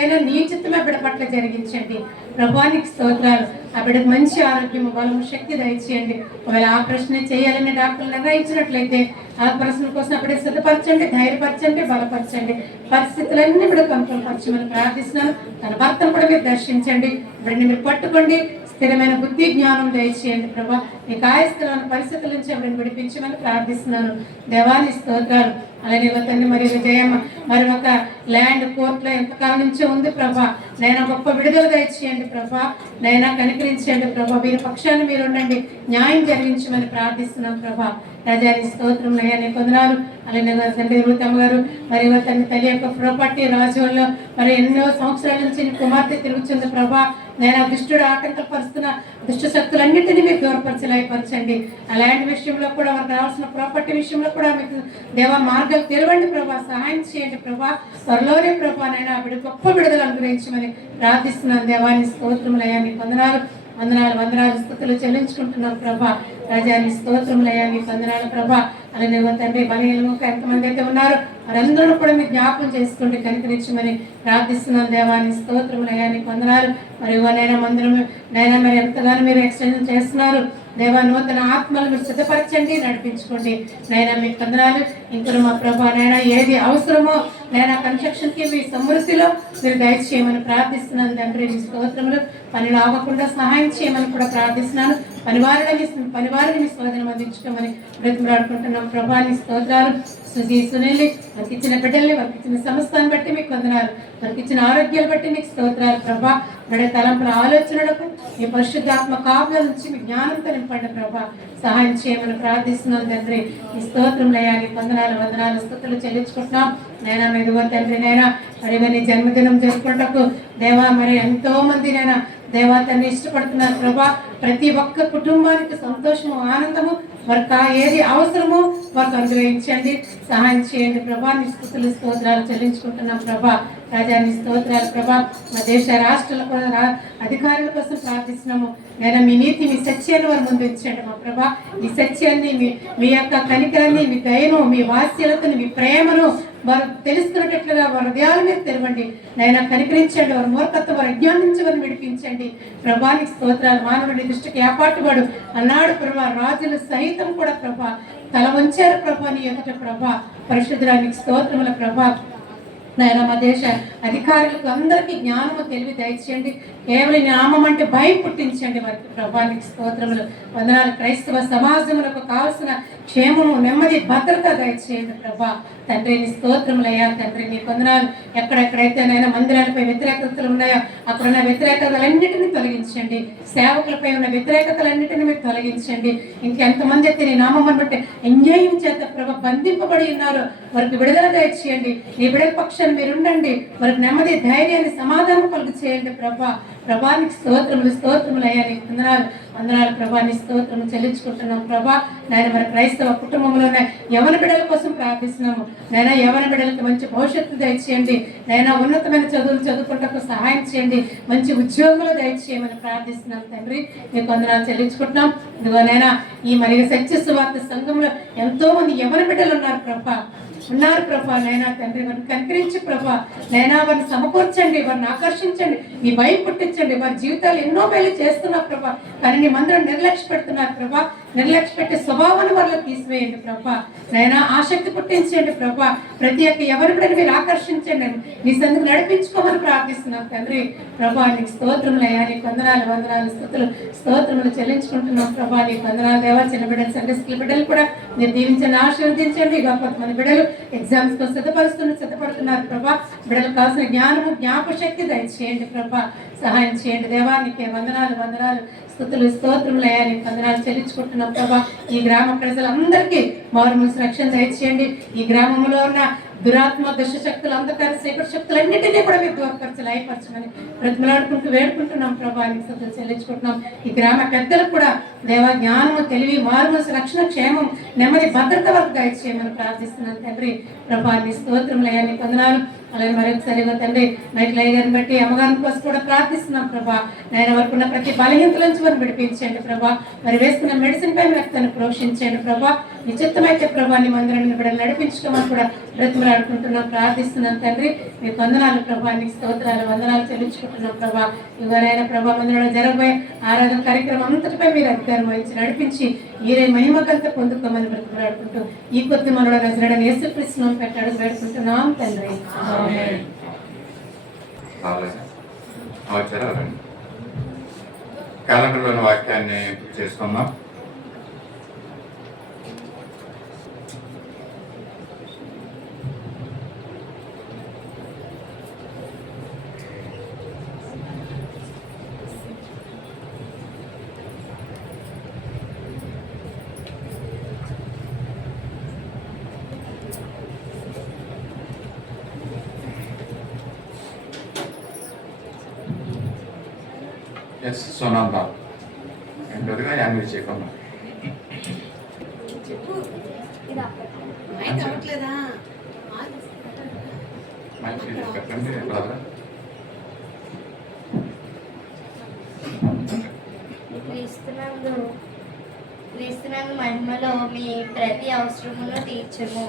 అయినా నీ చిత్తమే బిడ్డ పట్ల జరిగించండి ప్రభానికి స్తోత్రాలు. ఆ బిడ్డకు మంచి ఆరోగ్యము, బలము, శక్తి దయచేయండి. ఒకవేళ ఆపరేషన్ చేయాలని డాక్టర్లు నిర్ణయించినట్లయితే ఆపరేషన్ కోసం అప్పుడే సిద్ధపరచండి, ధైర్యపరచండి, బలపరచండి. పరిస్థితులన్నీ కూడా కంట్రోల్ పరచమని ప్రార్థిస్తున్నాను. తన భర్తను కూడా మీరు దర్శించండి, బిడ్డని మీరు పట్టుకోండి, స్థిరమైన బుద్ధి జ్ఞానం దయచేయండి ప్రభా. మీ కాయస్థిరమైన పరిస్థితుల నుంచి అవి విడిపించమని ప్రార్థిస్తున్నాను. దేవాని స్తోత్రాలు. అలాగే తండ్రి మరి విజయమ్మ మరి ఒక ల్యాండ్ కోర్టులో ఎంతకాలం నుంచో ఉంది ప్రభా. నైనా గొప్ప విడుదల దయచేయండి ప్రభా. నైనా కనికరించండి ప్రభా. వీరి పక్షాన్ని మీరు ఉండండి, న్యాయం జరిగించమని ప్రార్థిస్తున్నాం ప్రభా. రాజాని స్తోత్రం నయ్యా, నీ కొందనాలు. అలాగే తండ్రి రూతమ్మ గారు మరి తన తల్లి యొక్క ప్రాపర్టీ రాజుల్లో మరి ఎన్నో సంవత్సరాల నుంచి నీ కుమార్తె తిరుగుతుంది ప్రభా. నేను దుష్టుడు ఆటంకపరుస్తున్న దుష్ట శక్తులన్నింటినీ మీకు దూరపరచండి. ఆ ల్యాండ్ విషయంలో కూడా వారికి రావాల్సిన ప్రాపర్టీ విషయంలో కూడా మీకు దేవ మార్గాలు తెరవండి ప్రభా. సహాయం చేయండి ప్రభా. త్వరలోనే ప్రభా నైనా ఆవిడ గొప్ప విడుదల అనుగ్రహించమని ప్రార్థిస్తున్నాను. దేవాన్ని స్తోత్రములయ్యా, నీ వందనాలు స్తుతులు చెల్లించుకుంటున్నాం ప్రభా. రాజాని స్తోత్రములయ్యా, నీ వందనాలు ప్రభా. అలాగే తండ్రి బలహీనము ఎంతమంది అయితే ఉన్నారు వారందరూ కూడా మీరు జ్ఞాపకం చేసుకోండి, కనికరించమని ప్రార్థిస్తున్నాం. దేవాన్ని స్తోత్రములయ్యా, నీ వందనాలు. మరి నైనా మందిరం నైనా మరి ఎంతగానో మీరు ఎక్స్టెన్షన్ చేస్తున్నారు దేవా. నూతన ఆత్మలు మీరు సిద్ధపరచండి, నడిపించుకోండి నైనా. మీకు వందనాలు. ఇంకా మా ప్రభా నైనా ఏది అవసరమో నైనా కన్స్ట్రక్షన్కి మీ సమృద్ధిలో మీరు దయచేయమని ప్రార్థిస్తున్నాను తండ్రి. మీ స్తోత్రములు పనులు ఆగకుండా సహాయం చేయమని కూడా ప్రార్థిస్తున్నాను. పనివారిని మీ స్వాధీనం అందించుకోమని బ్రతిమలాడుకుంటున్నాం ప్రభా. నీ స్తోత్రాలు. సునీల్ వారికి ఇచ్చిన బిడ్డల్ని, వారికి ఇచ్చిన సంస్థను బట్టి మీకు వందనాలు, వారికి ఇచ్చిన ఆరోగ్యాలు బట్టి మీకు స్తోత్రాలు ప్రభా. బిడ్డ తలంపుల ఆలోచనలకు మీ పరిశుద్ధాత్మ కాపుల నుంచి మీ జ్ఞానంతో నింపండి ప్రభా. సహాయం చేయమని ప్రార్థిస్తున్నాం తండ్రి. ఈ స్తోత్రంలయ్యా, నీ వందనాలు స్తుతులు చెల్లించుకుంటున్నాం నైనా. ఇదిగో తండ్రి నైనా మరి నీ జన్మదినం జరుపుకుంటకు దేవా మరి ఎంతో మంది నైనా దేవా తండ్రి ఇష్టపడుతున్నారు ప్రభా. ప్రతి ఒక్క కుటుంబానికి సంతోషము, ఆనందము వారికి ఏది అవసరమో వారికి అనుగ్రహించండి, సహాయం చేయండి ప్రభా. నీ స్తుతులు స్తోత్రాలు చెల్లించుకుంటున్నాం ప్రభా. రాజాని స్తోత్రాలు ప్రభా. మా దేశ రాష్ట్రాల అధికారుల కోసం ప్రార్థిస్తున్నాము నేను. మీ నీతి, మీ సత్యాన్ని వారి ముందు ఉంచండి మా ప్రభా. మీ సత్యాన్ని, మీ యొక్క కనికరాన్ని, మీ దయను, మీ వాత్సల్యతను, మీ ప్రేమను వారు తెలుస్తున్నట్లుగా వారి హృదయాల మీద తెరవండి నైనా. కనికరించండి, వారి మూర్ఖత్వం, వారి అజ్ఞానం నుంచి వారిని విడిపించండి ప్రభానికి స్తోత్రాలు. మానవుడి దృష్టికి ఏపాటువాడు అన్నాడు ప్రభా. రాజులు సహితం కూడా ప్రభా తల వంచారు ప్రభా నీ ఎదుట ప్రభా. పరిశుద్ధరానికి స్తోత్రముల ప్రభా. నాయన మా దేశ అధికారులకు అందరికీ జ్ఞానము, తెలివి దయచేయండి. కేవలం నామం అంటే భయం పుట్టించండి వారికి ప్రభానికి స్తోత్రములు వందనాలు. క్రైస్తవ సమాజములకు కావలసిన క్షేమము, నెమ్మది, భద్రత దయచేయండి ప్రభా. తండ్రి నీ స్తోత్రములయ్యా తండ్రి. నీ వందనాలు. ఎక్కడెక్కడైతే నైనా మందిరాలపై వ్యతిరేకతలు ఉన్నాయో అక్కడున్న వ్యతిరేకతలన్నిటినీ తొలగించండి. సేవకులపై ఉన్న వ్యతిరేకతలన్నిటిని మీరు తొలగించండి. ఇంకెంతమంది అయితే నీ నామం బట్టి అన్యాయం చేత ప్రభా బంధింపబడి ఉన్నారు వారికి విడుదల దయచేయండి. నీ బిడ్డల పక్షాన్ని మీరు ఉండండి, వారికి నెమ్మది, ధైర్యాన్ని, సమాధానం కలుగు చేయండి ప్రభా. ప్రభానికి స్తోత్రములు అయ్యా. నీ వందనాలు ప్రభా. నీ స్తోత్రము చెల్లించుకుంటున్నాం ప్రభా. నాయన మరి క్రైస్తవ కుటుంబంలోనే యవన బిడ్డల కోసం ప్రార్థిస్తున్నాము నైనా. యవన బిడ్డలకు మంచి భవిష్యత్తు దయచేయండి నైనా. ఉన్నతమైన చదువులు చదువుకుంటూ సహాయం చేయండి, మంచి ఉద్యోగులు దయచేయమని ప్రార్థిస్తున్నాం తండ్రి. నీకు వందనాలు చెల్లించుకుంటున్నాం. ఇదిగో నైనా ఈ మరి సత్య సువార్త సంఘంలో ఎంతో మంది యవన బిడ్డలు ఉన్నారు ప్రభా నైనా తండ్రి. వారిని కనికరించి ప్రభా నైనా వారిని సమకూర్చండి, వారిని ఆకర్షించండి, నీ భయం పుట్టించండి. వారి జీవితాలు ఎన్నో మేలు చేస్తున్నారు ప్రభా, కానీ నీ మందిరం నిర్లక్ష్య పెడుతున్నారు ప్రభా. నిర్లక్ష్య పెట్టే స్వభావాన్ని వారిలో తీసివేయండి ప్రభా నైనా. ఆసక్తి పుట్టించండి ప్రభా. ప్రతి ఒక్క ఎవరి బిడ్డని మీరు ఆకర్షించండి, నీ సందుకు నడిపించుకోమని ప్రార్థిస్తున్నాం తండ్రి. ప్రభా నీకు స్తోత్రములయ్యా. నీకు వందనాలు స్తోత్రములు చెల్లించుకుంటున్నాం ప్రభా. నీకు వందనాలు దేవా. చిన్న బిడ్డలు, సండే స్కూల్ బిడ్డలు కూడా మీరు దీవించండి, ఆశీర్వదించండి. కొంతమంది బిడ్డలు ఎగ్జామ్స్ తో సిద్ధపడుతున్నారు ప్రభా. బిడ్డలకు కావాల్సిన జ్ఞానము, జ్ఞాపశక్తి దయచేయండి ప్రభా. సహాయం చేయండి దేవా. నీకే వందనాలు స్తోత్రములయ్యా. నీకు వందనాలు చెల్లించుకుంటున్నాం ప్రభా. ఈ గ్రామ ప్రజలందరికీ మారుమూల రక్షణ దయచేయండి. ఈ గ్రామంలో ఉన్న దురాత్మ, దుష్ట శక్తులు, అంధకార చీకటి శక్తులన్నింటినీ కూడా మీరు లయపరచమని బ్రతిమలాడుకుంటూ వేడుకుంటున్నాం ప్రభా. నీకు స్తుతులు చెల్లించుకుంటున్నాం. ఈ గ్రామ పెద్దలకు కూడా దేవా జ్ఞానము, తెలివి, మారుమూల రక్షణ, క్షేమం, నెమ్మది, భద్రత వరకు దయచేయమని ప్రార్థిస్తున్నాం తండ్రి. ప్రభా నీ స్తోత్రములయ్యా. నీకు వందనాలు. అలాగే మరొకసారిగా తండ్రి నైట్లయ్య గారిని బట్టి అమ్మగారి కోసం కూడా ప్రార్థిస్తున్నాం ప్రభా. నేను వరకు ఉన్న ప్రతి బలహీనత నుంచి మనం విడిపించండి ప్రభా. మరి వేసుకున్న మెడిసిన్ పై రక్తాన్ని ప్రోక్షించండి ప్రభా. నీ చిత్త చిత్తమైతే ప్రభా నీ మందిరాన్ని కూడా నడిపించుకోమని కూడా బ్రతిమలాడుకుంటున్నాం, ప్రార్థిస్తున్నాం తండ్రి. మీ వందనాలు ప్రభా, నీకు స్తోత్రాలు వందనాలు చెల్లించుకుంటున్నాం ప్రభా. ఎవరైనా ప్రభా మందిరంలో జరగబోయే ఆరాధన కార్యక్రమం అంతటిపై మీరు అధికారం వహించి నడిపించి మీరే మహిమకంత పొందుకోమని బ్రతిమలాడుకుంటూ ఈ కొద్ది మనలో నజరేయుడైన యేసుక్రీస్తును పెట్టాడు వేడుకుంటున్నాం తండ్రి. ఆమేన్. క్యాలెండర్లోని వాక్యాన్ని చేసుకుందాం. ఎస్ సునంద ఏంటదిగా యాన్వి చేయకుండా మంచి పెట్టండి బ్రదర్. క్రీస్తునందు మహిమలో మీ ప్రతి అవసరమును తీర్చుము.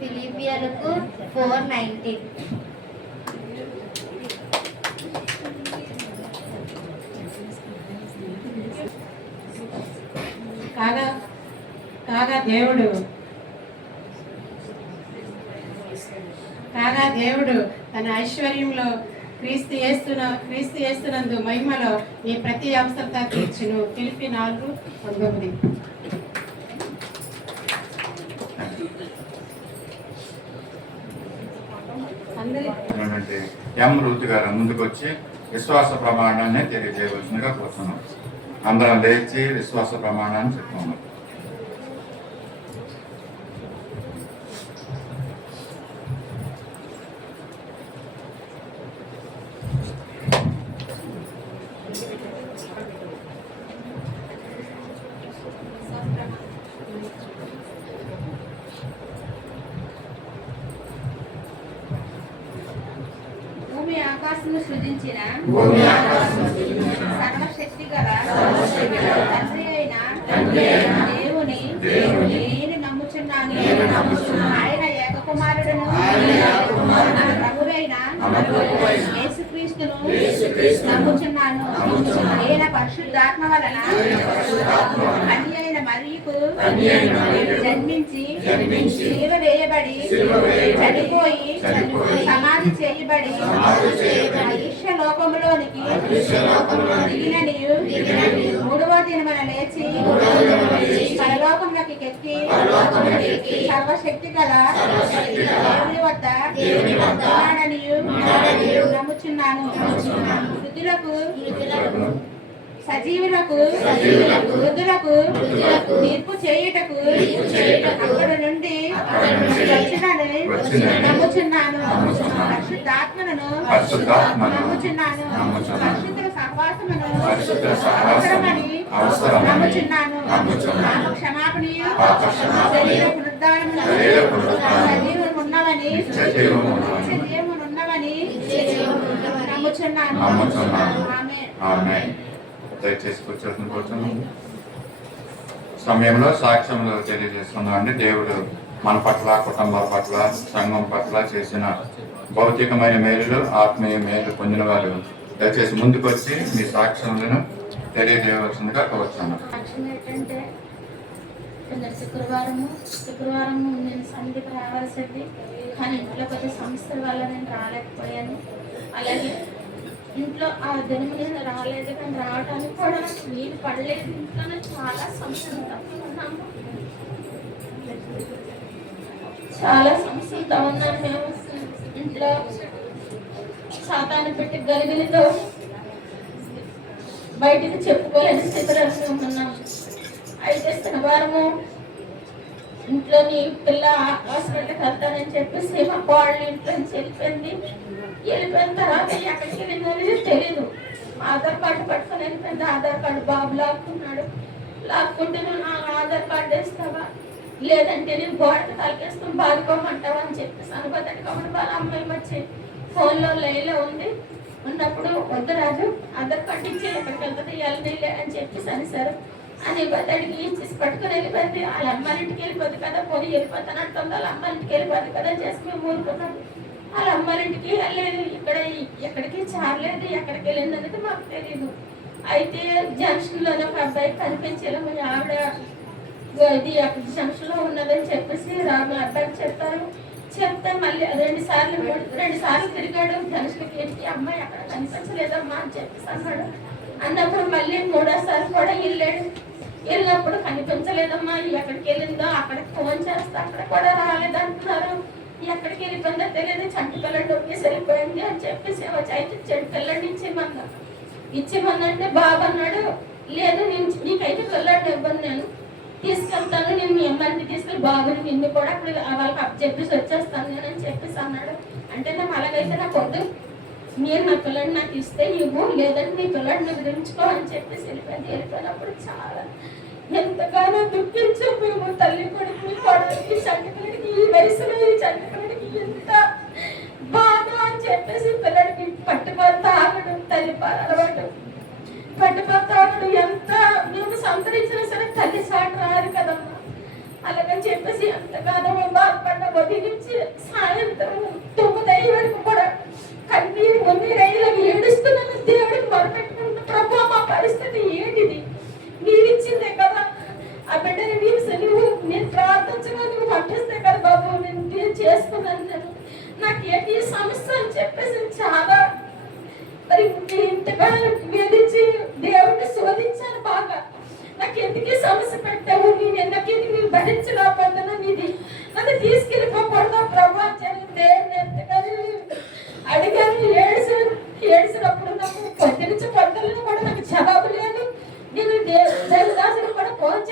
ఫిలిపియలకు 4:19. కాగా దేవుడు తన ఐశ్వర్యంలో క్రీస్తు యేస్తునందు మహిమలో మీ ప్రతి అవసరత తీర్చును. ఫిలిప్పీ 4:19. ఎం రూత్ గారు ముందుకు వచ్చి విశ్వాస ప్రమాణాన్ని తెలియజేయవలసిందిగా కోరుతున్నాం. అందరం లేచి విశ్వాస ప్రమాణాన్ని చెప్పుకున్నాం. భూమి ఆకాశము సృజించిన సర్వశక్తి గల తండ్రి అయిన దేవుని నేను నమ్ముచున్నాను. ఆయన ఏకకుమారుడును మన ప్రభువైన యేసుక్రీస్తును నమ్ముచున్నాను. ఆయన పరిశుద్ధాత్మ వలన కన్య అయిన మరియకు జన్మించి శిలువ వేయబడి చనిపోయి సమాధి చేయబడి అదృశ్య లోకములోనికి దిగిననియు మూడవ దినమున లేచి పరలోకమునకి ఎక్కి సర్వశక్తి గల దేవుని వద్ద ఉన్నాడనియు నమ్ముచున్నాను. మృతులకు సజీవులకు మృతులకు తీర్పు చేయుటకు అక్కడ నుండి వచ్చినని నమ్ముచున్నాను. పరిశుద్ధాత్మను నమ్ముచున్నాను. పరిశుద్ధుల సహవాసమును అవసరమని నమ్ముచున్నాను. క్షమాపణయు శరీర పునరుద్ధానమును సజీవమున్నవని నమ్ముచున్నాను. ఆమేన్. దయచేసి కూర్చోండి. సమయంలో సాక్ష్యంలో తెలియజేస్తున్నామండి. దేవుడు మన పట్ల, కుటుంబాల పట్ల, సంఘం పట్ల చేసిన భౌతికమైన మేలులు, ఆత్మీయ మేలు పొందిన వారు దయచేసి ముందుకు వచ్చి మీ సాక్ష్యములను తెలియజేయవలసిందిగా కోరుతున్నాను. సాక్ష్యం ఏంటంటే శుక్రవారం నేను సంధికి రావాల్సింది, కానీ ఇంట్లో కొద్ది సమస్యల వల్ల నేను రాలేకపోయాను. అలాగే ఇంట్లో ఆ దినము నేను రాలేదు, కానీ రావడానికి కూడా వీలు పడలేదు. ఇంట్లోనే చాలా సమస్యలతో ఉన్నాము. మేము ఇంట్లో సాతాను పెట్టి గలిగిలితో బయటికి చెప్పుకోలేని స్థితిలో ఉన్నాము. అయితే శనివారము ఇంట్లోని పిల్ల హాస్పిటల్కి వెళ్తానని చెప్పేసి మా కోళ్ళ ఇంట్లో నుంచి వెళ్ళిపోయిన తర్వాత ఎక్కడికి వెళ్ళిందనేది తెలీదు. ఆధార్ కార్డు పట్టుకొని వెళ్ళిపోయింది. ఆధార్ కార్డు బాబు లాక్కుంటే నువ్వు నా ఆధార్ కార్డు వేస్తావా, లేదంటే నేను గోడకు తలకేసుకుని బాదుకోమంటావా అని చెప్పేసి అనుకోదండి. కాబట్టి వాళ్ళ అమ్మాయి వచ్చి ఫోన్లో లైన్లో ఉన్నప్పుడు వద్దు రాజు ఆధార్ కార్డు ఇచ్చి ఎక్కడికి వెళ్తుంది వెళ్ళలే అని చెప్పేసి అనేసారు. అని బతడికి ఇచ్చేసి పట్టుకుని వెళ్ళిపోయింది. వాళ్ళ అమ్మాయి ఇంటికి వెళ్ళిపోద్ది కదా, పోనీ వెళ్ళిపోతానంటుంది. వాళ్ళ అమ్మాయి ఇంటికి వెళ్ళిపోద్ది కదా చేసి మేము ఊరుకున్నాం. వాళ్ళ అమ్మాయి ఇంటికి వెళ్ళలేదు, ఎక్కడికి చారలేదు, ఎక్కడికి వెళ్ళింది అనేది మాకు తెలియదు. అయితే జంక్షన్లోనే ఒక అబ్బాయి కనిపించేలా మీ ఆవిడ ఇది అక్కడ జంక్షన్లో ఉన్నదని చెప్పేసి రాము అబ్బాయికి చెప్తారు. చెప్తే మళ్ళీ రెండు సార్లు తిరిగాడు జంక్షన్కి. ఏంటి అమ్మాయి అక్కడ కనిపించలేదమ్మా అని చెప్పేసి అన్నాడు. అన్నప్పుడు మళ్ళీ మూడోసారి కూడా వెళ్ళినప్పుడు కనిపించలేదమ్మా, ఎక్కడికి వెళ్ళిందో అక్కడికి ఫోన్ చేస్తే అక్కడ కూడా రాలేదంటున్నారు. ఎక్కడికి వెళ్ళిపోయిందో తెలియదు, చంటి పిల్లడి ఒకేసి వెళ్ళిపోయింది అని చెప్పేసి అయితే చెడు పిల్లడిని ఇచ్చేమన్నంటే బాబు అన్నాడు, లేదు నీకైతే పిల్లడిని ఇవ్వను, నేను తీసుకెళ్తాను, నేను మీ అమ్మాయిని తీసుకెళ్ళి బాబుని నిన్ను కూడా అక్కడ వాళ్ళకి అప్ చెప్పేసి వచ్చేస్తాను నేను అని చెప్పేసి అన్నాడు. అంటే నాకు అలాగైతే నాకు వద్దు, మీరు నా పిల్లడిని నాకు ఇస్తే ఇవ్వు, లేదంటే నీ పిల్లడిని వదిలించుకో అని చెప్పేసి వెళ్ళిపోయినప్పుడు చాలా ఎంతగానో దుఃఖించాం మేము. తల్లి కొడుకు కొడుకు చంటి పిల్లడికి ఈ వయసులో ఈ చంటి పిల్లడికి ఎంత బాధ అని చెప్పేసి పిల్లడికి పట్టుకొని తాగడం, తల్లి అలవాటు పట్టుకొని తాగడం ఎంత మేము సంతరించినా సరే తల్లి సాటి రారు కదమ్మా. అలాగని చెప్పేసి ఎంతగానో బాధపడ్డ వదిలించి సాయంత్రం 9 వరకు కూడా కన్నీరు మున్నీరైలాగా ఏడుస్తున్నాను, దేవుడికి మొరపెట్టుకుంటూ ప్రభు మా పరిస్థితి ఏంటిది, నీవిచ్చిందే కదా ఆ బిడ్డని నేను ప్రార్థించగా నువ్వు పంపిస్తే కదా బాబు, నేను చేసుకున్నాను, నాకు ఏంటి సమస్య అని చెప్పేసి చాలా మరి ఇంతగా వేధించి దేవుడిని శోధించాను బాగా. నాకు ఎందుకు సమస్య పెట్టావు, నేను భరించలేకపోతున్నా, నీది నన్ను తీసుకెళ్ళిపోకూడదా ప్రభా దేవుని ఎంతగానో అడిగాను. ఏడ్చినప్పుడు నాకు పొద్దునుంచి పొద్దులను కూడా నాకు జవాబు లేదు. నేను దేవదాసులు కూడా ఫోన్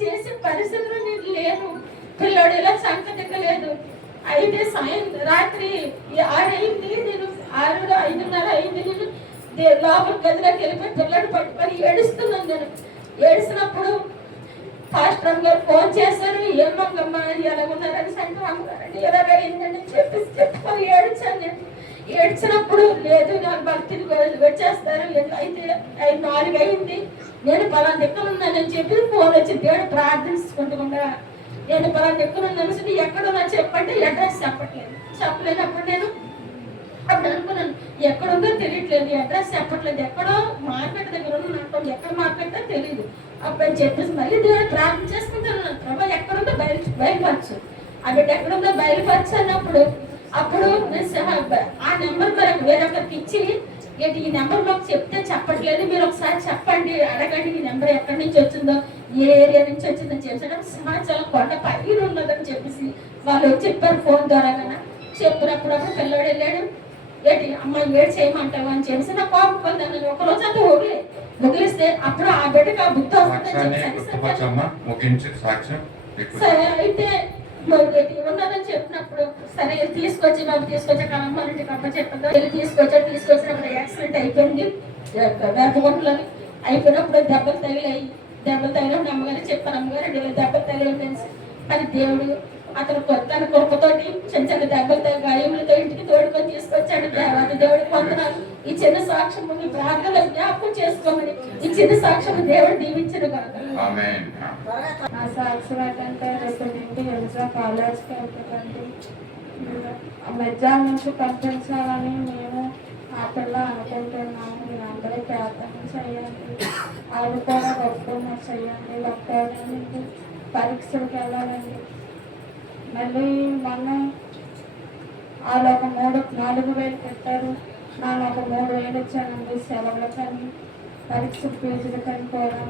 చేసే పరిస్థితులు నేను లేను, పిల్లడు ఇలా సంకటించలేదు. అయితే రాత్రి 6 అయింది, నేను 6:30 అయింది, నేను లోపల గదిలోకి వెళ్ళిపోయి పిల్లడు పట్టుకొని ఏడుస్తున్నాను. నేను ఏడ్చినప్పుడు పాస్టర్ గారు ఫోన్ చేశారు, ఏమమ్మా ఎలా ఉన్నారని అంటే అమ్మగారండి ఎలాగ అయిందని చెప్పుకొని ఏడ్చాను. నేను ఏడ్చినప్పుడు లేదు నాకు భక్తిని వచ్చేస్తారు, అయితే 4 అయింది, నేను పలానా దిక్కులు ఉన్నానని చెప్పి ఫోన్ వచ్చి దేవుడు ప్రార్థించుకుంటుకుండా నేను పలానా దిక్కులు ఉన్నాను, ఎక్కడున్నా చెప్పంటే అడ్రస్ చెప్పలేనప్పుడు నేను అప్పుడు అనుకున్నాను ఎక్కడుందో తెలియట్లేదు, అడ్రస్ చెప్పట్లేదు, ఎక్కడో మార్కెట్ దగ్గర ఉన్నాను, ఎక్కడ మార్కెట్ తెలియదు. అప్పుడు చెప్పేసి మళ్ళీ దేవుడు ప్రార్థన చేసుకుంటాను, ప్రభా ఎక్కడుందో బయలుపరచు, ఆ బిడ్డ ఎక్కడుందో బయలుపరచు అన్నప్పుడు అప్పుడు ఆ నెంబర్ వేరొకరికి ఇచ్చి ఏంటి ఈ నెంబర్ మాకు చెప్తే చెప్పట్లేదు, మీరు ఒకసారి చెప్పండి, అడగండి ఈ నెంబర్ ఎక్కడి నుంచి వచ్చిందో, ఏ ఏరియా నుంచి వచ్చిందని చెప్పి సమాచారం కొండ పైన ఉన్నదని చెప్పేసి వాళ్ళు చెప్పారు ఫోన్ ద్వారా. చెప్పినప్పుడు పిల్లడు వెళ్ళాడు, ఏంటి అమ్మ ఏడు చేయమంటావు అని చెప్పేసి నా కోపం పొందాను. ఒకరోజు అంతా వదిలిస్తే అప్పుడు ఆ బిడ్డకి ఆ బుద్ధి వస్తుందని సరే అయితే ఉన్నదని చెప్పినప్పుడు సరే తీసుకొచ్చి అమ్మని అమ్మ చెప్పారు, తీసుకొచ్చినప్పుడు యాక్సిడెంట్ అయిపోయింది వేపగొంటలని. అయిపోయినప్పుడు దెబ్బలు తగిలినప్పుడు అమ్మగారు చెప్పాను, అమ్మగారు దెబ్బలు తగిలి కానీ దేవుడు అతను తన కృపతోటి చిన్న దెబ్బలతో గాయములతో ఇంటికి తోడుకొని తీసుకొచ్చాడు. దేవుడికి వందనాలు. ఈ చిన్న సాక్ష్యం మీ ప్రార్థనలో జ్ఞాపకం చేసుకోమని ఈ చిన్న సాక్ష్యం దేవుడు దీవించను కాదు. నా సాక్ష్యం ఏంటంటే రేపు నుండి ఎగ్జామ్ కాలేజ్కి వెళ్తుందండి. మెజార్ నుంచి పంపించాలని మేము ఆ పిల్ల అనుకుంటున్నాము. మీరు అందరూ ప్రార్థన చేయండి, అది కూడా గొప్పగా చేయండి. ఒక్కరికి పరీక్షలకు వెళ్ళాలండి. మళ్ళీ మొన్న వాళ్ళు ఒక 4,000 పెట్టారు, ನಾನು ఒక 3,000 ఇచ్చానండి సెలవులకని, పరీక్ష ఫీజులకని కూడా.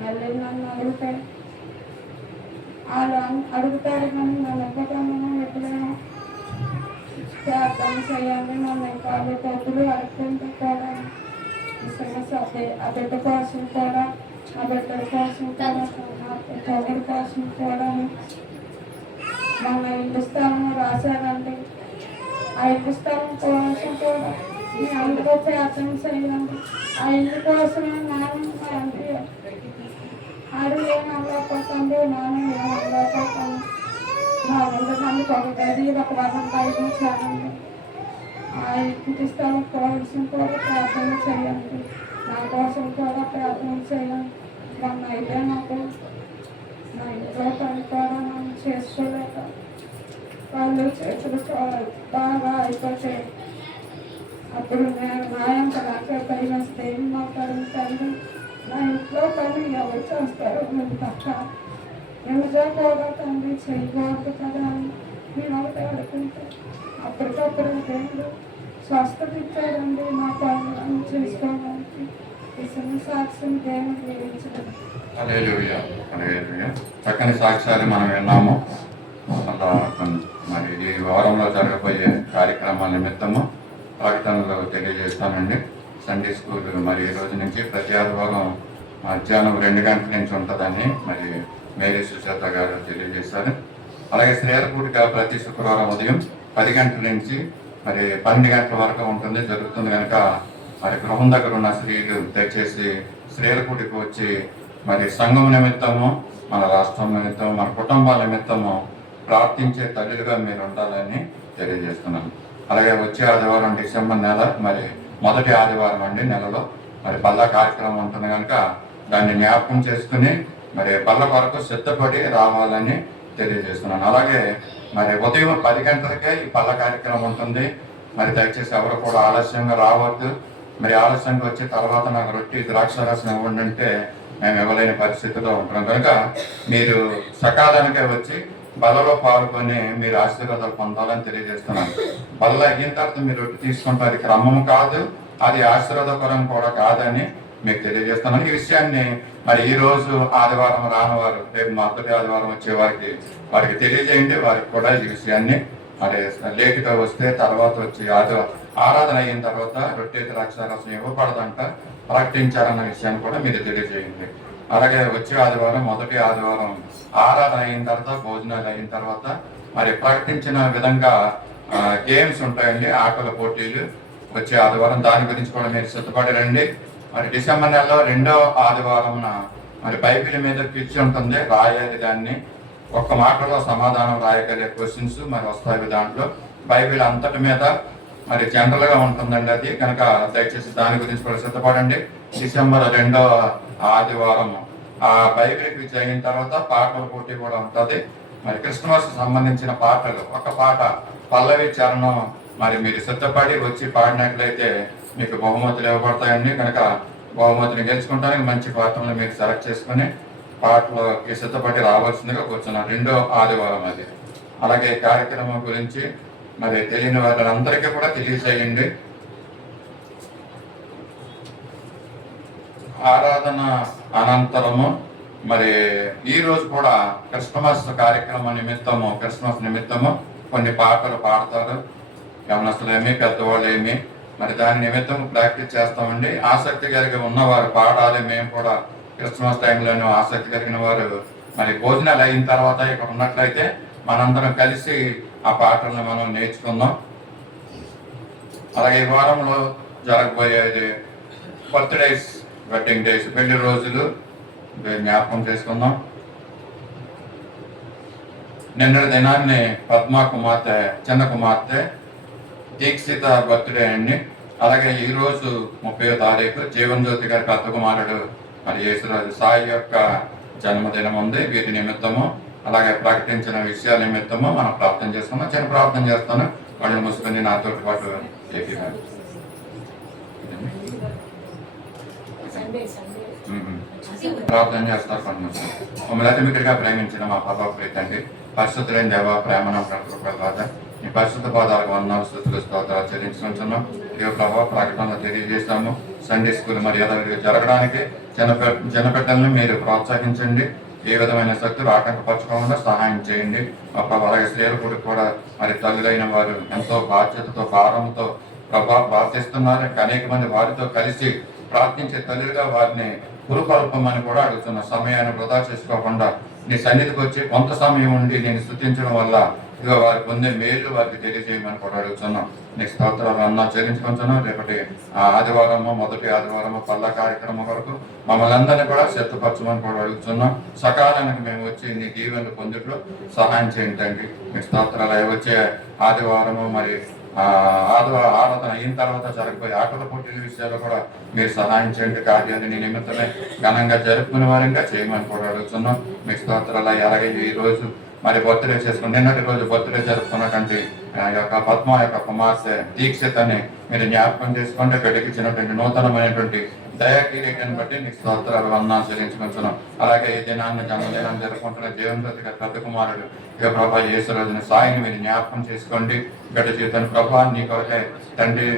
మళ్ళీ నన్ను వాళ్ళు అడుగుతారు కానీ నన్ను ఇవ్వకుండా ఎప్పుడైనా ప్రార్థన చేయాలి. నన్ను కాళ్ళు డబ్బులు అడుగుతుంటే కూడా ఆ బిడ్డ కోసం కూడా, ఆ బిడ్డ కోసం కూడా, తొగుడు కోసం కూడా మన ఇల్లు స్థలం రాశారండి. ఆ ఇల్లు స్థలం కోసం కూడా మీ అందరూ ప్రార్థన చేయండి. ఆ ఇల్లు కోసమే నాన్న తండ్రి ఆరు ఏం అవ్వకపోతుంది, నాన్న ఏం అవ్వకపోతాను. మా అందరికి ఒక గది ఒక వరం చేయండి. ఆ ఇంటి స్థలం కోసం కూడా ప్రార్థన చేయండి. నా కోసం కూడా ప్రార్థన చేయండి. మొన్న అయితే నాకు నా ఇంట్లో పని కూడా మనం చేసుకోలేక వాళ్ళు చేతులు బాగా అయిపోతాయి. అప్పుడు నేను నాయంత నాకే పని వస్తే ఏం మాట్లాడుతాను, నా ఇంట్లో పని ఎవరు చేస్తారు నువ్వు తప్ప, ఎవరితో కూడా తండ్రి చేయకూడదు కదా అని నేను ఒకటి అడుగుతుంటే అప్పటికప్పుడు దేవుడు స్వస్థత ఇచ్చాడండి నా పనులను చేసుకోవడానికి. ఈ చిన్న సాక్ష్యం దేవుడు వేయించడం. హల్లెలూయా, హల్లెలూయా. చక్కని సాక్ష్యాలు మనం విన్నాము. అలా మరి ఈ వారంలో జరగబోయే కార్యక్రమాల నిమిత్తము ప్రకటనలు తెలియజేస్తానండి. సండే స్కూల్ మరి ఈ రోజు నుంచి ప్రతి ఆదివారం మధ్యాహ్నం 2 గంటల నుంచి ఉంటుందని మరి మేరీ సుజాత గారు తెలియజేశారు. అలాగే స్త్రీల కూడిక ప్రతి శుక్రవారం ఉదయం 10 గంటల నుంచి మరి 12 గంటల వరకు ఉంటుంది జరుగుతుంది కనుక మరి గృహం దగ్గర ఉన్న స్త్రీలు దయచేసి స్త్రీల కూడికి వచ్చి మరి సంఘం నిమిత్తము, మన రాష్ట్రం నిమిత్తము, మన కుటుంబాల నిమిత్తము ప్రార్థించే తల్లులుగా మీరు ఉండాలని తెలియజేస్తున్నాను. అలాగే వచ్చే ఆదివారం డిసెంబర్ నెల మరి మొదటి ఆదివారం అండి నెలలో మరి బల్ల కార్యక్రమం ఉంటుంది కనుక దాన్ని జ్ఞాపకం చేసుకుని మరి బల్ల కొరకు సిద్ధపడి రావాలని తెలియజేస్తున్నాను. అలాగే మరి ఉదయం 10 గంటలకే ఈ బల్ల కార్యక్రమం ఉంటుంది. మరి దయచేసి ఎవరు కూడా ఆలస్యంగా రావద్దు. మరి ఆలస్యంగా వచ్చి తర్వాత నాకు రొట్టి ద్రాక్షారసం ఇవ్వండి అంటే మేము ఇవ్వలేని పరిస్థితిలో ఉంటున్నాం కనుక మీరు సకాలానికే వచ్చి బల్లలో పాల్గొని మీరు ఆశీర్వాదాలు పొందాలని తెలియజేస్తున్నాను. బల్ల అయిన తర్వాత మీరు రొట్టి తీసుకుంటే అది క్రమం కాదు, అది ఆశీర్వాదకరం కూడా కాదని మీకు తెలియజేస్తున్నాను. ఈ విషయాన్ని మరి ఈ రోజు ఆదివారం రానివారు రేపు మొదటి ఆదివారం వచ్చే వారికి తెలియజేయండి. వారికి కూడా ఈ విషయాన్ని మరి లేటుగా వస్తే తర్వాత వచ్చి ఆరాధన అయిన తర్వాత రొట్టె ద్రాక్షారసం ఇవ్వబడదంట ప్రకటించారన్న విషయాన్ని కూడా మీరు తెలియజేయండి. అలాగే వచ్చే ఆదివారం మొదటి ఆదివారం ఆరాధన అయిన తర్వాత భోజనాలు అయిన తర్వాత మరి ప్రకటించిన విధంగా గేమ్స్ ఉంటాయండి, ఆటల పోటీలు వచ్చే ఆదివారం. దాని గురించి కూడా మీరు సిద్ధపడి రండి. మరి డిసెంబర్ నెలలో 2వ ఆదివారం మరి బైబిల్ మీద క్విజ్ ఉంటుంది, రాయాలి. దాన్ని ఒక్క మాటలో సమాధానం రాయగలిగే క్వశ్చన్స్ మరి వస్తాయి దాంట్లో. బైబిల్ అంతటి మీద మరి జనరల్ గా ఉంటుందండి అది కనుక దయచేసి దాని గురించి కూడా సిద్ధపడండి. డిసెంబర్ 2వ ఆదివారం ఆ బైబిల్ క్విజ్ అయిన తర్వాత పాటల పోటీ కూడా ఉంటుంది. మరి క్రిస్మస్ సంబంధించిన పాటలు, ఒక పాట పల్లవి చరణం మరి మీరు సిద్ధపడి వచ్చి పాడినట్లయితే మీకు బహుమతులు ఇవ్వబడతాయండి. కనుక బహుమతిని గెలుచుకోవడానికి మంచి పాటలను మీరు సెలెక్ట్ చేసుకుని పాటలకి సిద్ధపడి రావాల్సిందిగా కూర్చున్నారు. 2వ ఆదివారం అది. అలాగే కార్యక్రమం గురించి మరి తెలియని వారందరికీ కూడా తెలియజేయండి. ఆరాధన అనంతరము మరి ఈ రోజు కూడా క్రిస్మస్ కార్యక్రమం నిమిత్తము, క్రిస్మస్ నిమిత్తము కొన్ని పాటలు పాడతారు. యవనస్తులేమి పెద్దవాళ్ళు ఏమి మరి దాని నిమిత్తం ప్రాక్టీస్ చేస్తామండి. ఆసక్తి కలిగి ఉన్నవారు పాడాలి. మేము కూడా క్రిస్మస్ టైంలోనూ ఆసక్తి కలిగిన వారు మరి భోజనాలు అయిన తర్వాత ఇక్కడ ఉన్నట్లయితే మనందరం కలిసి ఆ పాటలను మనం నేర్చుకుందాం. అలాగే ఈ వారంలో జరగబోయేది బర్త్డేస్, వెడ్డింగ్ డేస్, పెళ్లి రోజులు జ్ఞాపకం చేసుకుందాం. నిన్నటి దినాన్ని పద్మా కుమార్తె, చిన్న కుమార్తె దీక్షిత బర్త్డే అండి. అలాగే ఈరోజు 30వ తారీఖు జీవన్ జ్యోతి గారి పెద్ద కుమారుడు మరి యేసురాజు సాయి యొక్క జన్మదినం ఉంది. వీటి నిమిత్తము అలాగే ప్రకటించిన విషయాల నిమిత్తము మనం ప్రార్థన చేసుకున్నాం. చిన్న ప్రార్థన చేస్తాను, వాళ్ళు మూసుకొని నాతో పాటు ఏపీ గారు ప్రార్థన చేస్తారు. కొన్ని మమ్మల్ని అతిమికటిగా ప్రేమించిన మా పాప ప్రీతండి, పరిశుద్ధులైన దేవ, ప్రేమను కృప ఈ పరిశుద్ధ పాదాలకు వందనాలు, స్తుతులు, స్తోత్రాలు చెల్లించుకుంటున్నాం. ఈ ప్రభావ ప్రకటనలు తెలియజేస్తాము. సండే స్కూల్ మరి జరగడానికి చిన్నపిల్లల్ని మీరు ప్రోత్సహించండి. ఏ విధమైన శక్తులు ఆటంకపరచుకోకుండా సహాయం చేయండి. అలాగే స్త్రీల కూడా మరి తల్లులైన వారు ఎంతో బాధ్యతతో, భారంతో ప్రార్థిస్తున్నారు. అనేక మంది వారితో కలిసి ప్రార్థించే తల్లులుగా వారిని పురుపల్పమని కూడా అడుగుతున్న సమయాన్ని వృధా చేసుకోకుండా నీ సన్నిధికి వచ్చి కొంత సమయం ఉండి నేను స్తుతించడం వల్ల ఇక వారి పొందే మేలు వారికి తెలియజేయమని కూడా అడుగుతున్నాం. నీకు స్తోత్రాలు అన్నా చెల్లించుకుంటున్నాం. రేపటి ఆదివారము, మొదటి ఆదివారము పల్ల కార్యక్రమం వరకు మమ్మల్ని అందరినీ కూడా సిద్ధపరచమని కూడా అడుగుతున్నాం. సకాలానికి మేము వచ్చి నీ దీవెనలు పొందుట్లో సహాయం చేయండి. మీకు స్తోత్రాలు. వచ్చే ఆదివారము మరి ఆరాధన అయిన తర్వాత జరగబోయే ఆటల పోటీల విషయాల్లో కూడా మీరు సహాయం చేయండి. కార్యాన్ని నీ నిమిత్తమే ఘనంగా జరుపుకునే వారంగా చేయమని కూడా అడుగుతున్నాం. మీ స్తోత్రాలు. అలాగే ఈ రోజు మరి బర్త్డే చేసుకుని నిన్నటి రోజు బర్త్డే జరుపుకున్నటువంటి యొక్క పద్మ యొక్క కుమార్తె దీక్షితని మీరు జ్ఞాపకం చేసుకోండి. గడికిచ్చినటువంటి నూతనమైనటువంటి దయాకిరీటాన్ని బట్టి నీకు స్తోత్రాలు వందనాలు చెల్లించుకుంటున్నాం. అలాగే ఈ దినాన్ని జన్మదినాన్ని జరుపుకుంటున్న జీవనజ్యోతి గారి పెద్ద కుమారుడు ఇక ప్రభా యేసు రోజున సాయిని మీరు జ్ఞాపకం చేసుకోండి. బిడ్డ జీవితాన్ని ప్రభా నీ కొరకే తండ్రి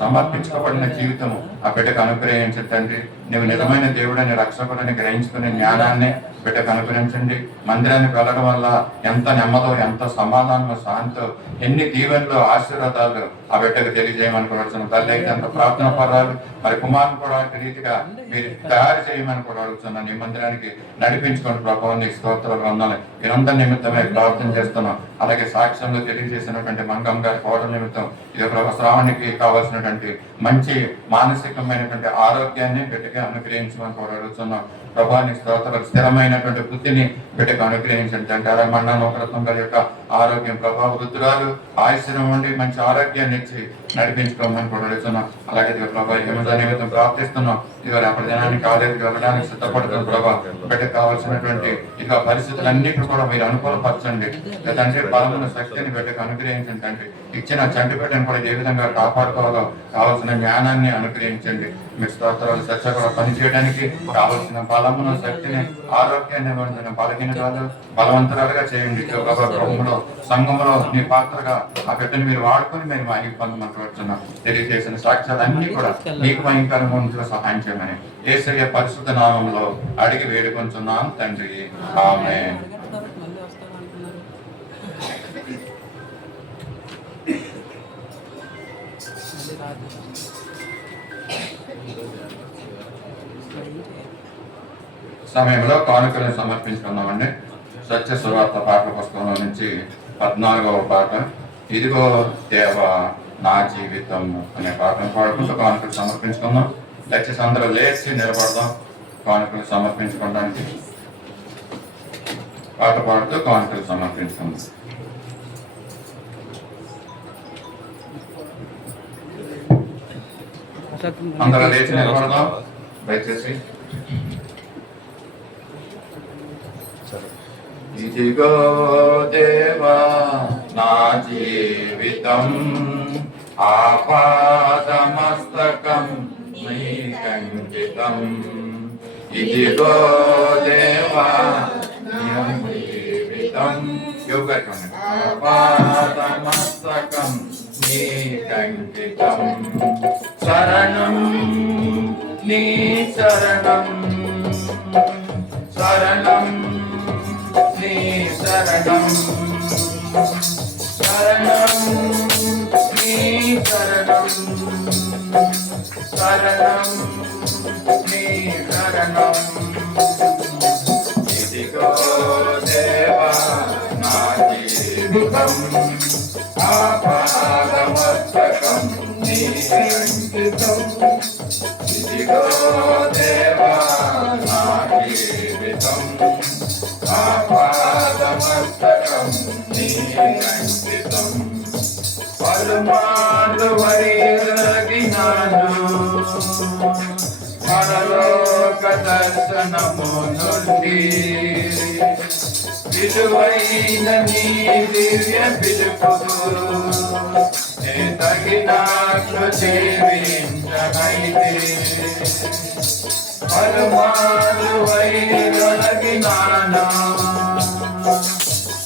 సమర్పించబడిన జీవితము ఆ బిడ్డకు అనుగ్రహించండి తండ్రి. నువ్వు నిజమైన దేవుడని రక్షకుడని గ్రహించుకునే జ్ఞానాన్ని బిడ్డకు అనుగ్రహించండి. మందిరానికి వెళ్ళడం వల్ల ఎంత నెమ్మదో, ఎంత సమాధానమో, శాంతో, ఎన్ని దీవెనలు, ఆశీర్వాదాలు ఆ బిడ్డకు తెలియజేయమని కూడా తల్లి అయితే అంత ప్రార్థన పరాలు మరి కుమారుని కూడా రీతిగా మీరు తయారు చేయమని కూడా అడుగుతున్నాను. ఈ మందిరానికి నడిపించుకోండి ప్రభావం. నీకు స్తోత్రాలు వందాలి. మీరందరి నిమిత్తమే ప్రార్థన చేస్తున్నాం. అలాగే సాక్ష్యంలో తెలియజేసినటువంటి మంగం గారి కోడల నిమిత్తం ఇది ప్రభు శ్రావణికి కావాల్సినటువంటి మంచి మానసికమైనటువంటి ఆరోగ్యాన్ని బిడ్డకి అనుగ్రహించమని కూడా అడుగుతున్నాం. ప్రభానికి స్తోత్రాలు. స్థిరమైనటువంటి బుద్ధిని బిడ్డకు అనుగ్రహించండి అంటే అలా మండల నూకరత్నం గారి యొక్క ఆరోగ్యం ప్రభావ వృద్ధురాలు ఆయుష్యం ఉండి మంచి ఆరోగ్యాన్ని ఇచ్చి నడిపించుకోమని కూడా అడుగుతున్నాం. అలాగే ప్రభావ హిమజ నిమిత్తం ప్రార్థిస్తున్నాం. ఇవాళ అప్పటి దినానికి కాలేజీకి వెళ్ళడానికి సిద్ధపడుతున్న ప్రభావ బిడ్డకు కావాల్సినటువంటి ఇక పరిస్థితులన్నింటినీ కూడా మీరు అనుకూలపరచండి. లేదంటే బలమైన శక్తిని బిడ్డకు అనుగ్రహించండి తండ్రి. ఇచ్చిన చంటి బిడ్డను కూడా ఏ విధంగా కాపాడుకోవాలో కావాల్సిన జ్ఞానాన్ని అనుగ్రహించండి. మీ స్తోత్రాలు చర్చ కూడా పనిచేయడానికి కావలసిన బలమును, శక్తిని, ఆరోగ్యాన్ని బలహీనరాలు బలవంతురాలుగా చేయండి. ప్రభుత్వంలో సంఘంలో మీ పాత్రగా ఆ బిడ్డను మీరు వాడుకొని మీరు మా పొందమంటున్నాం. తెలియజేసిన సాక్ష్యాలన్నీ కూడా మీకు భయంకరంగా సహాయం చేయమని యేసయ్య పరిశుద్ధ నామంలో అడిగి వేడుకొంచున్నాం తండ్రి. ఆమేన్. సమయంలో కానుకలను సమర్పించుకున్నామండి. సత్య సువార్త పాటల పుస్తకంలో నుంచి 14వ పాట ఇదిగో దేవ నా జీవితం అనే పాటను పాడుకుంటూ కానుకలు సమర్పించుకుందాం. దయచేసి అందరూ లేచి నిలబడదాం కానుకలు సమర్పించుకోవడానికి. పాట పాడుతూ కానుకలు సమర్పించుకుందాం. అందరూ లేచి నిలబడదాం దయచేసి. ఇదిగో దేవా నా జీవితం ఆపాదమస్తకం నీకంకితం. ఇదిగో దేవా నా జీవితం ఆపాదమస్తకం నీకంకితం. శరణం నీ శరణం, శరణం నీ శరణం, శరణం నీ శరణం, శరణం నీ శరణం. ఇదిగో దేవా నా జీవితం ఆపాదమస్తకం నీకంకితం. ఇదిగో దేవా నా జీవితం ఆపాదమస్తకం నీకంకితం. పలుమార్లు వైరగినాను పరలోక దర్శనము నుండి, విలువైన నీ దివ్య పిలుపుకు నే తగినట్లు జీవించనైతే. పలుమార్లు వైరగినాను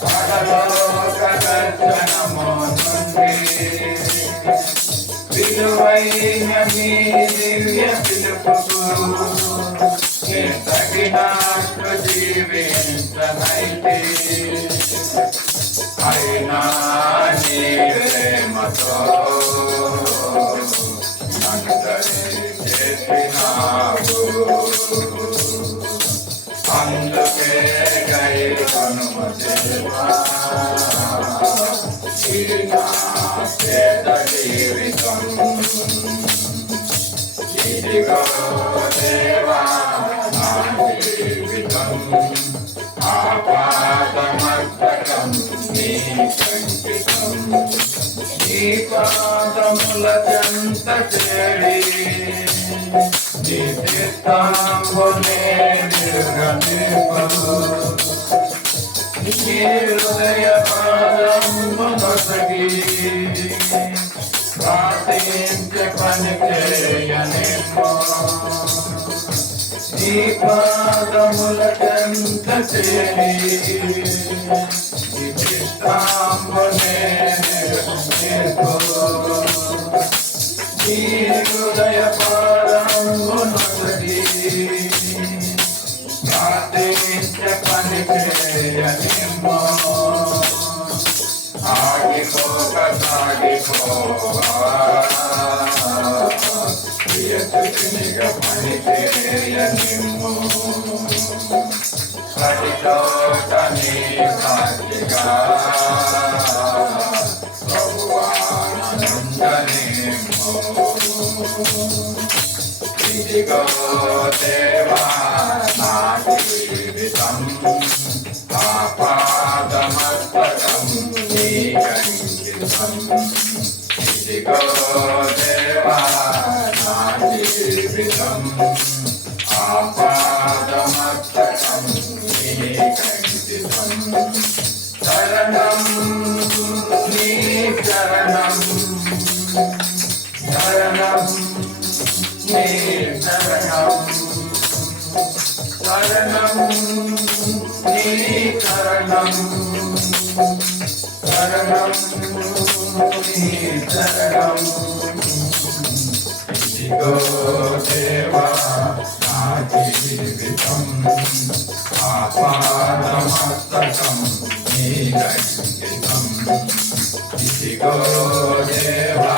పరలోక దర్శనము నుండి, విలువైన నీ దివ్య పిలుపుకు నే తగినట్లు జీవించనైతే. అయినా నీ ప్రేమతో నన్ను చేసినావు, అందుకే గైకొనుము దేవా ఇది నా పేద జీవితం. ఇదిగో దేవా నా జీవితం ఆపాదమస్తకం నీకంకితం. నీ పాదముల చెంత చేరి నీ చిత్తాంబునే నిర్గమింపను. నీ హృదయ పాదమునొసగి ప్రార్థించే పని చేయనిమ్ము. నీ పాదముల చెంత చేరి నీ చిత్తాంబునే నిర్గమింపను. నీ హృదయ పాదమునొసగి ప్రార్థించే పని చేయనిమ్ము. ఆగిపోక సాగిపోవా ప్రియసునిగా పని చేయనిమ్ము. ప్రతి చోట నీ సాక్షిగా ప్రభువానందనిమ్ము. ఇదిగో దేవా నా జీవితం ఆపాదమస్తకం నీకంకితం. ఇదిగో దేవా నా జీవితం ఆపాదమస్తకం నీకంకితం. శరణం నీ శరణం శరణం నీ శరణం శరణం నీ శరణం శరణం నీ శరణం. ఇదిగో దేవా నా జీవితం ఆపాదమస్తకం నీకంకితం. ఇదిగో దేవా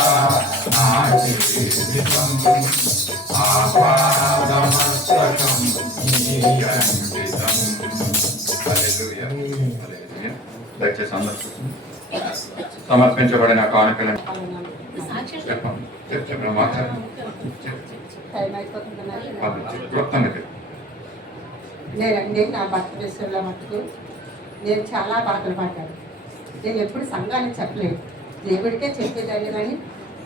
నా జీవితం ఆపాదమస్తకం నీకంకితం. హల్లెలూయా హల్లెలూయా. దయచేసి అందరూ సమర్పించబడిన కానుకలను చెప్పండి చెప్పండి మాట్లాడండి. నేనండి నా భర్త విషయంలో మటుకు నేను చాలా బాధలు పడ్డాను. నేను ఎప్పుడు సంఘానికి చెప్పలేదు, దేవుడికే చెప్పేదాన్ని. కానీ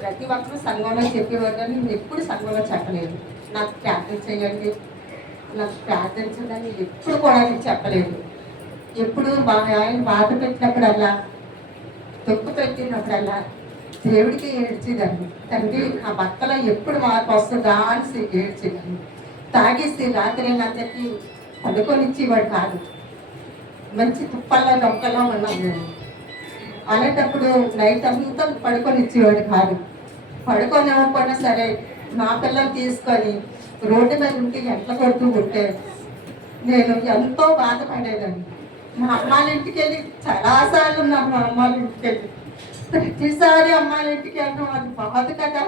ప్రతి ఒక్కరూ సంఘంలో చెప్పేవారు, కానీ నేను ఎప్పుడు సంఘంలో చెప్పలేదు. నాకు ప్రార్థన చేయండి, నాకు ప్రార్థించదని ఎప్పుడు కూడా నేను చెప్పలేదు. ఎప్పుడు ఆయన బాధ పెట్టినప్పుడల్లా, తొక్కు పెట్టినప్పుడల్లా దేవుడికి ఏడ్చేదాన్ని. తండ్రి నా భర్తలో ఎప్పుడు మార్పు వస్తుందా అని ఏడ్చేదాన్ని. తాగేసి రాత్రి అంతకి పడుకొనిచ్చేవాడు కాదు. మంచి తుప్పల్లో డొక్కలో ఉన్నాం నేను. అలాంటప్పుడు నైట్ అంతా పడుకొనిచ్చేవాడు కాదు. పడుకోనివ్వకపోయినా సరే నా పిల్లలు తీసుకొని రోడ్డు మీద ఉంటే ఎంట్ల కొడుతూ ఉంటే నేను ఎంతో బాధపడేదాన్ని. మా అమ్మాళ్ళ ఇంటికి వెళ్ళి చాలాసార్లు ఉన్నాను. మా అమ్మాళ్ళ ఇంటికి వెళ్ళి ప్రతిసారి అమ్మాళ్ళ ఇంటికి వెళ్ళడం అది బాధ కదా.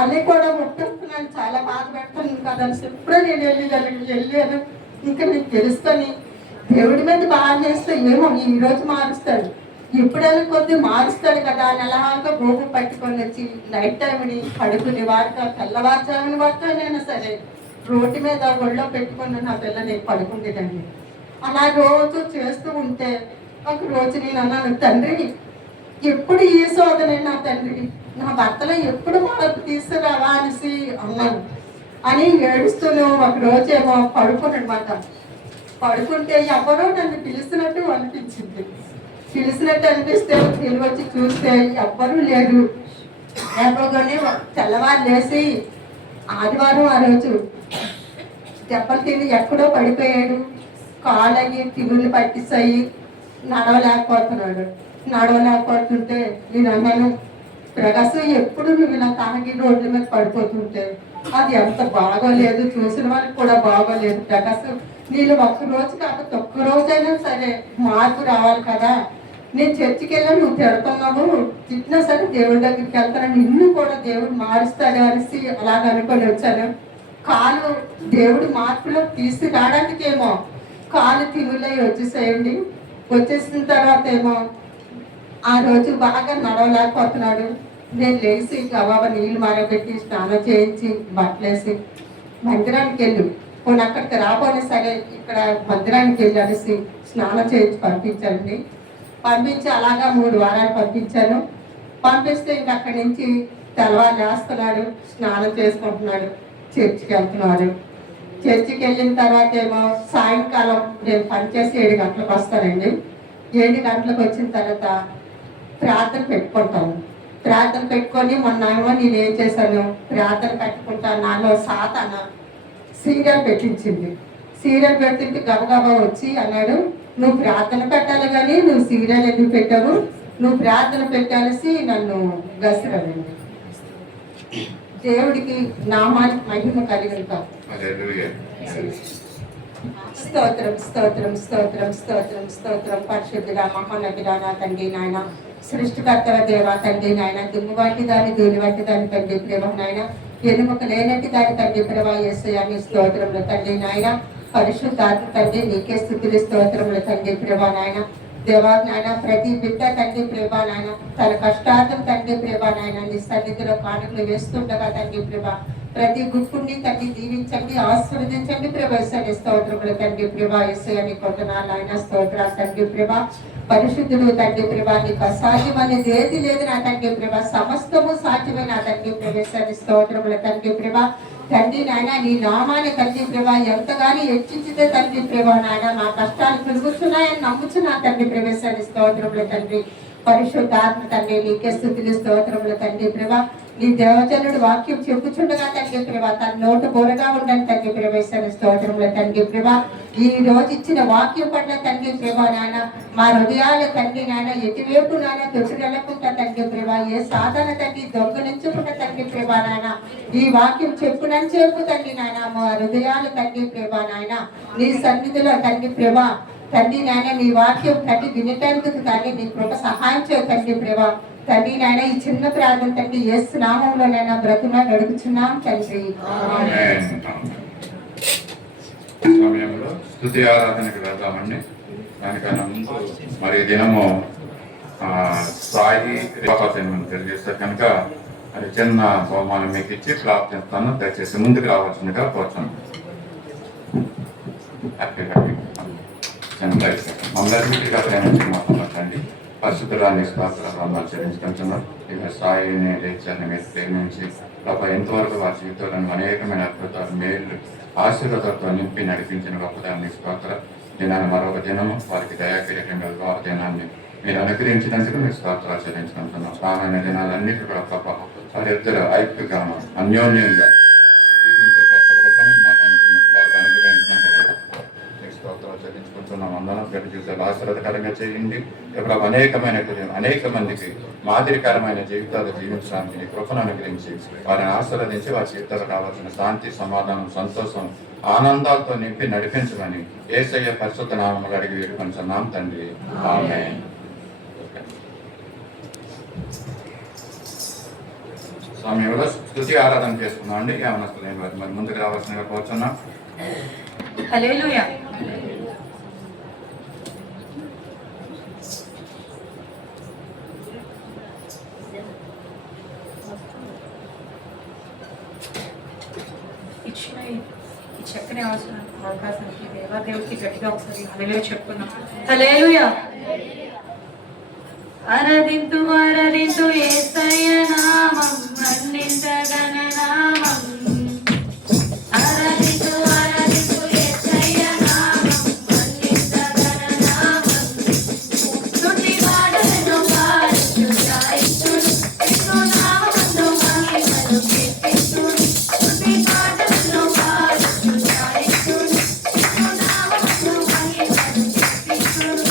అలా కూడా ముట్టేస్తున్నాను, చాలా బాధ పెడతాను కదా అని ఎప్పుడో నేను వెళ్ళాను. ఇంకా నీకు తెలుసుకొని దేవుడి మీద బాగా చేస్తే ఏమో ఈరోజు మారుస్తాడు, ఎప్పుడైనా కొద్ది మారుస్తాడు కదా అని అలాగా గోపు పట్టుకొని వచ్చి నైట్ టైంని పడుకునే వాడుక తెల్లవారుజామున వాడుతానైనా సరే రోడ్డు మీద ఒళ్ళో పెట్టుకుని నా పిల్లని పడుకుంటేదండి. అలా రోజు చేస్తూ ఉంటే ఒక రోజు నేను అన్నాను, తండ్రి ఎప్పుడు ఈ శోధనైనా తండ్రి నా భర్తలో ఎప్పుడు మార్పు తీసుకురావా అనేసి అన్నాను. అని ఏడుస్తూను ఒక రోజేమో పడుకున్నమాట. పడుకుంటే ఎవరో నన్ను పిలిచినట్టు అనిపించింది. పిలిచినట్టు అనిపిస్తే నేను వచ్చి చూస్తే ఎవ్వరూ లేరు. లేకపోగానే తెల్లవారు లేసి ఆదివారం ఆ రోజు దెబ్బలు తిని ఎక్కడో పడిపోయాడు. కాళ్ళకి తిరుగులు పట్టిస్తాయి, నడవలేకపోతుంటే నేను అన్నాను, ప్రకాశం ఎప్పుడు నువ్వు ఇలా తాగి రోడ్ల మీద పడిపోతుంటే అది ఎంత బాగోలేదు, చూసిన వాళ్ళకి కూడా బాగోలేదు. ప్రకాశం నేను ఒక్కరోజు కాకపోతే ఒక్కరోజైనా సరే మార్పు రావాలి కదా. నేను చర్చికి వెళ్ళాను, నువ్వు తిడుతున్నావు, తిట్టినా సరే దేవుడి దగ్గరికి వెళ్తాను, నిన్ను కూడా దేవుడు మారుస్తాడు అనేసి అలాగ అనుకొని వచ్చాను. కాలు దేవుడు మార్పులో తీసుకురావడానికేమో కాలు తిరుగులై వచ్చేసేయండి. వచ్చేసిన తర్వాత ఏమో ఆ రోజు బాగా నడవలేకపోతున్నాడు. నేను లేచి గబాబా నీళ్ళు మరగబెట్టి స్నానం చేయించి బట్టలేసి మందిరానికి వెళ్ళు, పోనీ అక్కడికి రాబోనే సరే ఇక్కడ మందిరానికి వెళ్ళి అనేసి స్నానం చేయించి పంపించండి. పంపించి అలాగా 3 వారాలు పంపించాను. పంపిస్తే ఇంక అక్కడి నుంచి తెల్లవారు లేస్తున్నాడు, స్నానం చేసుకుంటున్నాడు, చర్చికి వెళ్తున్నాడు. చర్చికి వెళ్ళిన తర్వాత ఏమో సాయంకాలం నేను పనిచేసి 7 గంటలకు వస్తానండి. 7 గంటలకు వచ్చిన తర్వాత ప్రార్థన పెట్టుకుంటాను. ప్రార్థన పెట్టుకొని మొన్న నేను ఏం చేశాను, ప్రార్థన పెట్టుకుంటా నాలో సాతాన సీరియల్ పెట్టించింది. సీరియల్ పెడుతుంటే గబగబా వచ్చి అన్నాడు, నువ్వు ప్రార్థన పెట్టాలి కానీ నువ్వు సీరియల్ ఎందుకు పెట్టావు, నువ్వు ప్రార్థన పెట్టాల్సి నన్ను గసిరాడండి. దేవుడికి నామానికి మహిమ కలిగిన స్తోత్రం స్తోత్రం స్తోత్రం స్తోత్రం స్తోత్రం. పరిశుద్ధుడా మహోన్నతుడా నా తండ్రి నాయన, సృష్టికర్తల దేవా తండ్రి నాయన, దుమ్ము వంటి దాన్ని ధూళి వంటి దాన్ని తండ్రి ప్రేమ నాయన, ఎనుముక లేనట్టు దాని తండ్రి ప్రభా యేసయ్యాని స్తోత్రములు తండ్రి నాయన. పరిశుద్ధాత్మ తండ్రి నీకే స్థుతులు స్తోత్రములు తండ్రి ప్రభా నాయన. దేవా నాయన, ప్రతి బిడ్డ తండ్రి ప్రభా నాయన తన కష్టార్థం తండ్రి ప్రభా నాయన నీ సన్నిధిలో కానుకలు వేస్తుండగా తండ్రి ప్రభా ప్రతి గుట్టుని తండ్రి దీవించండి, ఆశీర్వదించండి ప్రభా యేసయ్య స్తోత్రములు తండ్రి ప్రభా యేసయ్యని కొంటున్నాను ఆయన స్తోత్రాలు తండ్రి ప్రభా. పరిశుద్ధుడు తండ్రి ప్రభా నీకు అసాధ్యమనేది ఏది లేదు నా తండ్రి ప్రభా, సమస్తము సాధ్యమైన నా తండ్రి ప్రభేశాన్ని స్తోత్రముల తండ్రి ప్రభా. తండ్రి నాయన నీ నామాన్ని తండ్రి ప్రభా ఎంతగానో హెచ్చించితే తండ్రి ప్రభా నాయన నా కష్టాలు పెరుగుతున్నాయని నమ్ముచున్నా తండ్రి ప్రవేశాన్ని స్తోత్రముల తండ్రి. పరిశుద్ధాత్మ తండ్రి నీకే స్తుతులు స్తోత్రముల తండ్రి ప్రభా. నీ దేవజనుడు వాక్యం చెప్పుచుండగా తండ్రి ప్రభా తన నోటు బోరగా ఉండండి తండ్రి ప్రవేశాన్ని స్తోత్రముల తండ్రి ప్రభా. ఈ రోజు ఇచ్చిన వాక్యం పట్ల తండ్రి ప్రభా నాయన మా హృదయాల తండ్రి నాయన ఎటువైపు నాయన తొచ్చుకెళ్ళకుండా తండ్రి ప్రభా ఏ సాధన తండ్రి దొంగలించకుండా తండ్రి ప్రభా నాయన ఈ వాక్యం చెప్పునని చెప్పు తండ్రి నాయన మా హృదయాలు తండ్రి ప్రభా నాయన నీ సన్నిధిలో తండ్రి ప్రభా తండ్రి నాయన నీ వాక్యం తండ్రి వినటానికి తండ్రి నీ కృప సహాయం చేయు తండ్రి ప్రభా. తండ్రి నాయన ఈ చిన్న ప్రార్థన తండ్రి యేసు నామములోనైనా బ్రతుకునా నడుపుచున్నాం తండ్రి. సమయంలో స్తుతి ఆరాధనకి వెళ్దామండి. దానికన్నా ముందు మరి దినము సాయి తెలియజేస్తారు కనుక అది చిన్న బహుమానం మీకు ఇచ్చి ప్రార్థిస్తాను. దయచేసి ముందుకు రావాల్సిందిగా కోరుతున్నాను. మమ్మల్ని పరిశుద్ధురాన్ని స్తోత్రాలు చెల్లించుకుంటున్నాం. ఇక సాయిని లేచాన్ని మీరు ప్రేమించి ప్రభా ఎంతవరకు వారి జీవితంలో అనేకమైన అద్భుతాలు మేలు ఆశీర్వాదాలతో నింపి నడిపించిన గొప్పదాన్ని స్తోత్ర దినాన్ని మరొక దినము వారికి దయాకిరీటంగా గొప్ప దినాన్ని మీరు అనుగ్రహించినందుకు మీరు స్తోత్రాలు చెల్లించుకుంటున్నాం. రానున్న దినాలన్నిటి కూడా ప్రభా వారి ఇద్దరు ఐక్యగా అన్యోన్యంగా జీవించే గొప్ప రూపాన్ని మాకు వారికి అనుగ్రహించినందుకు స్తోత్రాలు చెల్లించుకుంటున్నాం. అందరం గడి జీవితాలు ఆశీర్వాదకరంగా చేయండి. ఇప్పుడు అనేక మందికి మాదిరికరమైన జీవితాలు జీవించడానికి నీ కృపను అనుగ్రహించి వారిని ఆశీర్వదించి వారి జీవితాలు కావాల్సిన శాంతి సమాధానం సంతోషం ఆనందాలతో నింపి నడిపించమని యేసయ్య పరిశుద్ధ నామములో అడిగి వేడుకొంటున్నాం తండ్రి. ఆమేన్. సమయంలో స్తుతి ఆరాధన చేసుకున్నాం అండి. ఏమన్నా మరి ముందుకు రావాల్సిందిగా కోరుచున్నాం. హల్లెలూయా. ఇచ్చిన ఈ చక్కని అవకాశానికి దేవాదేవుడికి గట్టిగా ఒకసారి హల్లెలూయా చెప్పుకున్నాం. హల్లెలూయా. ఆరాధింతు ఆరాధింతు యేసయ్య నామం మన్నించగల నామం. ఆరాధింతు ఆరాధింతు యేసయ్య నామం మన్నించగల నామం. స్తుతి పాటలను పాడుచు గాయిస్తును యేసు నామమును మహిమను కీర్తిస్తును. స్తుతి పాటలను పాడుచు గాయిస్తును యేసు నామమును మహిమను కీర్తిస్తును.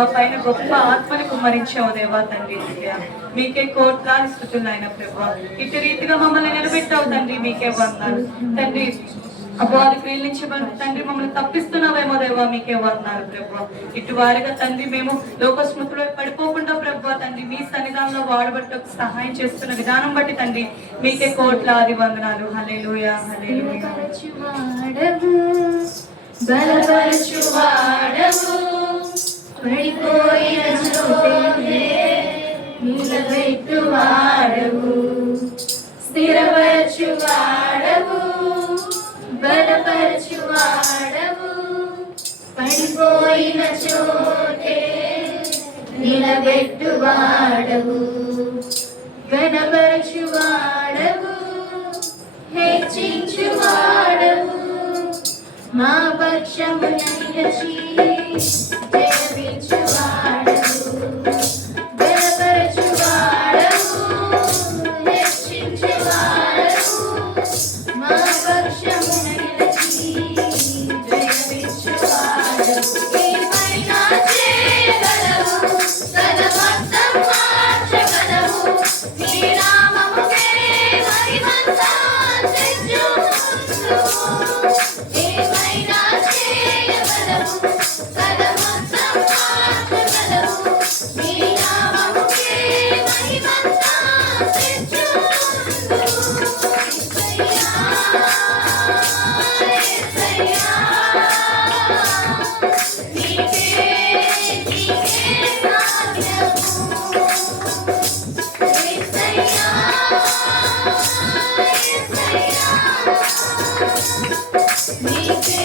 మా పైన గొప్ప ఆత్మని కుమ్మరించావు దేవా తండ్రి. మీకే కోట్లాది స్థుతులు నాయన ప్రభా. ఇటు రీతిగా మమ్మల్ని నిలబెట్టావు తండ్రి, మీకే వందనాలు తండ్రి. అపవాది క్రియల నుంచి తండ్రి మమ్మల్ని తప్పిస్తున్నావేమో దేవా, మీకే వందనాలు ప్రభా. ఇటు వారిగా తండ్రి మేము లోక స్మృతిలో పడిపోకుండా ప్రభా తండ్రి మీ సన్నిధానంలో వాడబట్టకు సహాయం చేస్తున్న విధానం బట్టి తండ్రి మీకే కోట్లాది వందనాలు. హల్లెలూయా హల్లెలూయా. బలపరచువాడవు పడిపోయిన చోటే నిలబెట్టువాడవు, స్థిరపరచువాడవు బలపరచువాడవు పడిపోయిన చోటే నిలబెట్టువాడవు, ఘనపరచువాడవు హెచ్చించువాడవు, మా పక్షము నిలిచి జయమిచ్చువాడవు, బలపరచువాడవు హెచ్చించువాడవు, మా పక్షము నిలిచి జయమిచ్చువాడవు. ఏమైనా చేయగలవు, తలమట్టం మార్చగలవు, నీ నామముకే మహిమంతా తెచ్చుకుందుము. ఏమైనా చేయగలవు, తలమట్టం మార్చగలవు, నీ నామముకే మహిమంతా తెచ్చుకుందుము. యేసయ్యా, నీకే సాధ్యము. యేసయ్యా, నీకే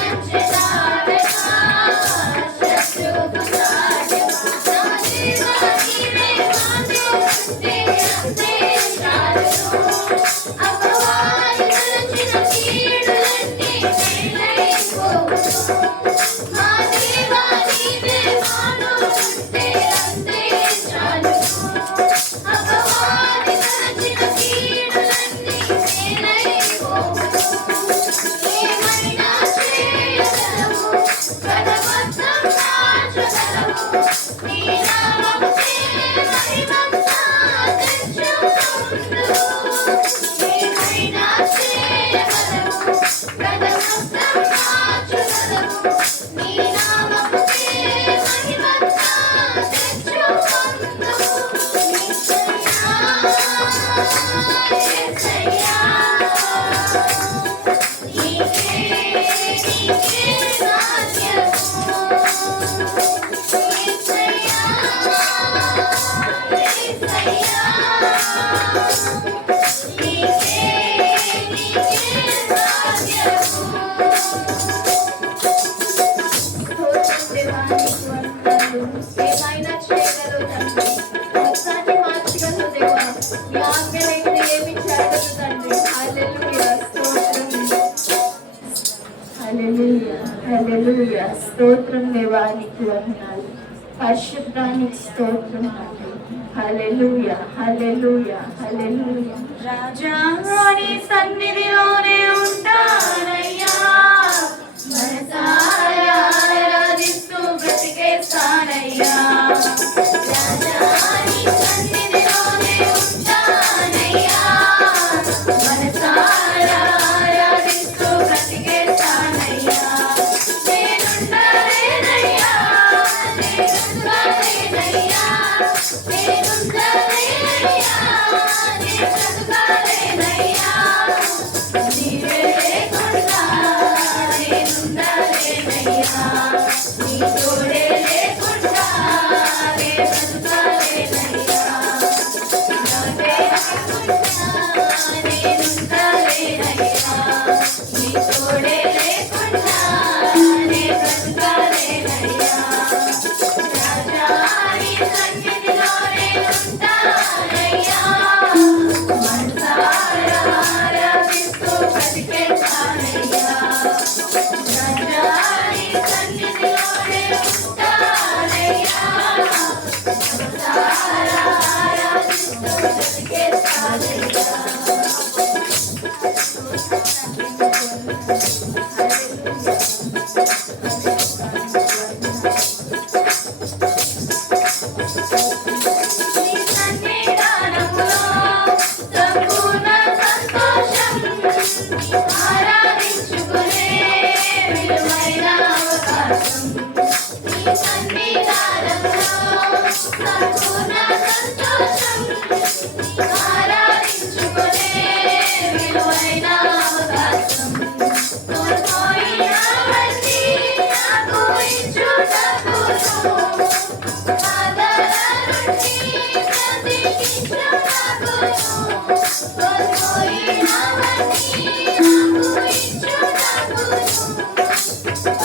Thank you. మా దేవా నీవే మాను ఉంటే అంతే చాలు అపవాది తలచిన కీడులన్నీ నేనైపోవును ఏమైనా చేయగలవు కథమొత్తం మార్చగలవు నీ నామముకే మహిమంతా తెచ్చుకుందువు ఏమైనా చేయగలవు కథమొత్తం మార్చగలవు నీ నామముకే మహిమంతా తెచ్చుకుందువు యేసయ్యా యేసయ్యా నీకే సాధ్యము యేసయ్యా యేసయ్యా నీకే సాధ్యము ఏమైనా చేయగలవు తండ్రి ఒక్కటి మార్చగలవు దేవా నీ ఆజ్ఞ లేనిది ఏమి జరగదు తండ్రి హల్లెలూయా హల్లెలూయా హల్లెలూయా స్తోత్రం దేవానికి వందనాలు పరిశుద్ధానికి స్తోత్రం తండ్రి హల్లెలూయా హల్లెలూయా హల్లెలూయా రాజా నీ సన్నిధిలోనే ఉంటానయ్యా మనసారా ఆరాధిస్తూ బ్రతికేస్తానయ్యా రాజా నీ సన్నిధిలోనే ఉంటానయ్యా మనసారా ఆరాధిస్తూ బ్రతికేస్తానయ్యా నేనుండలేనయ్యా నేనుండలేనయ్యా నేనుండలేనయ్యా నేనుండలేనయ్యా నీవే లేకుండా నేనుండలేనయ్యా నీ తోడే లేకుండా నే బ్రతకలేనయ్యా నాదే లేకుండా నేనుండలేనయ్యా నీ తోడే లేకుండా నే బ్రతకలేనయ్యా రాజా నీ సన్నిధిలోనే ఉంటానయ్యా మనసారా ఆరాధిస్తూ బ్రతికేస్తానయ్యా రాజా నీ సన్నిధిలోనే ఉంటానయ్యా మనసారా ఆరాధిస్తూ బ్రతికేస్తానయ్యా నీ సన్నిధానములో సంపూర్ణ సంతోషం ఆరాధించుకునే విలువైన అవకాశం నీ సన్నిధానములో సంపూర్ణ సంతోషం ఆరాధించుకునే విలువైన అవకాశం కోల్పోయినవన్నీ నాకు ఇచ్చుటకును ఆదరణ నుండి బ్రతికించుటకును కోల్పోయినవన్నీ నాకు ఇచ్చుటకును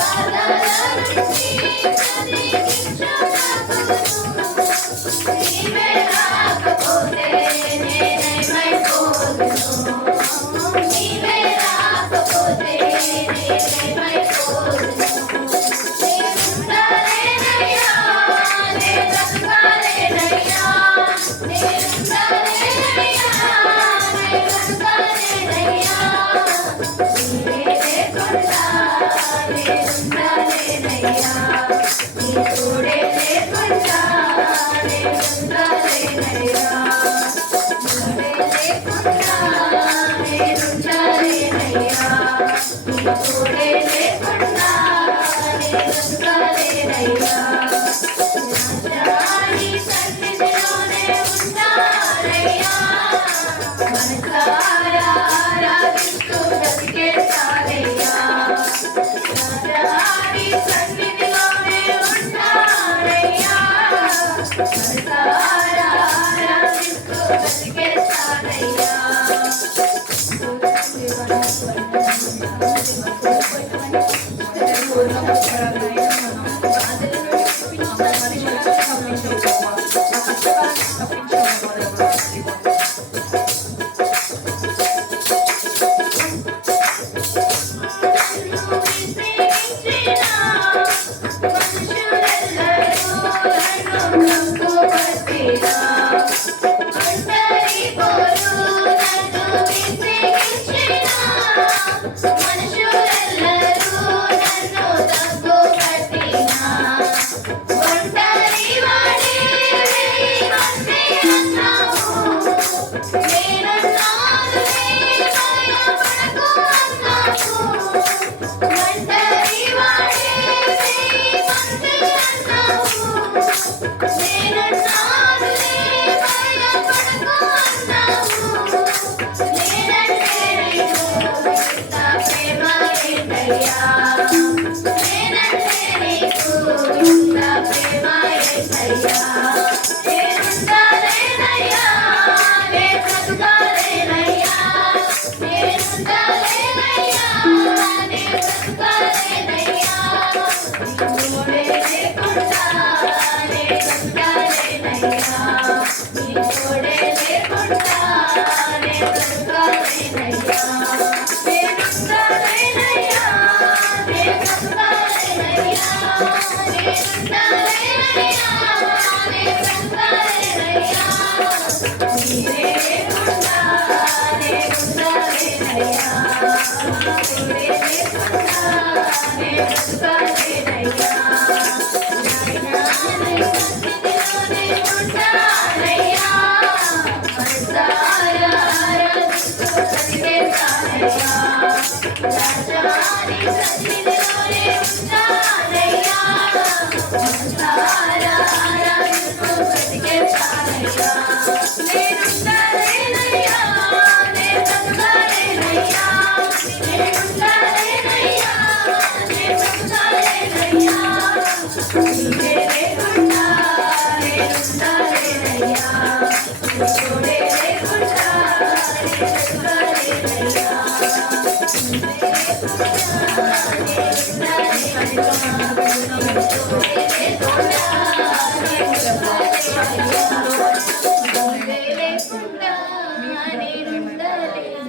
ఆదరణ నుండి బ్రతికించుటకును నీవే రాకపోతే నేనేమైపోదును నీవే రాకపోతే నేనేమైపోదును నేనుండలేనయ్యా నే బ్రతకలేనయ్యా నేనుండలేనయ్యా నే బ్రతకలేనయ్యా నీవే లేకుండా నేనుండలేనయ్యా నీ తోడే లేకుండా నేనుండలేనయ్యా నీవే లేకుండా నేనుండలేనయ్యా నీ తోడే లేకుండా నేనుండలేనయ్యా రాజా నీ సన్నిధిలోనే ఉంటానయ్యా మనసారా ఆరాధిస్తూ బ్రతికేస్తానయ్యా రాజా నీ సన్నిధిలోనే ఉంటానయ్యా మనసారా ఆరాధిస్తూ బ్రతికేస్తానయ్యా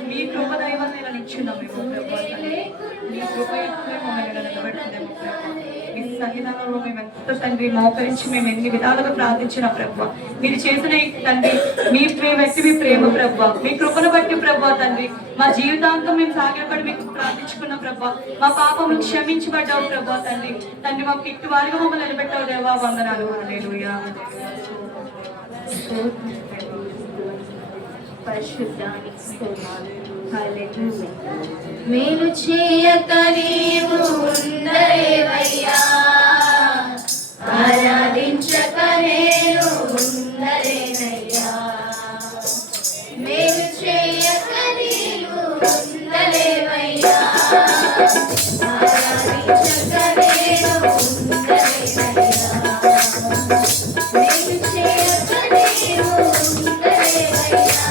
మీ కృప దైవాన్ని ఇలా నిల్చున్నాం మేము ప్రభా తండ్రి. మీ కృప ఎప్పుడే మమ్మల్ని ఇలా నిలబెడుతున్నాము ప్రభా. మీ సన్నిధానంలో మేము ఎంత తండ్రి మోకరించి మేము ఎన్ని విధాలుగా ప్రార్థించిన ప్రభా, మీరు చేసిన ఈ తండ్రి మీ బట్టి మీ ప్రేమ ప్రభా, మీ కృపను బట్టి ప్రభా తండ్రి మా జీవితాంతం మేము సాగిలపడి మీకు ప్రార్థించుకున్న ప్రభా, మా పాపము క్షమించబడ్డావు ప్రభా తండ్రి. తండ్రి మాకు ఇటు వారిగా మమ్మల్ని నిలబెట్టావు దేవా, వందనాలు. హల్లెలూయా. పరిశుద్ధానికి స్తోత్రాలు. హల్లెలూయా. మేలు చేయక నీవు ఉండలేవయ్యా, ఆరాధించక నేను ఉండలేనయ్యా. మేలు చేయక నీవు ఉండలేవయ్యా, ఆరాధించక నేను ఉండలేనయ్యా. మేలు చేయక నీవు ఉండలేవయ్యా,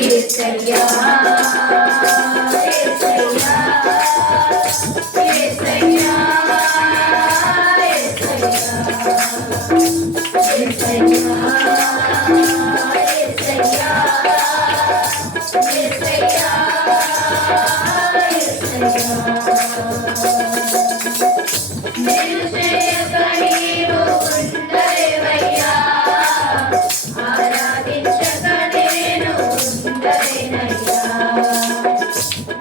యేసయ్యా యేసయ్యా యేసయ్యా నేను చేయక నీవు ఉండలేవయ్యా, ఆరాధించక నేను ఉండలేనయ్యా.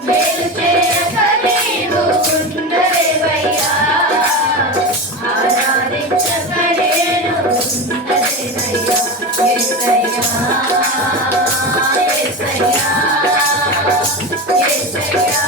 నేను చేయక నీవు ఉండలేవయ్యా, ఆరాధించక నేను ఉండలేనయ్యా. యేసయ్యా యేసయ్యా యేసయ్యా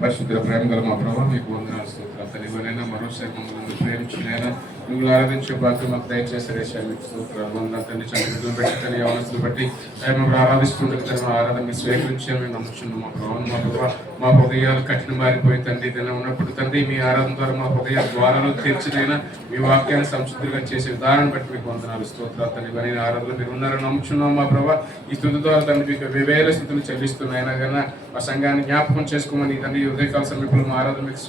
పరిశుద్ధ ప్రేమ గల మా ప్రభావ మీకు వందనాలు స్తోత్రాలు. తల్లివైనా మరోసారి మమ్మల్ని ప్రేమించినైనా మిమ్మల్ని ఆరాధించే భాగ్యం మాకు దయచేసి రేషాలు మీకు స్తోత్రాలు. వందనాలు తండ్రి. చంద్రులు బట్టి తన యవనస్తులు బట్టి మమ్మల్ని ఆరాధిస్తుంటే తన ఆరాధన మీరు స్వీకరించి మేము నమ్ముచున్నాం మా ప్రభావం. మా ప్రభావ మా హృదయాలు కఠిన మారిపోయి తండ్రి దిన ఉన్నప్పుడు తండ్రి మీ ఆరాధన ద్వారా మా హృదయ ద్వారాలు తెరిచినైనా మీ వాక్యాన్ని సంశుద్ధిగా చేసే విధానం బట్టి మీకు వందనాలు స్తోత్రాలు. తల్లివైన ఆరాధనలు మీరు ఉన్నారని నమ్ముచున్నాం మా ప్రభావ. ఈ స్థుతి ద్వారా తండ్రి మీకు వేవేల స్థుతులు చెల్లిస్తున్నాయినా కానీ ఆ సంఘాన్ని జ్ఞాపకం చేసుకోమని తండ్రి ఉదయకాల సమీపంలో మా ఆరాధన మీకు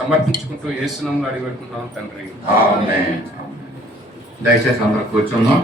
సమర్పించుకుంటూ యేసు నామములో అడిగి పెట్టుకుంటున్నాం తండ్రి. ఆమేన్. దయచేసి అందరూ కూర్చుందాం.